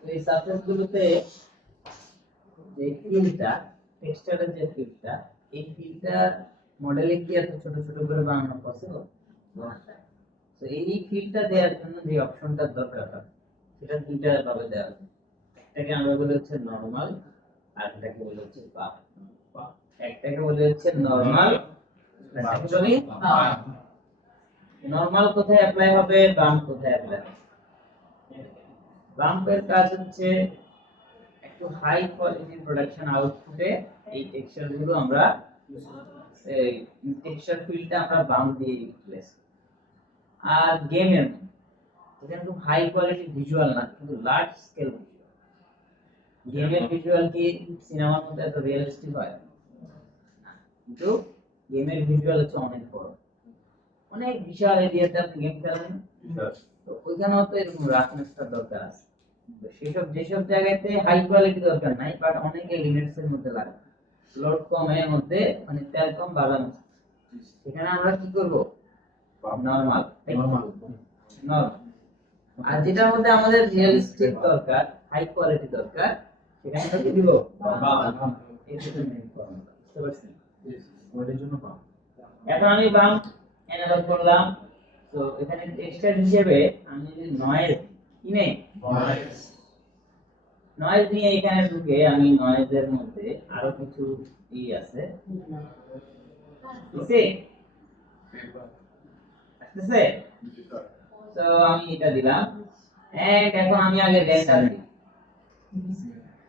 তো এই সারফেস গুলোতে যে ফিল্ডটা, টেক্সচারের যে ফিল্ডটা, এই ফিল্ডটা মডেলে কি এত ছোট ছোট করে বানানো পসিবল? তো এই ফিল্ডটা দেওয়ার জন্য যে অপশনটা দরকার হয় সেটা দুইটা ভাবে দেওয়া হয়। একটাকে আমরা বলি হচ্ছে নরমাল, আর একটাকে বলি হচ্ছে বাম্প। একটাকে বলি হচ্ছে নরমাল, অ্যাকচুয়ালি নরমাল কোথায় অ্যাপ্লাই হবে, বাম্প কোথায় অ্যাপ্লাই হবে? বাম্পের কাজ হচ্ছে একটু হাই কোয়ালিটি প্রোডাকশন আউটপুটে এই টেক্সচার গুলো আমরা এই টেক্সচার ফিল্ডটা আমরা বাম্প দিয়ে রিপ্লেস। আর গেমের এখানে খুব হাই কোয়ালিটি ভিজুয়াল না, কিন্তু লার্জ স্কেল ভিজুয়াল। গেমের ভিজুয়াল কি সিনেমার মধ্যে এত রিয়েলিস্টিক হয় না, কিন্তু গেমের ভিজুয়াল হচ্ছে অনেক বড়, অনেক বিশাল এরিয়াতে আপনি গেম খেলেন, তো ওইখানেও তো এরকম রাফনেসটা দরকার আছে। তো সেসব যেসব জায়গাতে হাই কোয়ালিটি দরকার নাই বাট অনেক এলিমেন্টস এর মধ্যে লাগে, লোড কম এর মধ্যে মানে তেল কম বাদাম, সেখানে আমরা কি করব? Normal normal. আর যেটার মধ্যে আমাদের রিয়েলিস্টিক দরকার, হাই কোয়ালিটি দরকার, সেখানে আমরা কি দিব? বাদাম। এই দুটো মেইন ফর্মুলা, বুঝতে পারছেন? ওদের জন্য পাবো। এখন আমি বাম্প এনালাইজ করলাম, তো এখানে টেক্সচার হিসেবে আমি যদি নয়েজ কি নেই, নয়েজ নিয়ে এখানে ঢুকে আমি নয়েজের মধ্যে আরো কিছু আছে, বুঝছে? আসতেছে? তো আমি এটা দিলাম, এন্ড এখন আমি আগে রেন্ডার দিই,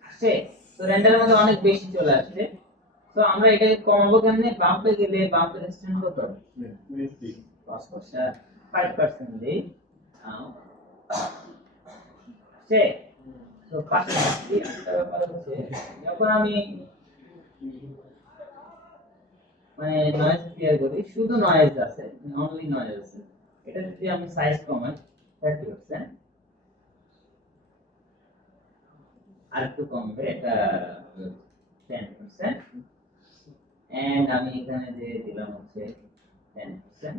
আসছে? তো রেন্ডারের মধ্যে অনেক বেশি চলে আসছে, তো আমরা এটাকে কমাবো কেমনে? বাম্পে গেলে বাম্পের রেজিস্ট্যান্স কত? 5% দেই, আসছে? তো 5% একটা ব্যাপার হচ্ছে যখন আমি মানে নয়েজ ক্লিয়ার করি, শুধু নয়েজ আছে, অনলি নয়েজ আছে, এটা যদি আমি সাইজ কমাই 30%, আর একটু কমবে, এটা 10%, এন্ড আমি এখানে যে দিলাম হচ্ছে 10%,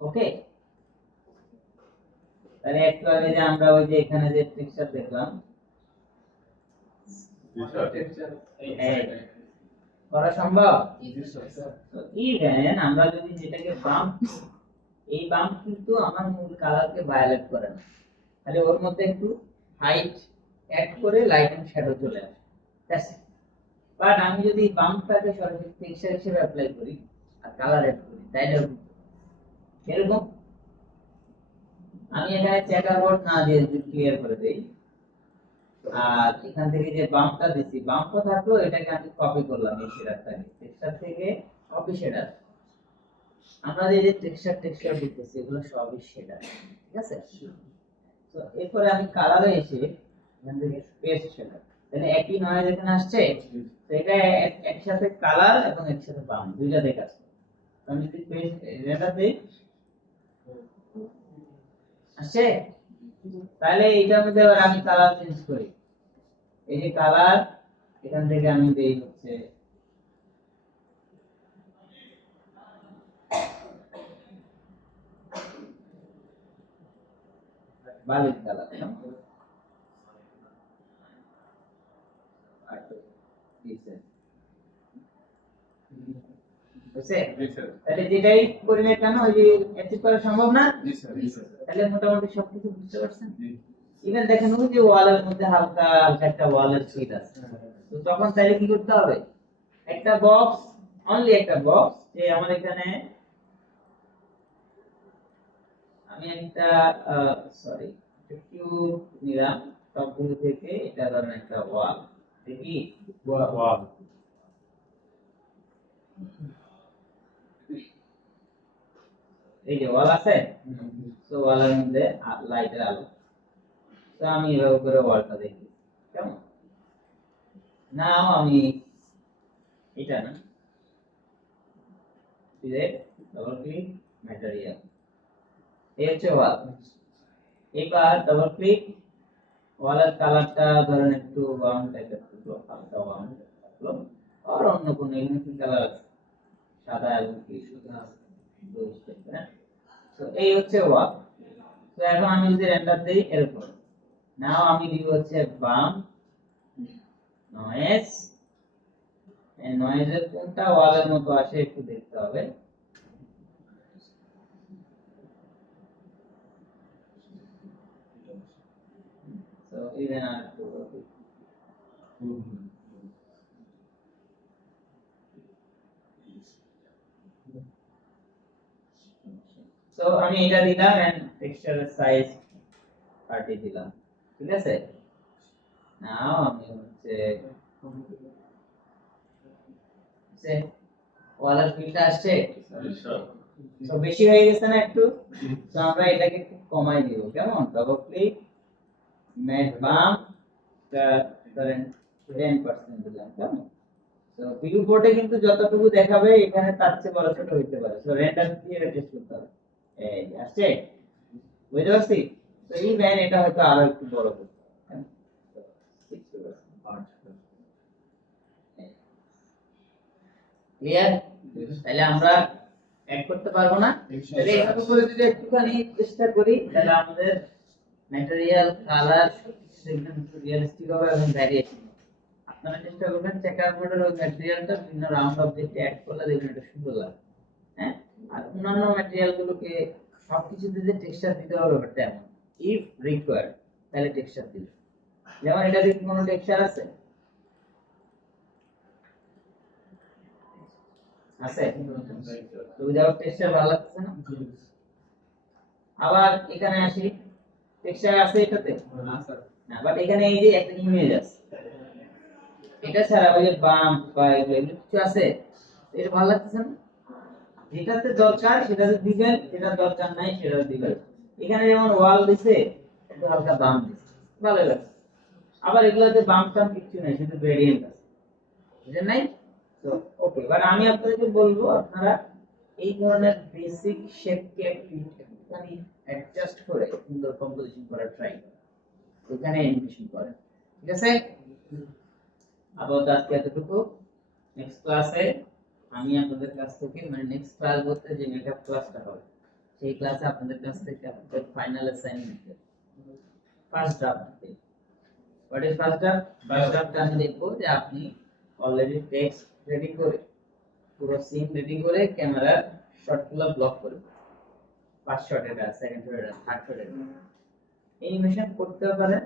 ওকে, তাহলে একটু আগে যে আমরা ওই যে এখানে যে টেক্সচার দেখলাম টেক্সচার করা সম্ভব? স্যার তো ইভেন আমরা যদি যেটাকে বাম্প, এই বাম্প কিন্তু আমার মূল কালারকে ভায়োলেট করে না, তাহলে ওর মধ্যে একটু হাইট অ্যাড করে লাইট এন্ড শ্যাডো চলে আসে, দ্যাটস ইট। বাট আমি যদি বাম্পটাকে সরাসরি টেক্সচার হিসেবে অ্যাপ্লাই করি আর কালার অ্যাড করি, তাইলে এরকম আমি এখানে চেকার বোর্ড না দিয়ে যদি ক্লিয়ার করে দেই, আর এখান থেকে যে বাম্পটা দিছি, বাম্পটা থাকলো, এটাকে আমি কপি করলাম এই শেডারটাকে, টেক্সচার থেকে কপি শেডার। আমরা যে টেক্সচার বলতেছি এগুলো সবই শেডার, ঠিক আছে? তো এরপরে আমি কালারে এসে এখান থেকে পেস্ট শেডার, তাহলে একই নয় যেখানে আসছে, তো এটা একসাথে কালার এবং একসাথে বাম্প দুইটা দেখাচ্ছে। আমি যদি পেস্ট এটা দেই, আসছে, তাহলে এটার মধ্যে আবার আমি কালার চেঞ্জ করি, এই যে কালার এখান থেকে আমি দেই হচ্ছে বালির কালার, তাহলে যেটাই করি না কেন ওই যে অ্যাচিভ করা সম্ভব না, তাহলে মোটামুটি সবকিছু বুঝতে পারছেন। ইভেন দেখেন ওই যে ওয়ালের মধ্যে হালকা হালকা একটা ওয়ালের ছিট আছে, তো তখন তাহলে কি করতে হবে, একটা বক্স, অনলি একটা বক্স, যে আমার এখানে আমি একটা সরি কিউব নিলাম সবগুলো থেকে, এটা ধরেন একটা ওয়াল, দেখি ওয়াও এই যে ওয়াল আছে, তো ওয়ালের মধ্যে লাইটের আলো, তো আমি এভাবে করে ওয়ালটা দেখি কেমন। নাও আমি এটা না ডবল ক্লিক ম্যাটেরিয়াল, এই হচ্ছে ওয়াল। এবার ডবল ক্লিক, ওয়ালের কালারটা ধরেন একটু ব্রাউন টাইপের থাকলো, হালকা ব্রাউন থাকলো, আর অন্য কোনো ইউনিক কালার আছে, সাদা এবং কি সাদা ব্লুইশ টাইপের, হ্যাঁ? তো এই হচ্ছে ওয়াল। তো এখন আমি যদি রেন্ডার দেই এরকম, নাও আমি দিব হচ্ছে বাম নয়েজ, এই নয়েজের কোনটা ওয়ালের মতো আসে একটু দেখতে হবে। তো ইভেন আর একটু তো আমি এটা দিলাম এন্ড টেক্সচারের সাইজ 30 দিলাম, ঠিক আছে? নাও আমি হচ্ছে সে ওয়ালের ফিলটা আসছে, তো বেশি হয়ে গেছে না একটু, তো আমরা এটাকে একটু কমাই দিব, কেমন? ডবল ক্লিক ম্যাট বাম ধরেন 10% দিলাম, কেমন? তো ভিউ বোর্ডে কিন্তু যতটুকু দেখাবে এখানে তার চেয়ে বড় ছোট হইতে পারে, তো রেন্ডার দিয়ে টেস্ট করতে হবে। এই আসছে, বুঝতে পারছি? তো এই ম্যান এটা হয়তো আরো একটু বড় করতে হবে, ক্লিয়ার? তাহলে আমরা অ্যাড করতে পারবো না, তাহলে এভাবে করে যদি একটুখানি চেষ্টা করি, তাহলে আমাদের ম্যাটেরিয়াল কালার একদম রিয়েলিস্টিক হবে এবং ভ্যারিয়েশন। আপনারা চেষ্টা করবেন চেকার বোর্ডের ওই ম্যাটেরিয়ালটা বিভিন্ন রাউন্ড অবজেক্টে অ্যাড করলে দেখবেন এটা সুন্দর লাগে, হ্যাঁ? আর অন্যান্য ম্যাটেরিয়াল গুলোকে সবকিছুতে যে টেক্সচার দিতে হবে ব্যাপারটা এমন, ইফ রিকোয়ার্ড তাহলে টেক্সচার দিবে। যেমন এটা কি কোনো টেক্সচার আছে? আছে? তো উইদাউট টেক্সচার ভালো লাগছে না? আবার এখানে আসি, টেক্সচার আছে এটাতে না, বাট এখানে এই যে একটা ইমেজ আছে, এটা ছাড়া ওই যে বাম্প বা এগুলো কিছু আছে, এটা ভালো লাগছে না? যেটাতে দরকার সেটাতে দিবেন, যেটা দরকার নাই সেটা দিবেন। এখানে যেমন ওয়াল দিছে, একটু হালকা বাম্প দিছে, ভালো লাগছে। আবার এগুলোতে বাম্প টাম্প কিছু নাই, শুধু গ্রেডিয়েন্ট আছে, বুঝেন নাই? তো ওকে, বাট আমি আপনাদেরকে বলবো আপনারা এই ধরনের বেসিক শেপকে একটুখানি অ্যাডজাস্ট করে সুন্দর কম্পোজিশন করার ট্রাই করেন, ওখানে অ্যানিমেশন করেন, ঠিক আছে? আপাতত আজকে এতটুকু। নেক্সট ক্লাসে আমি আপনাদের কাছ থেকে, মানে নেক্সট ক্লাস বলতে যে মেকআপ ক্লাসটা হবে, সেই ক্লাসে আপনাদের কাছ থেকে আপনাদের final assignment first draft. What is first draft? First draft আমি দেখবো যে আপনি অলরেডি টেক্সট রেডি করে পুরো সিন রেডি করে ক্যামেরার শটগুলো ব্লক করে ফার্স্ট শটের সেকেন্ড শটের থার্ড শটের অ্যানিমেশন করতেও পারেন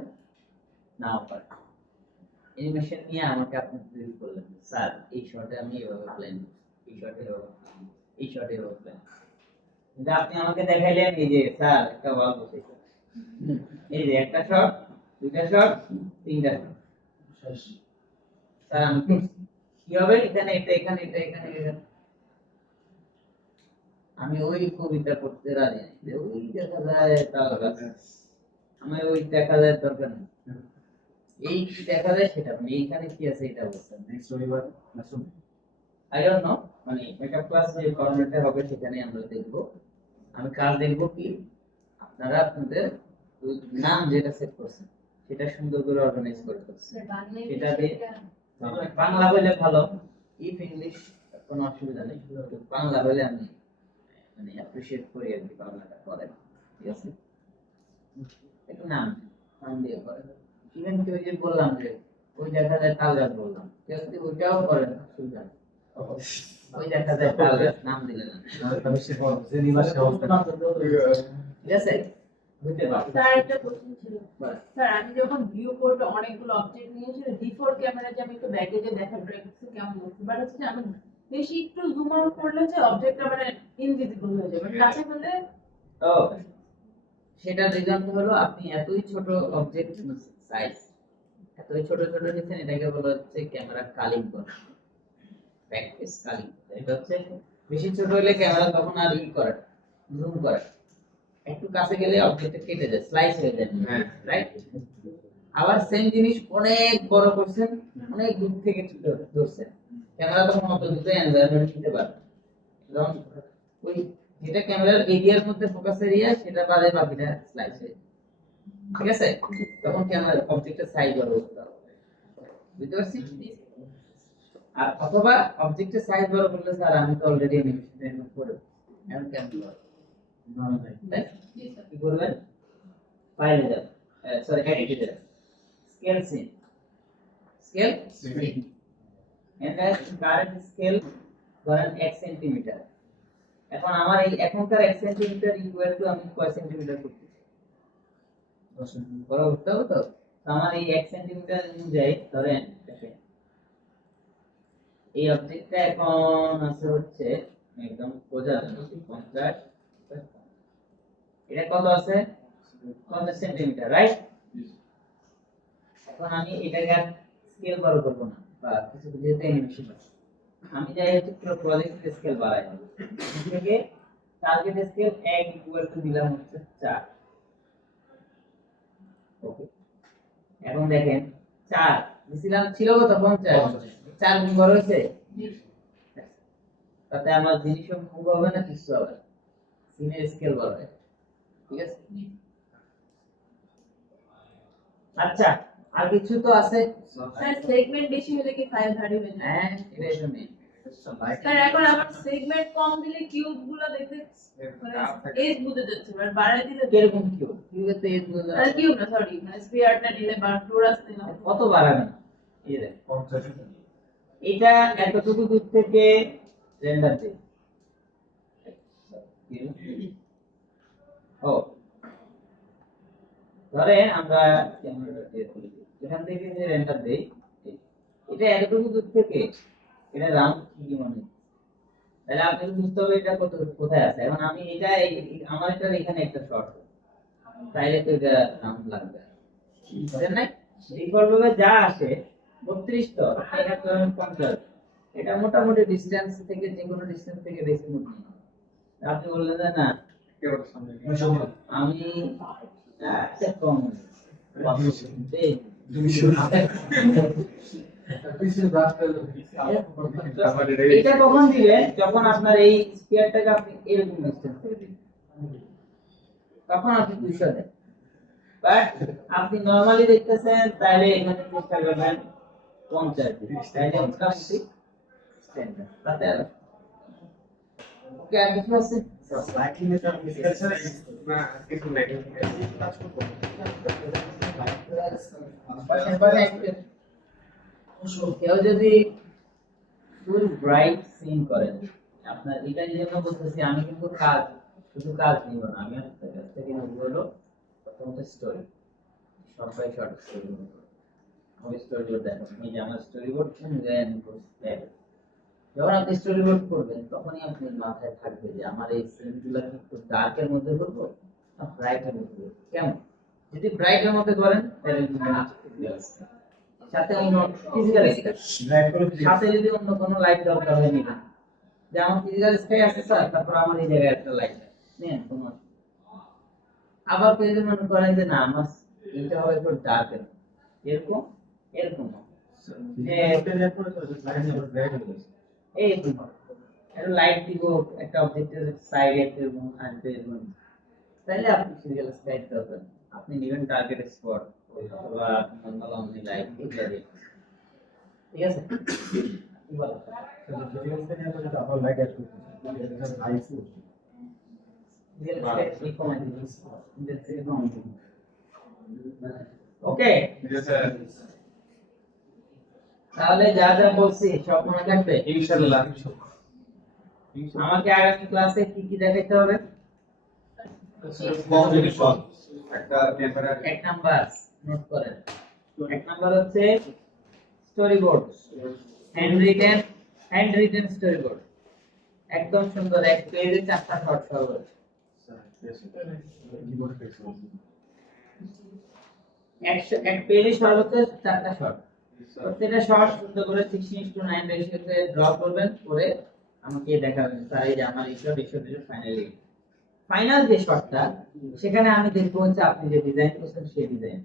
নাও পারেন। অ্যানিমেশন নিয়ে আমাকে আপনি ব্রিফ করলেন, স্যার এই শটে আমি এভাবে প্ল্যান, এই শটে এভাবে, এই শটে এভাবে প্ল্যান। কিন্তু আপনি আমাকে দেখাইলেন এই যে স্যার একটা ওয়াল বসেছে, এই যে একটা শট, দুইটা শট, তিনটা শট, স্যার আমি কি হবে এখানে, এটা এখানে, এটা এখানে, এখানে। আমি ওই কবিতা পড়তে রাজি নাই যে ওই দেখা যায় তাল গাছ, আমি ওই দেখা যায় দরকার নেই, এই কি দেখা যায় সেটা, মানে এইখানে কি আছে এটা বলছেন। নেক্সট রবিবার মাসুম আই ডোন্ট নো, মানে মেকআপ ক্লাস যে ফরম্যাটে হবে সেখানে আমরা দেখব। আমি কাজ দেখব কি আপনারা আপনাদের ওই নাম যেটা সেট করছেন সেটা সুন্দর করে অর্গানাইজ করে ফেলছেন। সেটা দিয়ে বাংলা বলে ভালো, ইফ ইংলিশ কোনো অসুবিধা নেই, বাংলা বলে আমি মানে অ্যাপ্রিশিয়েট করি আর কি, বাংলাটা করেন, ঠিক আছে? একটু নাম নাম দিয়ে করেন। ইভেন কি ওই যে বললাম যে ওই দেখা যায় তাল গাছ বললাম, কেউ যদি ওইটাও করেন অসুবিধা নেই, ওই দেখা যায় তাল গাছ নাম দিলেন না, ঠিক আছে? বুঝতে পারছেন? স্যার একটা কোশ্চেন ছিল স্যার, আমি যখন ভিউ কোডে অনেকগুলো অবজেক্ট নিয়েছি D4 ক্যামেরা যে আমি একটু ব্যাকেজে দেখা ট্রাই করছি কেমন হচ্ছে, বাট হচ্ছে যে আমি বেশি একটু জুম আউট করলে যে অবজেক্টটা মানে ইনভিজিবল হয়ে যাবে, মানে কাছে পেলে তো সেটার রিজন হলো আপনি এতই ছোট অবজেক্ট সাইজ, এতই ছোট ছোট নিছেন, এটাকে বলা হচ্ছে ক্যামেরা কালিং করা, ব্যাক ফেস কালিং। এটা হচ্ছে বেশি ছোট হলে ক্যামেরা তখন আর ই করে, জুম করে, একটু কাছে গেলে অবজেক্টটা কেটে যায়, স্লাইস হয়ে যায়, রাইট? আবার সেম জিনিস অনেক বড় করছেন, অনেক দূর থেকে ধরছেন, ক্যামেরা তখন অত দ্রুত এনভায়রনমেন্ট নিতে পারে, যেমন ওই যেটা ক্যামেরার এরিয়ার মধ্যে ফোকাস এরিয়া সেটা বাদে বাকিটা স্লাইস হয়ে যায়, ঠিক আছে? তখন ক্যামেরা অবজেক্টের সাইজ বড় করতে হবে, বুঝতে পারছি? আর অথবা অবজেক্টের সাইজ বড় করলে স্যার আমি তো অলরেডি অ্যানিমেশন করে এখন কেমন করব, কি করবেন? ফাইলে যাবেন, সরি এডিটে যাবেন, স্কেল সিন, স্কেল সিন, এটা কারেন্ট স্কেল ধরেন 1 সেন্টিমিটার। এখন আমার এই এখনকার 1 সেন্টিমিটার ইকুয়াল টু আমি কয় সেন্টিমিটার করতেছি, বড় করতে হবে তো। তো আমার এই 1 সেন্টিমিটার অনুযায়ী ধরেন দেখেন এই অবজেক্টটা এখন আছে হচ্ছে একদম বোঝা যাচ্ছে 50, এটা কত আছে 50 সেন্টিমিটার, রাইট? এখন আমি এটাকে স্কেল বড় করব না বা কিছু যেহেতু অ্যানিমেশন আছে, আমি চাই হচ্ছে পুরো প্রজেক্টের স্কেল বাড়াই দেব, থেকে টার্গেট স্কেল 1 ইকুয়াল টু দিলাম হচ্ছে 4। ওকে, এখন দেখেন 4 দিছিলাম ছিল কত 50, 4 গুণ বড় হয়েছে, তাতে আমার জিনিসও মুভ হবে না, কিছু হবে না, সিনের স্কেল বড় হয়, ঠিক আছে? আচ্ছা আর কিছু তো আছে স্যার সেগমেন্ট বেশি হলে কি ফাইল ভারী হয়ে যায়? হ্যাঁ, এটাই তো নেই। স্যার এখন আমার সেগমেন্ট কম দিলে কিউব গুলো দেখতে মানে এজ বুঝে যাচ্ছে, মানে বাড়াই দিলে কিরকম কিউ কিউবে তো এর বুঝা আর কিউব না সরি মানে স্ফিয়ারটা দিলে বা টোরাস দিলাম কত বাড়াবেন, এই দেখ 50 এটা এতটুকু দূর থেকে রেন্ডার দিই, ও ধরে আমরা ক্যামেরাটা দিয়ে খুলি, এখান থেকে যে রেন্ডার দেই এটা এতটুকু দূর থেকে এটা রাউন্ড কি মানে, তাহলে আপনি বুঝতে হবে এটা কত কোথায় আছে। এখন আমি এটা আমার এটা এখানে একটা শর্ট, তাইলে তো এটা রাউন্ড লাগবে, বুঝলেন না? ডিফল্ট ভাবে যা আসে 32 তো এটা তো 50, এটা মোটামুটি ডিসটেন্স থেকে যে কোনো ডিসটেন্স থেকে বেশি মুভ না। আপনি বললেন যে না আমি একটা কম এটা কখন দিবেন যখন আপনার এই স্পিয়ারটাকে আপনি এরকম ডিসটেন্স থেকে দিবেন, তখন আপনি 200 দেন। বাট আপনি নরমালি দেখতেছেন তাহলে এখানে চেষ্টা করবেন 50 দিতে, তাহলে মোটামুটি স্ট্যান্ডার্ড, তাতে আর ওকে আর কিছু আছে? লাইটিং এর কারণে না কিছু নাই কেউ যদি ফুল ব্রাইট সিন করেন, আপনার এটা জন্য বলতেছি, আমি কিন্তু কাজ শুধু কাজ নিব না, আমি আপনার কাছ থেকে নিব হলো প্রথমত স্টোরি, সবাই শর্ট স্টোরি আমি স্টোরি বোর্ড দেখো, আমি যে আমার স্টোরি বোর্ড দেন যখন আপনি স্টোরি বোর্ড করবেন তখনই আপনার মাথায় থাকবে যে আমার এই সিনগুলো কি একটু ডার্কের মধ্যে করবো না ব্রাইটের মধ্যে করবো। কেমন? যদি ব্রাইটের মধ্যে করেন তাহলে সাথে অন্য ফিজিক্যাল সাথে যদি অন্য কোনো লাইট দরকার হয় নিবেন, যে আমার ফিজিক্যাল স্কাই আছে স্যার, তারপর আমার এই জায়গায় একটা লাইট নেন কোনো। আবার পেজে মনে করেন যে না আমার এটা হবে একটু ডার্কের, এরকম এরকম এইরকম একটা লাইট দিব একটা অবজেক্টের সাইডে এরকম আসবে এরকম, তাহলে আপনি ফিজিক্যাল স্কাই করবেন, আপনি নিবেন টার্গেট স্পট অথবা নরমাল অনলি লাইট ইত্যাদি। ঠিক আছে? কি বলেন? আবার লাইট অ্যাড করতে আইসি ওকে, তাহলে যা যা বলছি সব মনে থাকবে ইনশাআল্লাহ। আমাকে আগামী ক্লাসে কি কি দেখাইতে হবে? একটা ক্যামেরা এক নাম্বার নোট করেন, এক নাম্বার হচ্ছে story board, hand written story board, একদম সুন্দর, এক পেজে 4টা শর্ট সর্বোচ্চ, এক পেজে সর্বোচ্চ 4টা শর্ট, প্রত্যেকটা শর্ট সুন্দর করে 16:9 রেশিওতে ড্র করবেন, করে আমাকে দেখাবেন স্যার এই যে আমার এই শর্ট ফাইনালি ফাইনাল যে শর্টটা, সেখানে আমি দেখবো হচ্ছে আপনি যে ডিজাইন করছেন সেই ডিজাইন,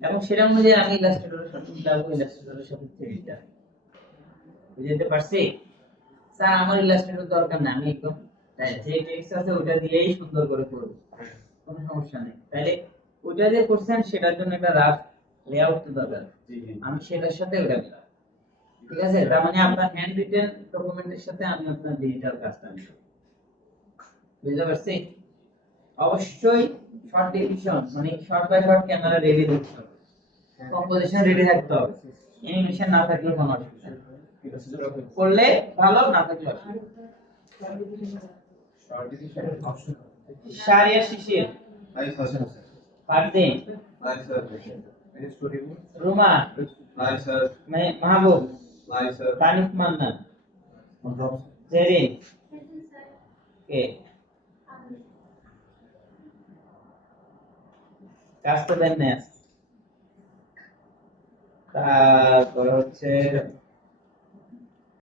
এবং সেটা অনুযায়ী আমি ইলাস্ট্রেটরের সাথে মিলাবো, ইলাস্ট্রেটরের সাথে থ্রিডিটা। বুঝতে পারছি? স্যার আমার ইলাস্ট্রেটর দরকার না, আমি একদম যে টেক্সট আছে ওটা দিয়েই সুন্দর করে করব, কোনো সমস্যা নেই। তাহলে ওটা যে করছেন সেটার জন্য একটা রাফ লেআউট তো দরকার, আমি সেটার সাথে ওটা মিলাবো। ঠিক আছে? তার মানে আপনার হ্যান্ড রিটেন ডকুমেন্টের সাথে আমি আপনার ডিজিটাল কাজটা মিলাবো। বুঝতে পারছি? অবশ্যই শর্ট ডিভিশন মানে shot by shot camera ready থাকতে হবে, কম্পোজিশন রেডি থাকতে হবে, অ্যানিমেশন না থাকলে কোনো অসুবিধা নেই, করলে ভালো, না থাকলে অসুবিধা। শারিয়া শিশির, ফারদিন, রুমা, মাহবুব, তানিফ মান্নান, জেরিন, কে কাজ তো দেন না, তারপর হচ্ছে